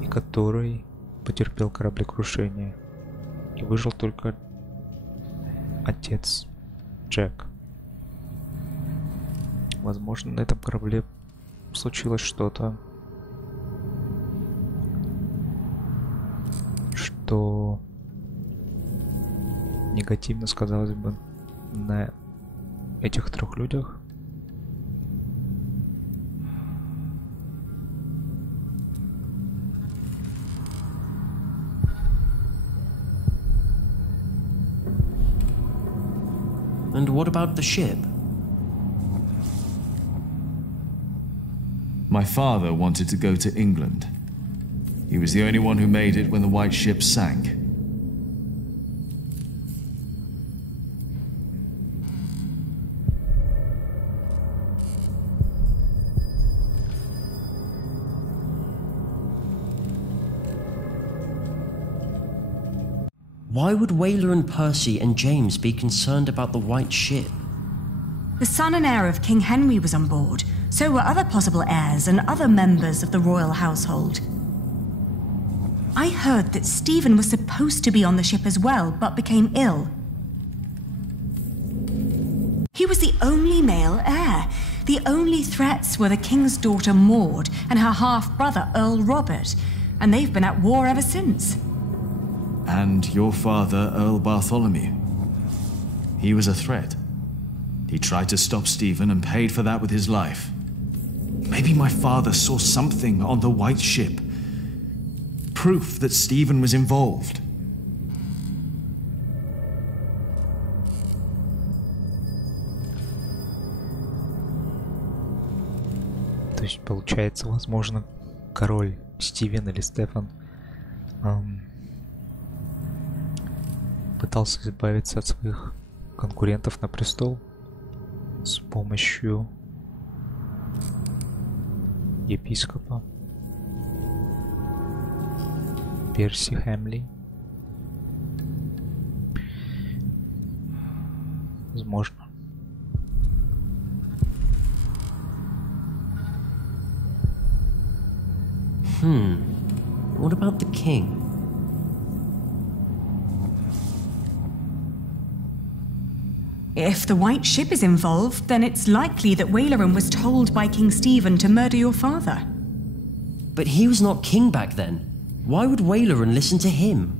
и который потерпел кораблекрушение. И выжил только отец Джек. Возможно, на этом корабле случилось что-то, что негативно сказалось бы на этих 3 людях. And what about the ship? My father wanted to go to England. He was the only one who made it when the White Ship sank. Why would Waleran, Percy, and James be concerned about the White Ship? The son and heir of King Henry was on board. So were other possible heirs and other members of the royal household. I heard that Stephen was supposed to be on the ship as well, but became ill. He was the only male heir. The only threats were the king's daughter Maud and her half-brother Earl Robert, and they've been at war ever since. And your father, Earl Bartholomew. He was a threat. He tried to stop Stephen and paid for that with his life. Maybe my father saw something on the White Ship. Proof that Stephen was involved. То есть, получается, возможно, король Стивен или Стефан пытался избавиться от своих конкурентов на престол с помощью епископа Перси Хэмли. Возможно. What about the king? If the White Ship is involved, then it's likely that Waleran was told by King Stephen to murder your father. But he was not king back then. Why would Waleran listen to him?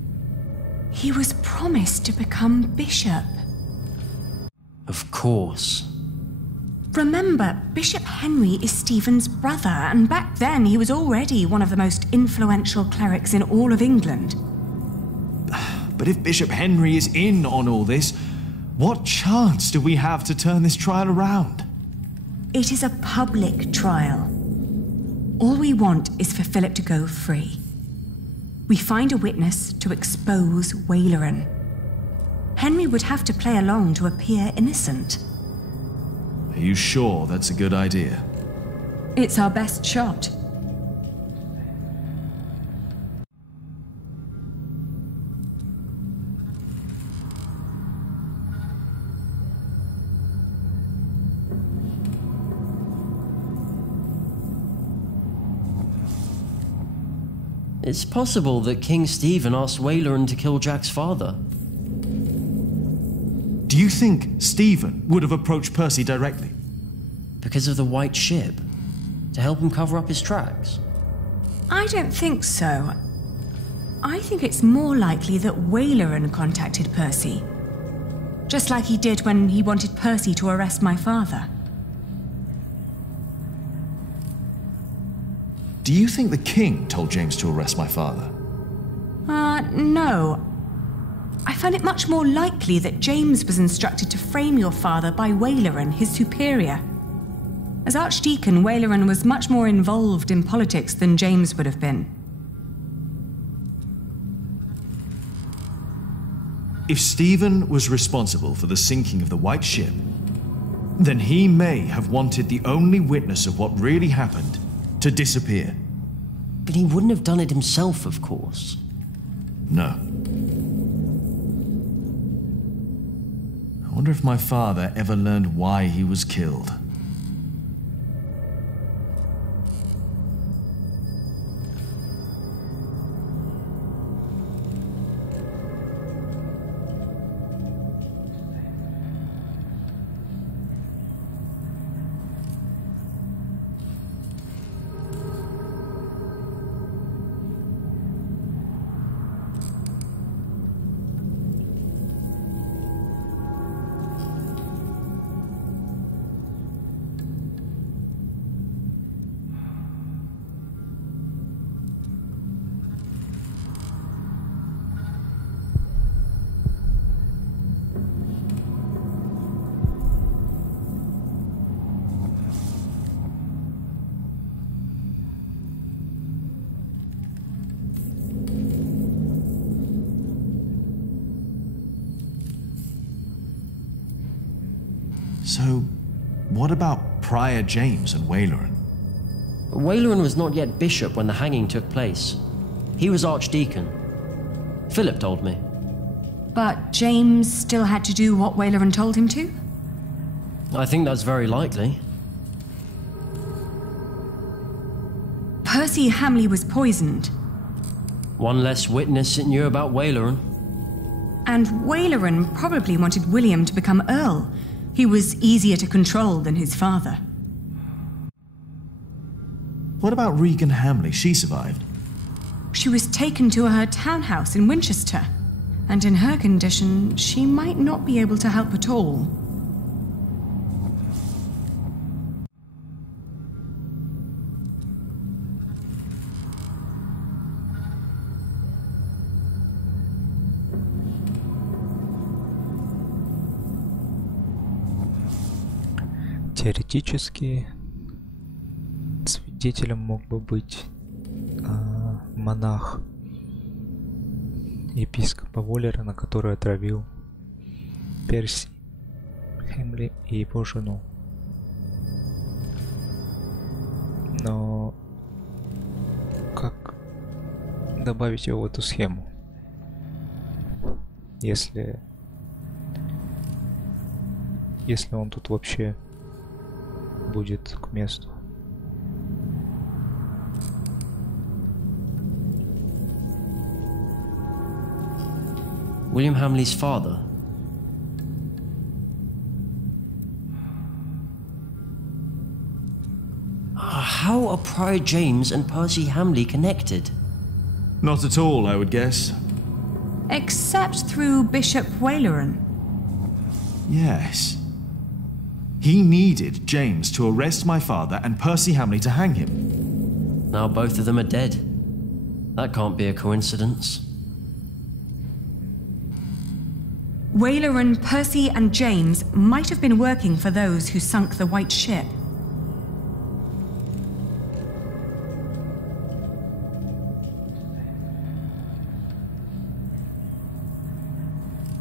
He was promised to become bishop. Of course. Remember, Bishop Henry is Stephen's brother, and back then he was already one of the most influential clerics in all of England. But if Bishop Henry is in on all this, what chance do we have to turn this trial around? It is a public trial. All we want is for Philip to go free. We find a witness to expose Waleran. Henry would have to play along to appear innocent. Are you sure that's a good idea? It's our best shot. It's possible that King Stephen asked Waleran to kill Jack's father. Do you think Stephen would have approached Percy directly? Because of the white ship? To help him cover up his tracks? I don't think so. I think it's more likely that Waleran contacted Percy. Just like he did when he wanted Percy to arrest my father. Do you think the king told James to arrest my father? No. I find it much more likely that James was instructed to frame your father by Waleran, his superior. As Archdeacon, Waleran was much more involved in politics than James would have been. If Stephen was responsible for the sinking of the White Ship, then he may have wanted the only witness of what really happened to disappear. But he wouldn't have done it himself, of course. No. I wonder if my father ever learned why he was killed. So, what about Prior James and Waleran? Waleran was not yet bishop when the hanging took place. He was archdeacon. Philip told me. But James still had to do what Waleran told him to? I think that's very likely. Percy Hamley was poisoned. One less witness that knew about Waleran. And Waleran probably wanted William to become Earl. He was easier to control than his father. What about Regan Hamley? She survived. She was taken to her townhouse in Winchester. And in her condition, she might not be able to help at all. Теоретически свидетелем мог бы быть монах епископа Воллерена, который отравил Перси Хэмли и его жену. Но как добавить его в эту схему, если он тут вообще будет к месту? William Hamley's father. How are Prior James and Percy Hamley connected? Not at all, I would guess. Except through Bishop Waleran. Yes. He needed James to arrest my father and Percy Hamley to hang him. Now both of them are dead. That can't be a coincidence. Waylaran, Percy, and James might have been working for those who sunk the White Ship.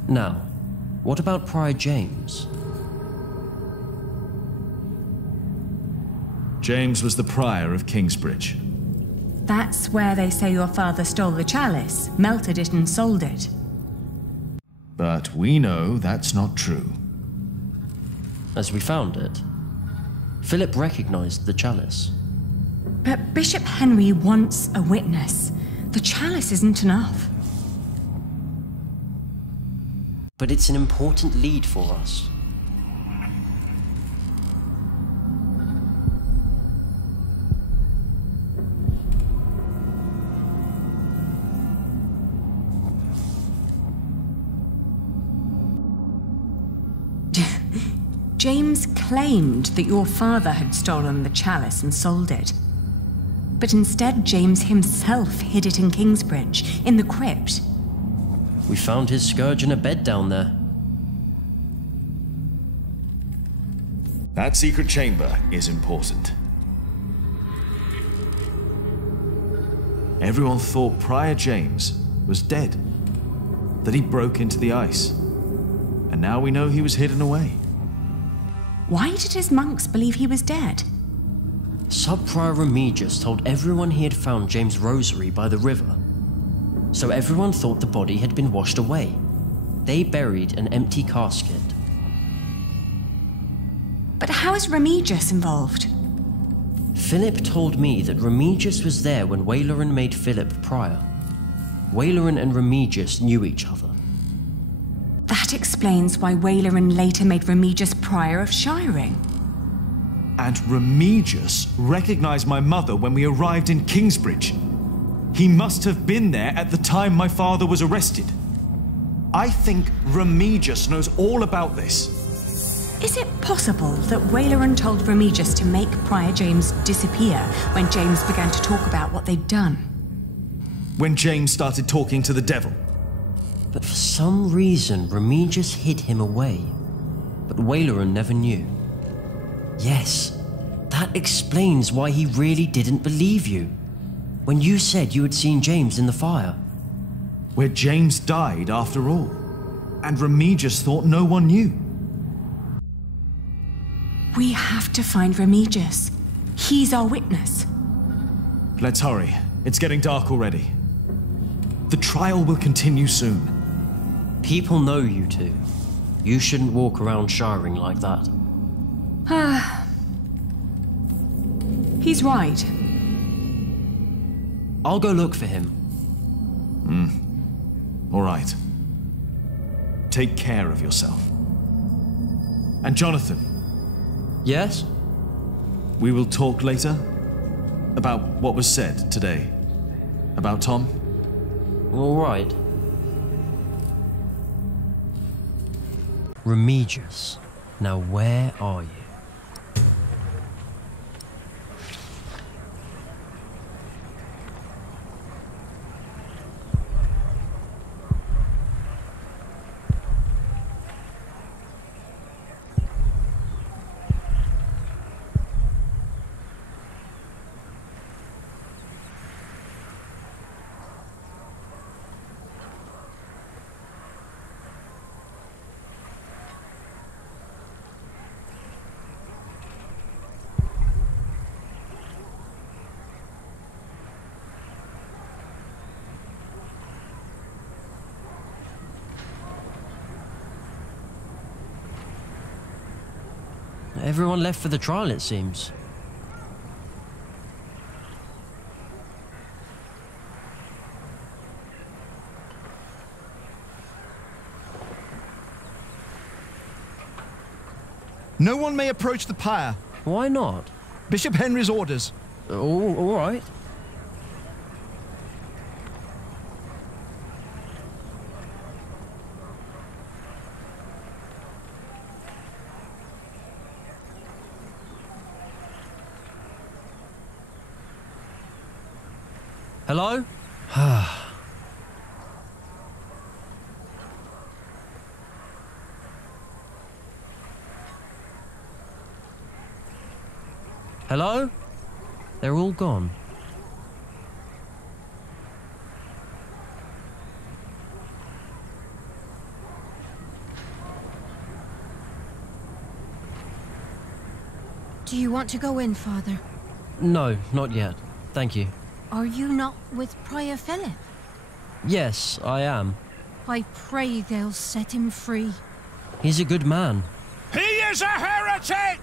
Now, what about Prior James? James was the prior of Kingsbridge. That's where they say your father stole the chalice, melted it, and sold it. But we know that's not true. As we found it, Philip recognized the chalice. But Bishop Henry wants a witness. The chalice isn't enough. But it's an important lead for us. James claimed that your father had stolen the chalice and sold it. But instead, James himself hid it in Kingsbridge, in the crypt. We found his scourge in a bed down there. That secret chamber is important. Everyone thought Prior James was dead, that he broke into the ice. And now we know he was hidden away. Why did his monks believe he was dead? Sub-Prior Remigius told everyone he had found James' rosary by the river. So everyone thought the body had been washed away. They buried an empty casket. But how is Remigius involved? Philip told me that Remigius was there when Waylaran made Philip prior. Waylaran and Remigius knew each other. That explains why Waylaran later made Remigius prior of Shiring. And Remigius recognized my mother when we arrived in Kingsbridge. He must have been there at the time my father was arrested. I think Remigius knows all about this. Is it possible that Waylaran told Remigius to make Prior James disappear when James began to talk about what they'd done? When James started talking to the devil. But for some reason, Remigius hid him away. But Waylaran never knew. Yes, that explains why he really didn't believe you. When you said you had seen James in the fire. Where James died after all. And Remigius thought no one knew. We have to find Remigius. He's our witness. Let's hurry. It's getting dark already. The trial will continue soon. People know you two. You shouldn't walk around shiring like that. He's right. I'll go look for him. All right. Take care of yourself. And Jonathan. Yes? We will talk later about what was said today. About Tom. All right. Remigius, now where are you? Everyone left for the trial, it seems. No one may approach the pyre. Why not? Bishop Henry's orders. Oh, all right. Hello? Hello? They're all gone. Do you want to go in, Father? No, not yet. Thank you. Are you not with Prior Philip? Yes, I am. I pray they'll set him free. He's a good man. He is a heretic!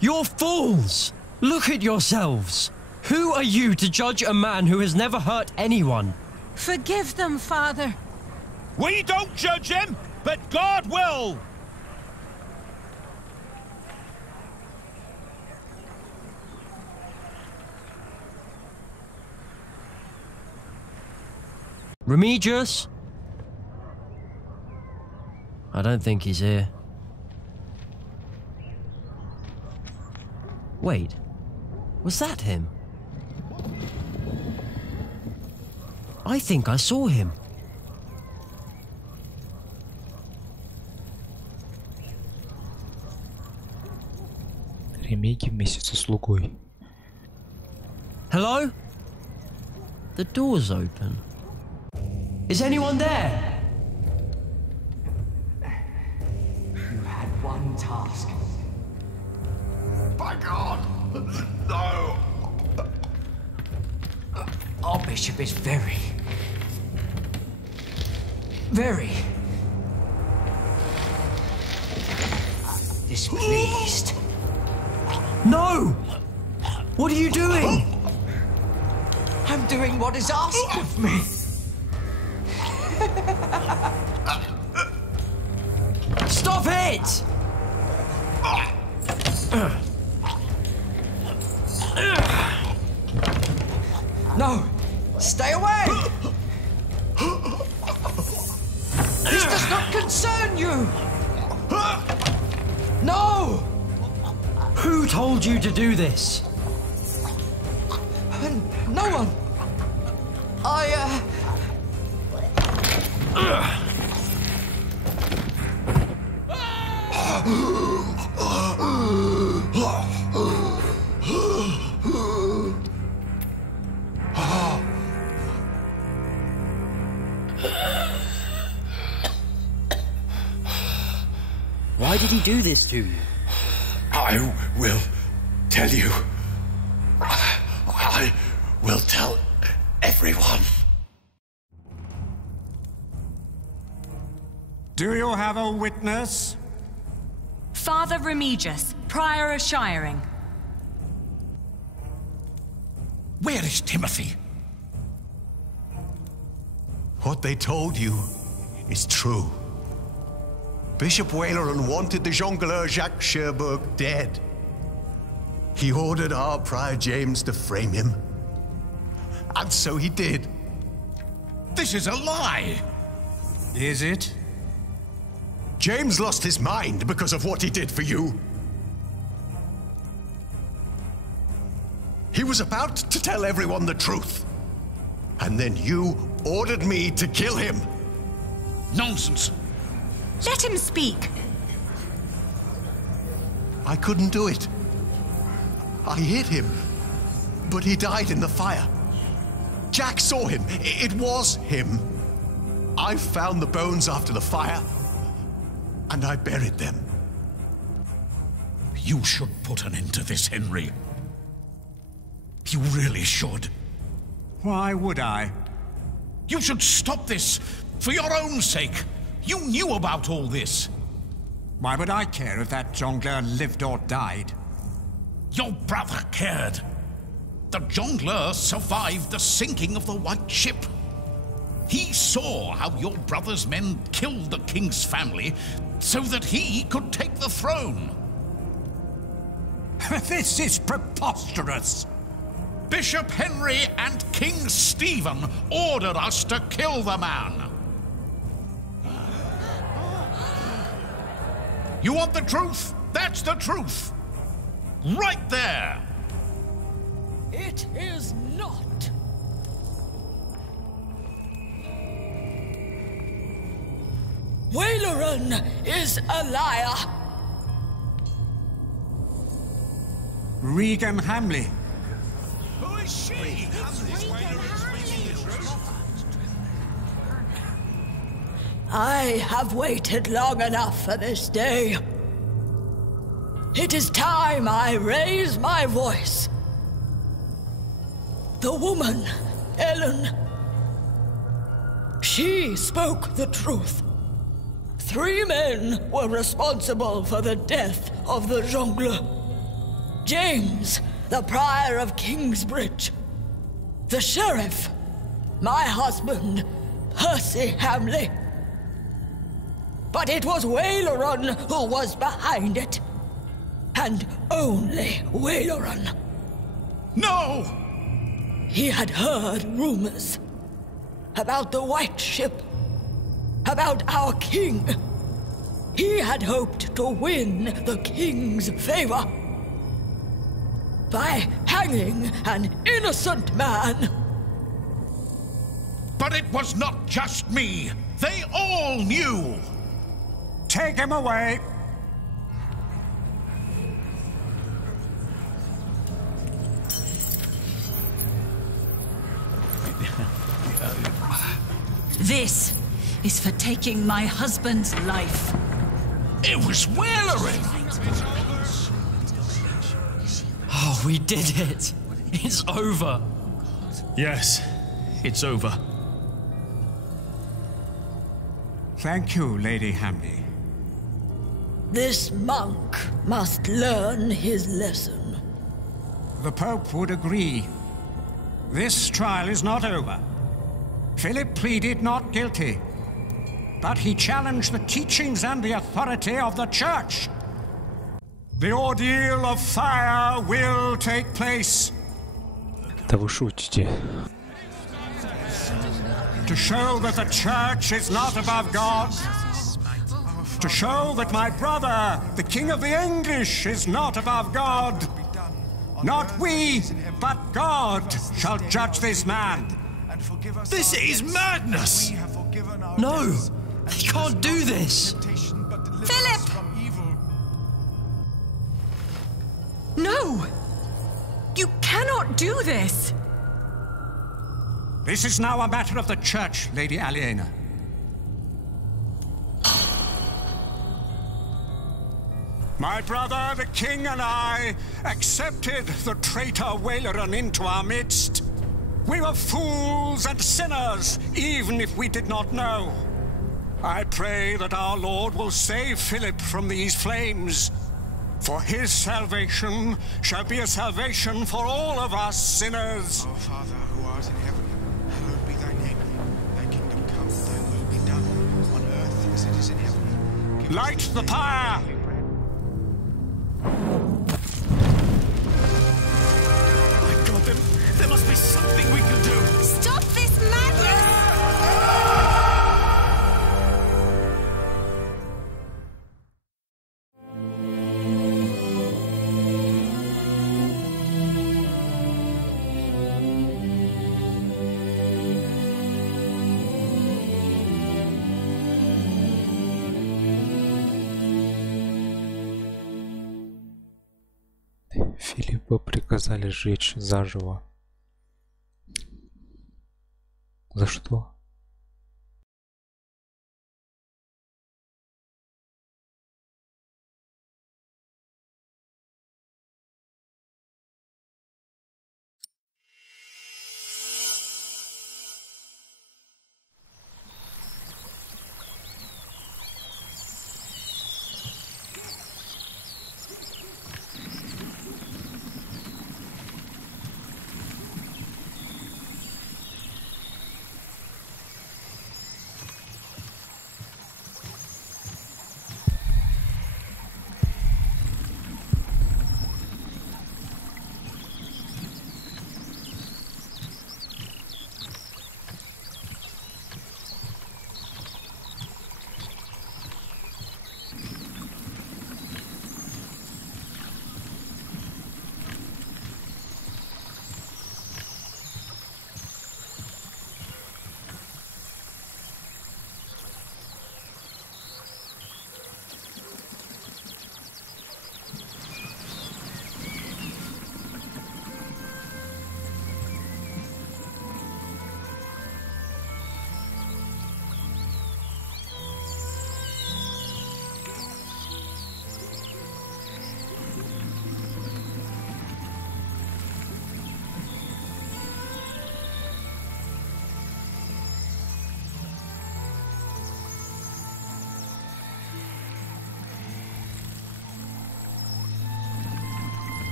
You're fools! Look at yourselves! Who are you to judge a man who has never hurt anyone? Forgive them, Father. We don't judge him, but God will! Remigius? I don't think he's here. Wait, was that him? I think I saw him. Ремейки вместе со слугой. Hello? The door's open. Is anyone there? You had one task. By God! No! Our bishop is very displeased. No! What are you doing? I'm doing what is asked of me. Stop it! No! Stay away! This does not concern you! No! Who told you to do this? No one! Why did he do this to you? I will tell you. I will tell everyone. Do you have a witness? Father Remigius, Prior of Shiring. Where is Timothy? What they told you is true. Bishop Waleran wanted the jongleur Jacques Cherbourg dead. He ordered our Prior James to frame him. And so he did. This is a lie! Is it? James lost his mind because of what he did for you. He was about to tell everyone the truth. And then you ordered me to kill him. Nonsense! Let him speak. I couldn't do it. I hit him, but he died in the fire. Jack saw him. It was him. I found the bones after the fire, and I buried them. You should put an end to this, Henry. You really should. Why would I? You should stop this, for your own sake. You knew about all this. Why would I care if that jongleur lived or died? Your brother cared. The jongleur survived the sinking of the White Ship. He saw how your brother's men killed the king's family so that he could take the throne. This is preposterous. Bishop Henry and King Stephen ordered us to kill the man. You want the truth? That's the truth. Right there. It is not. Waileran is a liar. Regan Hamley. Who is she? I have waited long enough for this day. It is time I raise my voice. The woman, Ellen, she spoke the truth. 3 men were responsible for the death of the Jongleur. James, the Prior of Kingsbridge. The Sheriff, my husband, Percy Hamley. But it was Waileran who was behind it. And only Waileran. No! He had heard rumors about the White Ship, about our king. He had hoped to win the king's favor by hanging an innocent man. But it was not just me. They all knew. Take him away. This is for taking my husband's life. It was Waileran! Oh, we did it. It's over. Yes, it's over. Thank you, Lady Hamley. This monk must learn his lesson. The Pope would agree. This trial is not over. Philip pleaded not guilty, but he challenged the teachings and the authority of the Church. The ordeal of fire will take place. Да вы шутите. To show that the Church is not above God. To show that my brother, the King of the English, is not above God. Not we, but God shall judge this man. This is madness! No! He can't do this! Philip! No! You cannot do this! This is now a matter of the Church, Lady Aliena. My brother, the King, and I accepted the traitor Waileran into our midst. We were fools and sinners, even if we did not know. I pray that our Lord will save Philip from these flames, for his salvation shall be a salvation for all of us sinners. Our Father who art in heaven, hallowed be thy name. Thy kingdom come, thy will be done, on earth as it is in heaven. Light the pyre! My God, there must be something we can do! Stop this madness! Филиппа приказали сжечь заживо. За что?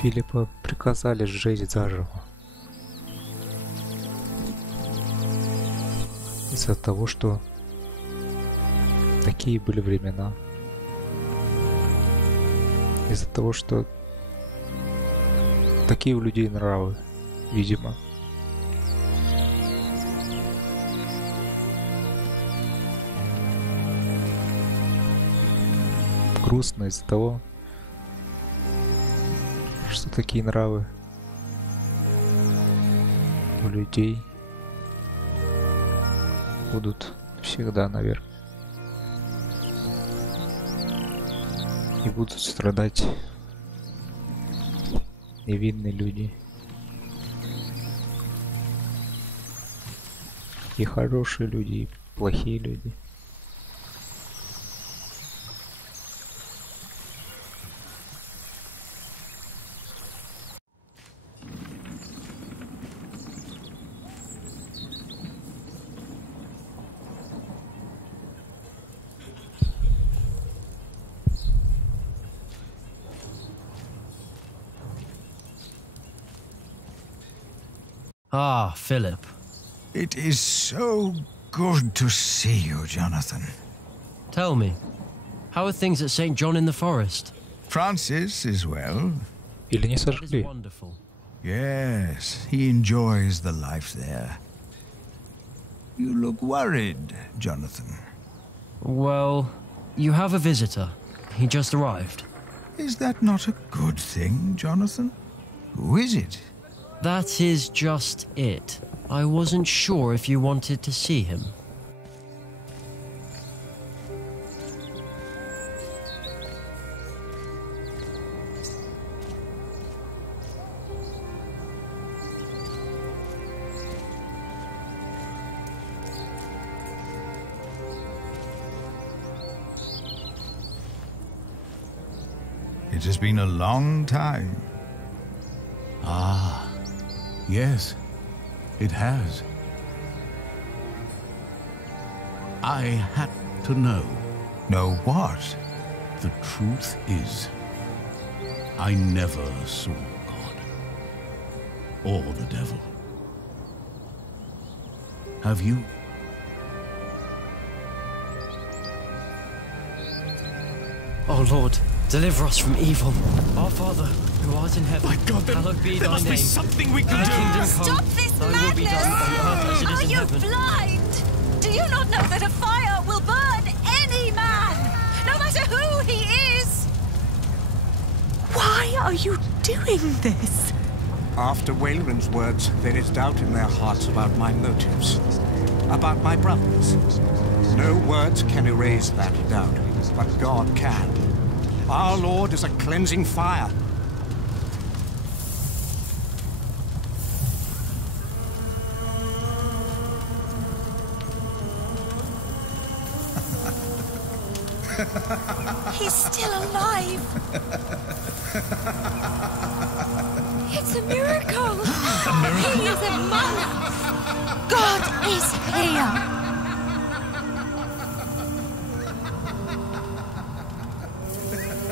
Филиппа приказали сжечь заживо. Из-за того, что такие были времена. Из-за того, что такие у людей нравы, видимо. Грустно из-за того, что такие нравы у людей будут всегда наверх. И будут страдать невинные люди. И хорошие люди, и плохие люди. Ah, Philip. It is so good to see you, Jonathan. Tell me, how are things at St. John in the Forest? Francis is well. Или не сожгли? Wonderful. Yes, he enjoys the life there. You look worried, Jonathan. Well, you have a visitor. He just arrived. Is that not a good thing, Jonathan? Who is it? That is just it. I wasn't sure if you wanted to see him. It has been a long time. Ah, yes, it has. I had to know. Know what? The truth is, I never saw God or the devil. Have you? Oh Lord, deliver us from evil. Our Father, who art in heaven, My God, hallowed be there thy must name. be something we can Thy do. kingdom come, Stop this thy will be done on earth as it is Are in you heaven. blind? Do you not know that a fire will burn any man, no matter who he is? Why are you doing this? After Wayland's words, there is doubt in their hearts about my motives, about my brothers. No words can erase that doubt, but God can. Our Lord is a cleansing fire. He's still alive. It's a miracle. He is among us. God is here.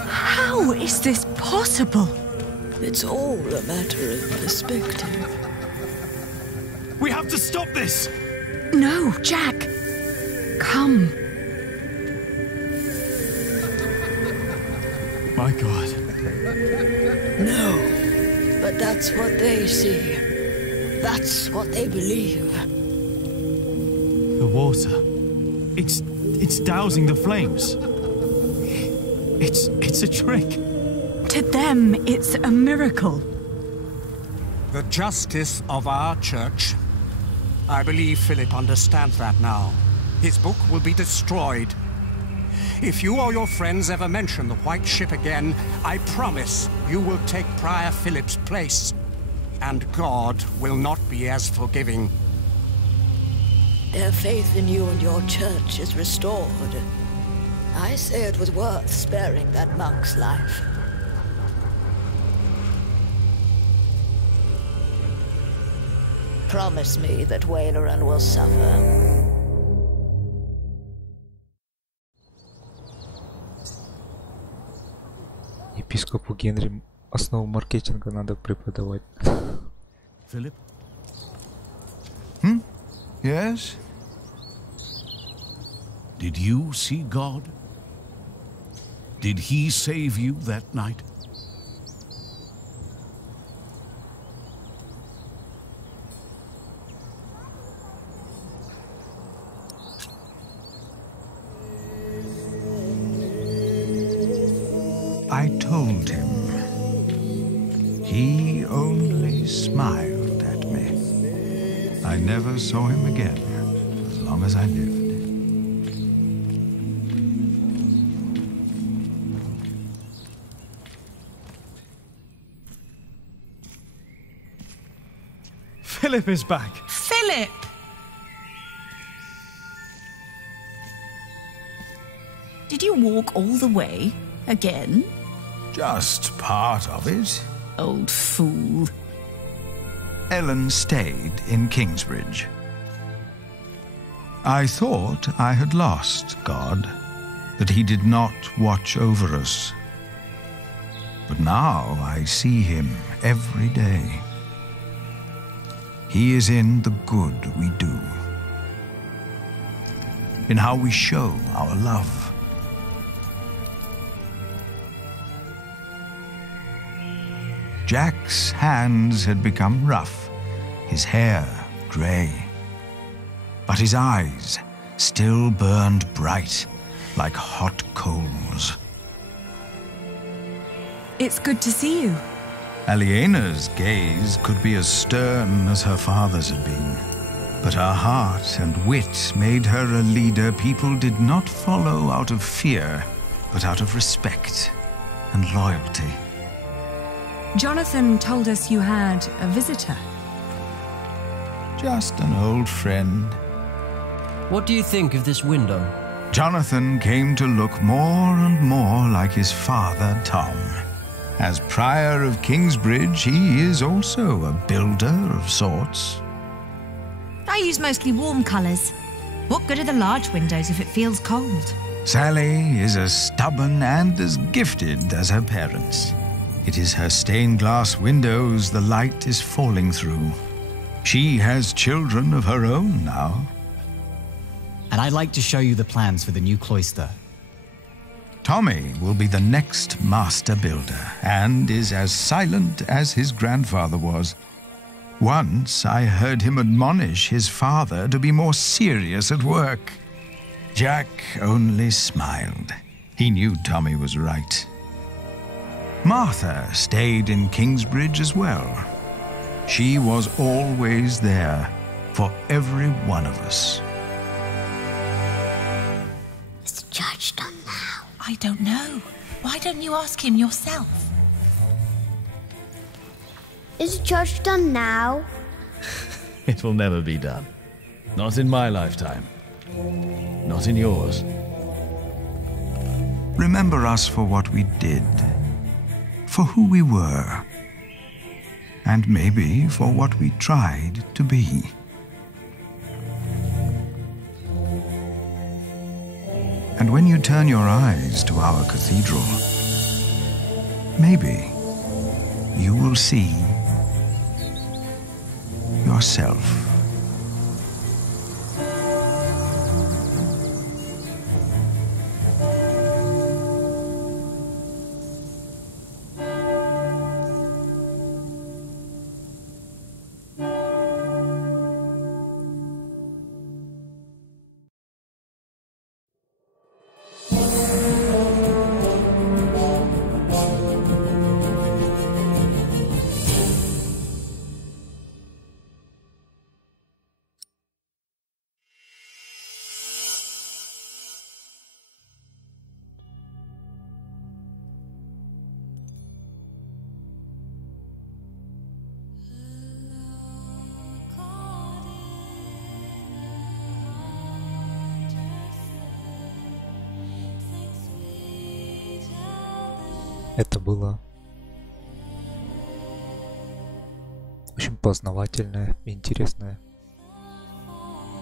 How is this possible? It's all a matter of perspective. We have to stop this! No, Jack. Come. My God. No, but that's what they see. That's what they believe. The water. It's dousing the flames. It's a trick. To them, it's a miracle. The justice of our church. I believe Philip understands that now. His book will be destroyed. If you or your friends ever mention the White Ship again, I promise you will take Prior Philip's place. And God will not be as forgiving. Their faith in you and your church is restored. I say it was worth sparing that monk's life. Promise me that Wayland will suffer. Епископу Генри Основу маркетинга надо преподавать. Philip? Yes? Did you see God? Did he save you that night? I told him. He only smiled at me. I never saw him again, as long as I lived. Philip is back. Philip! Did you walk all the way? Again? Just part of it. Old fool. Ellen stayed in Kingsbridge. I thought I had lost God, that he did not watch over us. But now I see him every day. He is in the good we do, in how we show our love. Jack's hands had become rough, his hair grey, but his eyes still burned bright like hot coals. It's good to see you. Aliena's gaze could be as stern as her father's had been, but her heart and wit made her a leader people did not follow out of fear, but out of respect and loyalty. Jonathan told us you had a visitor. Just an old friend. What do you think of this window? Jonathan came to look more and more like his father, Tom. As Prior of Kingsbridge, he is also a builder of sorts. I use mostly warm colours. What good are the large windows if it feels cold? Sally is as stubborn and as gifted as her parents. It is her stained glass windows the light is falling through. She has children of her own now. And I'd like to show you the plans for the new cloister. Tommy will be the next master builder and is as silent as his grandfather was. Once I heard him admonish his father to be more serious at work. Jack only smiled. He knew Tommy was right. Martha stayed in Kingsbridge as well. She was always there for every one of us. Is the judge done now? I don't know. Why don't you ask him yourself? Is the judge done now? It will never be done. Not in my lifetime. Not in yours. Remember us for what we did, for who we were, and maybe for what we tried to be. And when you turn your eyes to our cathedral, maybe you will see yourself. Это было очень познавательное и интересное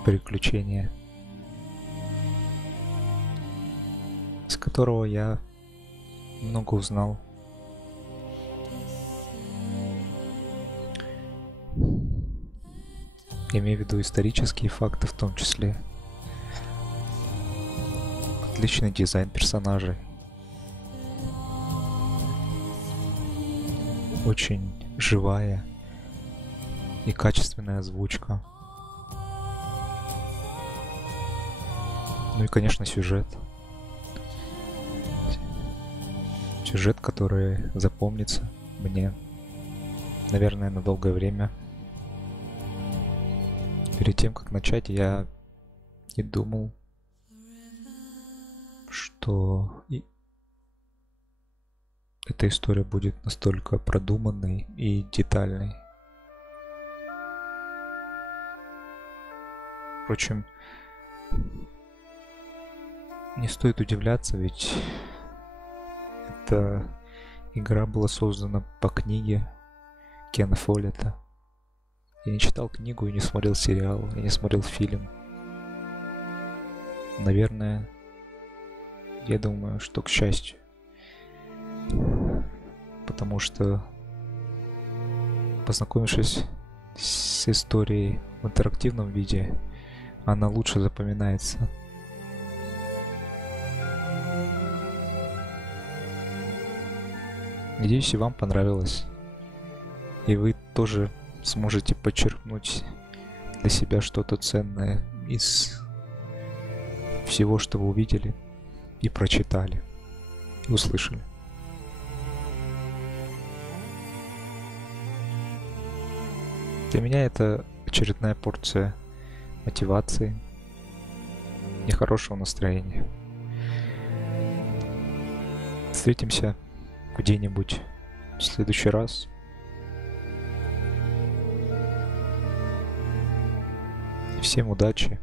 приключение, из которого я много узнал Я имею в виду исторические факты в том числе. Отличный дизайн персонажей. Очень живая и качественная озвучка. Ну и, конечно, сюжет. Сюжет, который запомнится мне, наверное, на долгое время. Перед тем, как начать, я и думал, что эта история будет настолько продуманной и детальной. Впрочем, не стоит удивляться, ведь эта игра была создана по книге Кена Фоллетта. Я не читал книгу и не смотрел сериал, я не смотрел фильм. Наверное, я думаю, что к счастью. Потому что, познакомившись с историей в интерактивном виде, она лучше запоминается. Надеюсь, и вам понравилось. И вы тоже сможете подчеркнуть для себя что-то ценное из всего, что вы увидели и прочитали, и услышали. Для меня это очередная порция мотивации и хорошего настроения. Встретимся где-нибудь в следующий раз. Всем удачи